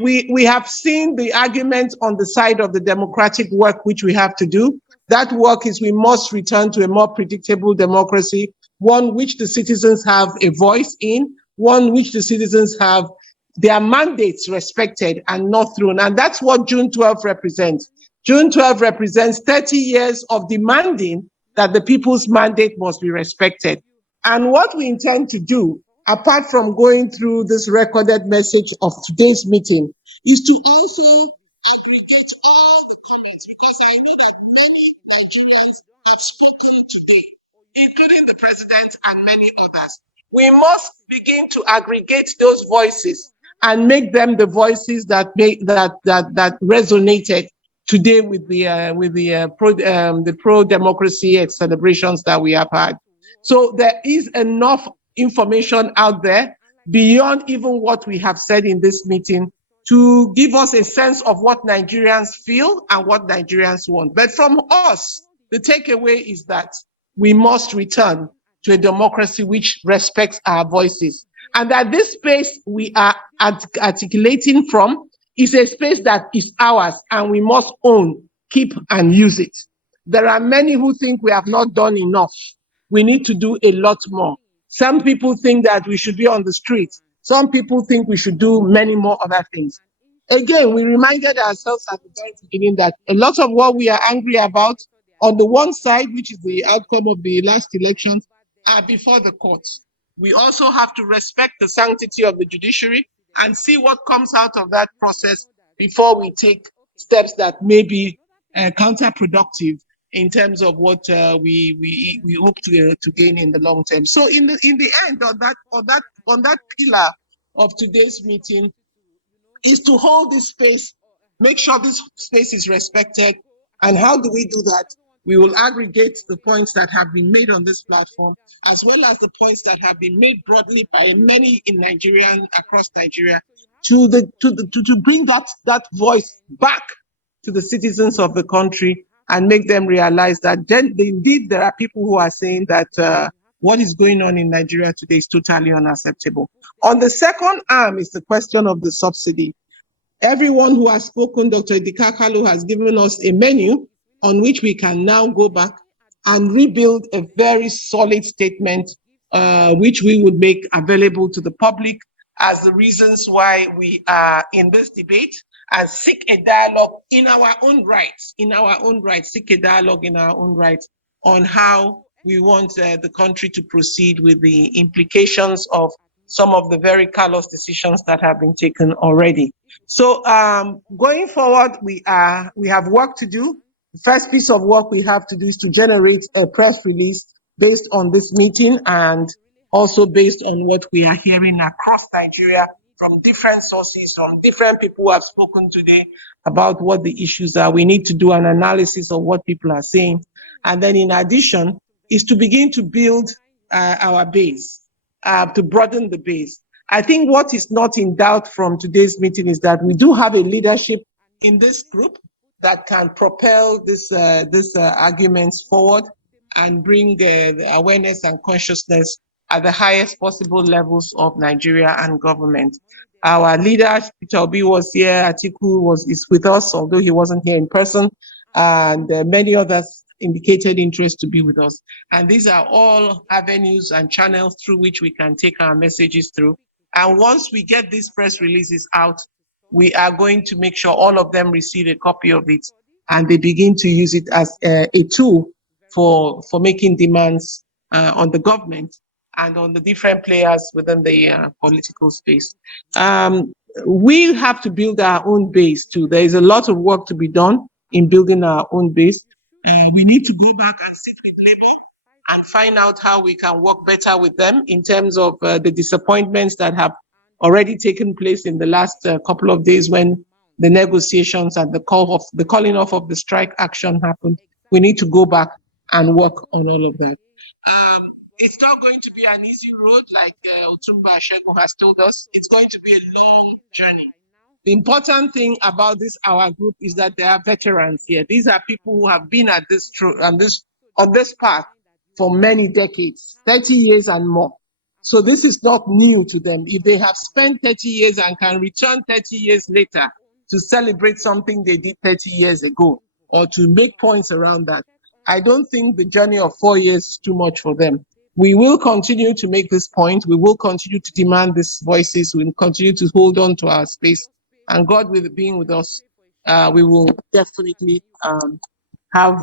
We have seen the argument on the side of the democratic work which we have to do. That work is we must return to a more predictable democracy, one which the citizens have a voice in, one which the citizens have their mandates respected and not thrown. And that's what June 12 represents. June 12 represents 30 years of demanding that the people's mandate must be respected. And what we intend to do, apart from going through this recorded message of today's meeting, is to also aggregate all the comments, because I know that many Nigerians have spoken today, including the president and many others. We must begin to aggregate those voices and make them the voices that resonated today with the pro democracy celebrations that we have had. So there is enough information out there beyond even what we have said in this meeting to give us a sense of what Nigerians feel and what Nigerians want. But from us, the takeaway is that we must return to a democracy which respects our voices. And that this space we are articulating from is a space that is ours and we must own, keep, and use it. There are many who think we have not done enough. We need to do a lot more. Some people think that we should be on the streets. Some people think we should do many more other things. Again, we reminded ourselves at the very beginning that a lot of what we are angry about on the one side, which is the outcome of the last elections, are before the courts. We also have to respect the sanctity of the judiciary and see what comes out of that process before we take steps that may be counterproductive in terms of what we hope to gain in the long term. So in the end, on that pillar of today's meeting is to hold this space, make sure this space is respected. And how do we do that? We will aggregate the points that have been made on this platform, as well as the points that have been made broadly by many in Nigeria and across Nigeria, to bring that voice back to the citizens of the country and make them realize that indeed there are people who are saying that what is going on in Nigeria today is totally unacceptable. On the second arm is the question of the subsidy. Everyone who has spoken, Dr. Idikakalu has given us a menu on which we can now go back and rebuild a very solid statement, which we would make available to the public as the reasons why we are in this debate, and seek a dialogue in our own rights, seek a dialogue in our own rights on how we want the country to proceed with the implications of some of the very callous decisions that have been taken already. So going forward, we have work to do. The first piece of work we have to do is to generate a press release based on this meeting and also based on what we are hearing across Nigeria from different sources, from different people who have spoken today about what the issues are. We need to do an analysis of what people are saying. And then in addition, is to begin to build our base, to broaden the base. I think what is not in doubt from today's meeting is that we do have a leadership in this group that can propel this arguments forward and bring the awareness and consciousness at the highest possible levels of Nigeria and government. Our leader, Peter Obi, was here. Atiku is with us, although he wasn't here in person, and many others indicated interest to be with us. And these are all avenues and channels through which we can take our messages through. And once we get these press releases out, we are going to make sure all of them receive a copy of it and they begin to use it as a tool for making demands on the government and on the different players within the political space. We have to build our own base too. There is a lot of work to be done in building our own base. We need to go back and sit with labor and find out how we can work better with them in terms of the disappointments that have already taken place in the last couple of days when the negotiations and the calling off of the strike action happened. We need to go back and work on all of that. It's not going to be an easy road, like Otumba Shego has told us. It's going to be a long journey. The important thing about our group is that there are veterans here. These are people who have been at on this path for many decades, 30 years and more. So this is not new to them. If they have spent 30 years and can return 30 years later to celebrate something they did 30 years ago or to make points around that, I don't think the journey of 4 years is too much for them. We will continue to make this point. We will continue to demand these voices. We will continue to hold on to our space. And God will be with us we will definitely have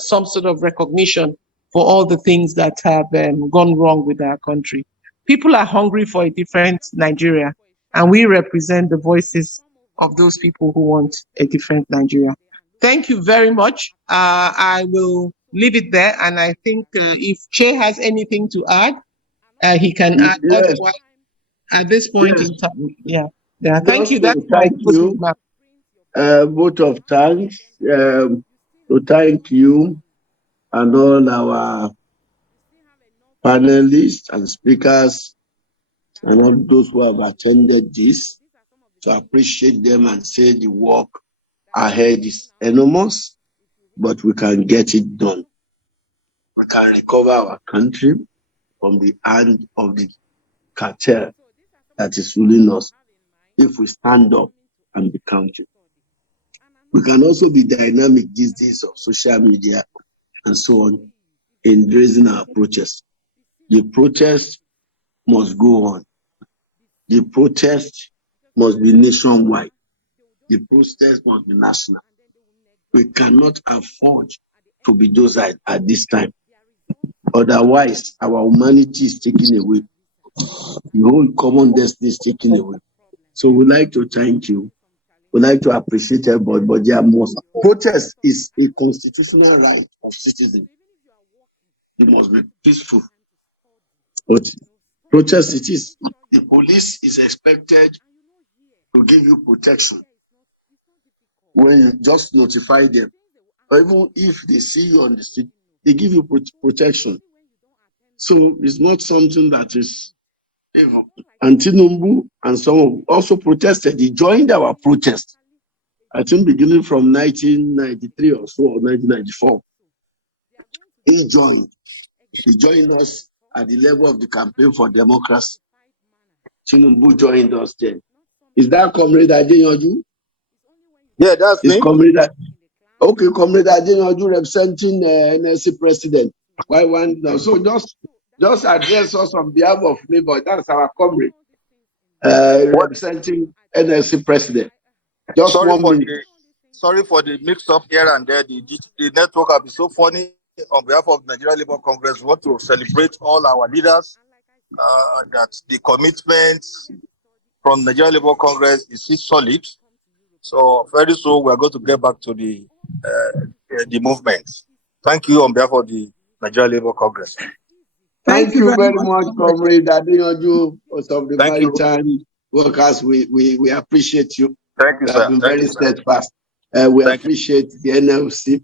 some sort of recognition for all the things that have gone wrong with our country. People are hungry for a different Nigeria, and we represent the voices of those people who want a different Nigeria. Thank you very much. I will leave it there, and I think if Che has anything to add, he can add. Yes, Otherwise, at this point yes. in time, yeah. Thank you. Just That's to my thank closing you, remark. vote of thanks, to thank you and all our panelists and speakers and all those who have attended this, to appreciate them and say the work ahead is enormous, but we can get it done. We can recover our country from the hand of the cartel that is ruling us if we stand up and be counted. We can also be dynamic these days of social media and so on in raising our protest. The protest must go on. The protest must be nationwide. The protest must be national. We cannot afford to be those at this time. Otherwise, our humanity is taken away. The whole common destiny is taken away. So we'd like to thank you. We'd like to appreciate everybody, but there must protest is a constitutional right of citizens. It must be peaceful. But protest it is. The police is expected to give you protection when you just notify them. Or even if they see you on the street, they give you protection. So it's not something that is evil. And Tinubu and some also protested. He joined our protest, I think beginning from 1993 or so, or 1994. He joined. He joined us at the level of the campaign for democracy. Tinubu joined us then. Is that Comrade Adeyanju? Yeah, that's Is me. Comrade Okay, Comrade Adeyanju representing NLC president. Why one now? So just address us on behalf of Labour. That's our comrade representing NLC president. Just Sorry 1 for minute. the mix up here and there. The network have been so funny. On behalf of Nigeria Labour Congress, we want to celebrate all our leaders. That the commitment from Nigeria Labour Congress is still solid. So very soon we are going to get back to the movement. Thank you on behalf of the Nigeria Labour Congress. Thank you very much, Comrade Adeyanju of the Thank you. maritime workers. We appreciate you. Thank you, You sir. have been Thank very you, sir. steadfast. We Thank you. appreciate the NLC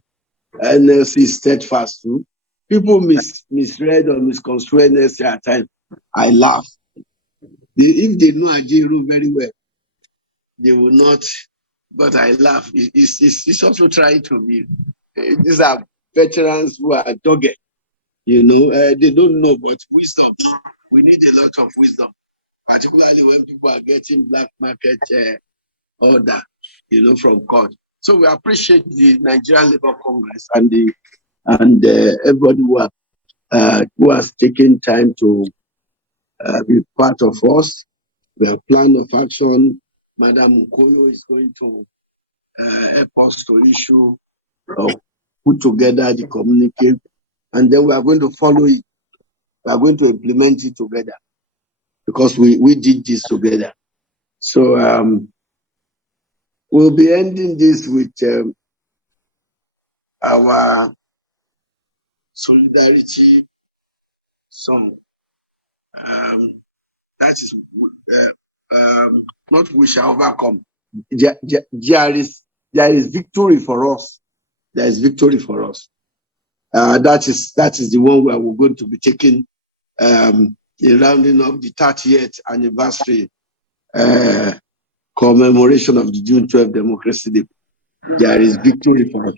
is steadfast too. People misread or misconstrue NLC at times. I laugh. If they know Ajiru very well, they will not. But I laugh. It's also trying to be. These are veterans who are dogged. They don't know, but wisdom. We need a lot of wisdom, particularly when people are getting black market order, from court. So we appreciate the Nigerian Labour Congress and everybody who has taken time to be part of us. We have plan of action. Madam Mukoyo is going to help us to issue or put together the communique, and then we are going to follow it. We are going to implement it together because we did this together. So we'll be ending this with our solidarity song. That is not we shall overcome. There is victory for us. There is victory for us. That is the one where we're going to be taking in rounding up the 30th anniversary commemoration of the June 12th Democracy Day. There is victory for us.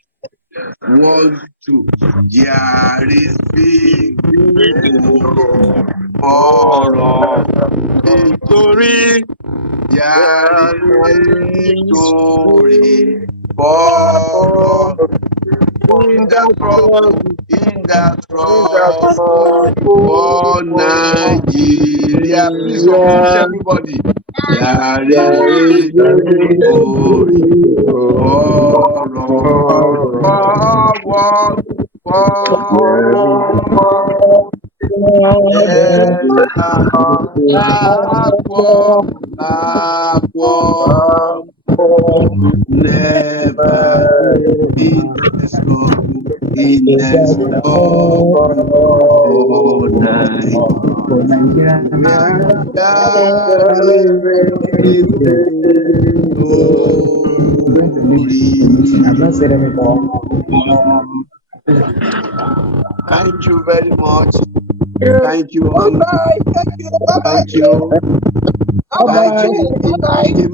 1, 2. There is victory for us. Victory. There is victory for us. In the trouble for Nigeria. Please unmute everybody. There is victory backward, backward. Never in the struggle all night. Thank you very much. Thank you all. Thank you. Thank you.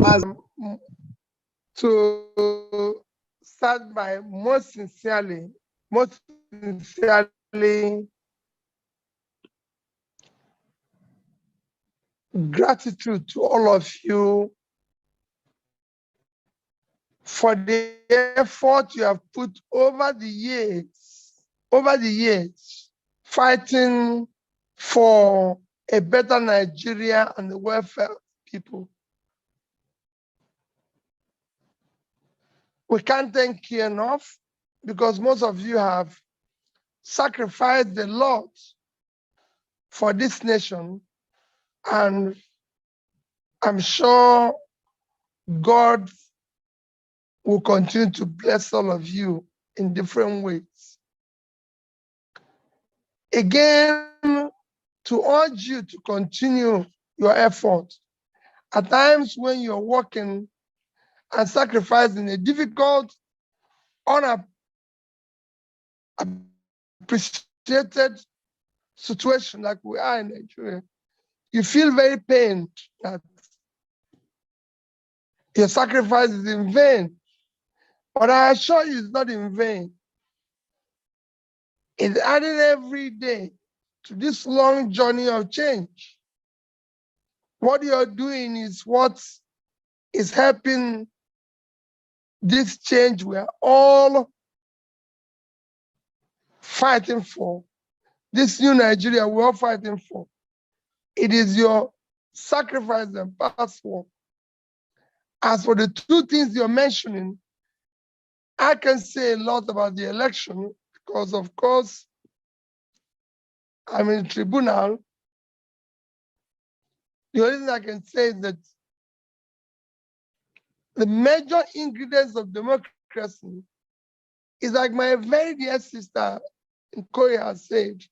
To start by most sincerely gratitude to all of you for the effort you have put over the years, fighting for a better Nigeria and the welfare of people. We can't thank you enough because most of you have sacrificed a lot for this nation, and I'm sure God will continue to bless all of you in different ways. Again, to urge you to continue your effort. At times when you're working and sacrificing a difficult, unappreciated situation like we are in Nigeria, you feel very pained that your sacrifice is in vain. But I assure you it's not in vain. It's adding every day to this long journey of change. What you're doing is what is helping this change we're all fighting for. This new Nigeria we're all fighting for. It is your sacrifice and passport. As for the two things you're mentioning, I can say a lot about the election because, of course, I'm in Tribunal. The only thing I can say is that the major ingredients of democracy is, like my very dear sister in Korea has said,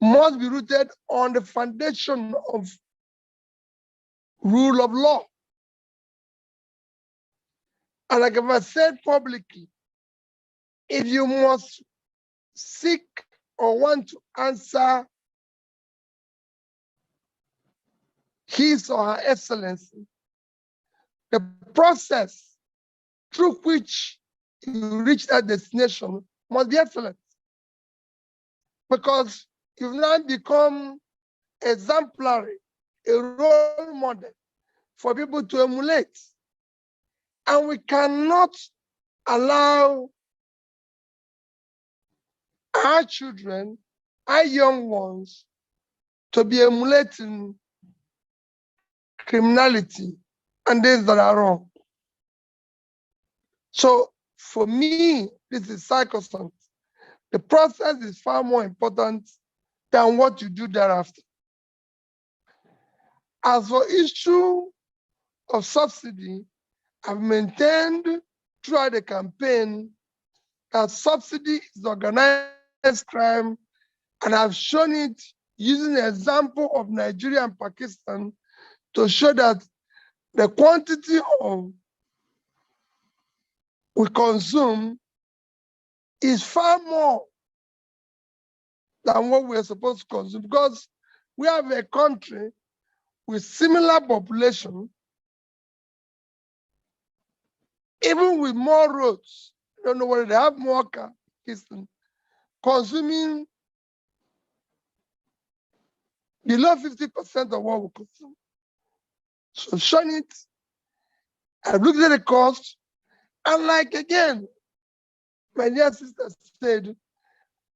must be rooted on the foundation of rule of law. And like I've said publicly, if you must seek or want to answer His or Her Excellency, the process through which you reach that destination must be excellent. Because you've now become exemplary, a role model for people to emulate. And we cannot allow our children, our young ones, to be emulating criminality and things that are wrong. So for me, this is sacrosanct. The process is far more important than what you do thereafter. As for issue of subsidy, I've maintained throughout the campaign that subsidy is organized crime, and I've shown it using the example of Nigeria and Pakistan to show that the quantity of we consume is far more than what we're supposed to consume, because we have a country with similar population, even with more roads. I don't know whether they have more cars, consuming below 50% of what we consume. So showing it, I've looked at the cost, and like again, my dear sister said,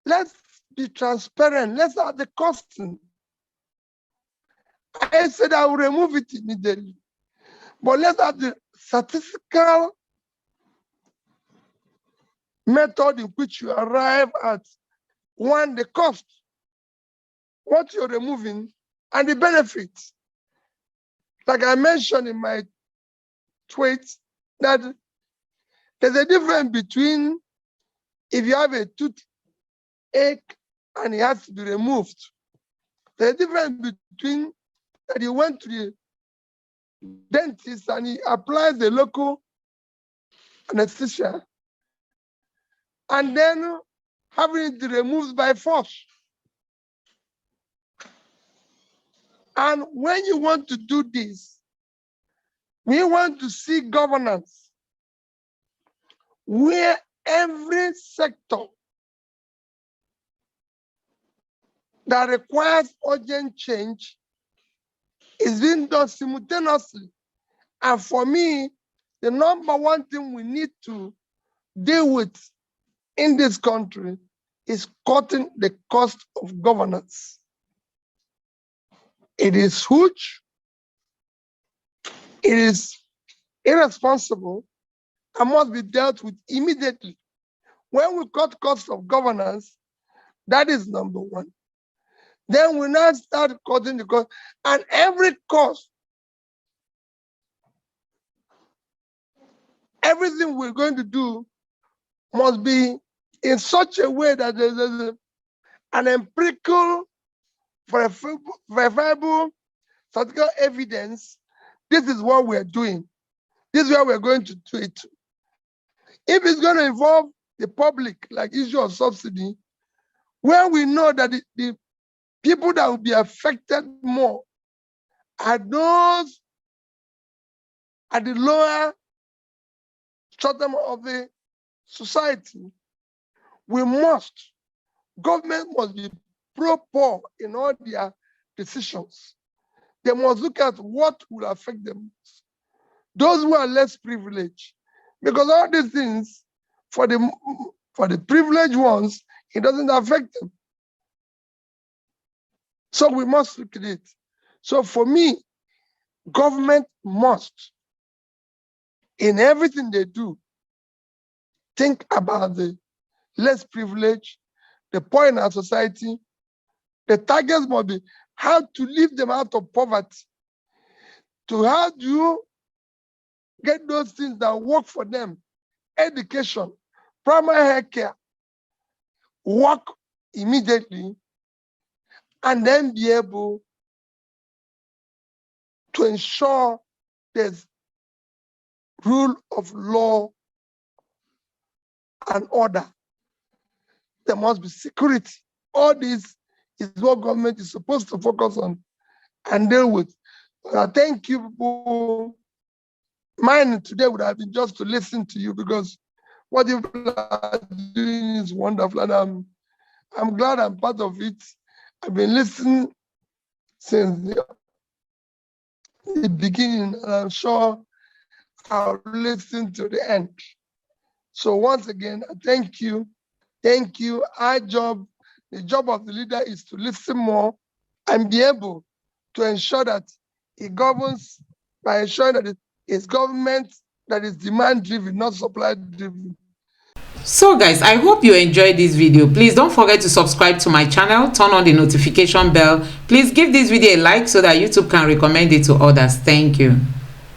let's be transparent, let's have the costing. I said I will remove it immediately, but let's have the statistical method in which you arrive at, one, the cost, what you're removing, and the benefits. Like I mentioned in my tweet, that there's a difference between if you have a toothache and it has to be removed. There's a difference between that you went to the dentist and he applies the local anesthesia and then having it removed by force. And when you want to do this, we want to see governance where every sector that requires urgent change is being done simultaneously. And for me, the number one thing we need to deal with in this country is cutting the cost of governance. It is huge, it is irresponsible, and must be dealt with immediately. When we cut cost of governance, that is number one. Then we now start cutting the cost, and every cost, everything we're going to do must be in such a way that there's an empirical, verifiable, statistical evidence. This is what we're doing. This is where we're going to do it. If it's going to involve the public, like issue of subsidy, where we know that the people that will be affected more are those at the lower stratum of the society, government must be pro-poor in all their decisions. They must look at what will affect them, those who are less privileged. Because all these things, for the privileged ones, it doesn't affect them. So we must look at it. So for me, government must, in everything they do, think about the less privileged, the poor in our society. The targets must be how to lift them out of poverty, to how do you get those things that work for them, education, primary health care, work immediately, and then be able to ensure there's rule of law and order. There must be security. All this is what government is supposed to focus on and deal with. Thank you, people. Mine today would have been just to listen to you, because what you are doing is wonderful, and I'm glad I'm part of it. I've been listening since the beginning, and I'm sure I'll listen to the end. So once again, thank you. Thank you. The job of the leader is to listen more and be able to ensure that he governs by ensuring that it's government that is demand-driven, not supply-driven. So guys, I hope you enjoyed this video. Please don't forget to subscribe to my channel, turn on the notification bell. Please give this video a like so that YouTube can recommend it to others. Thank you.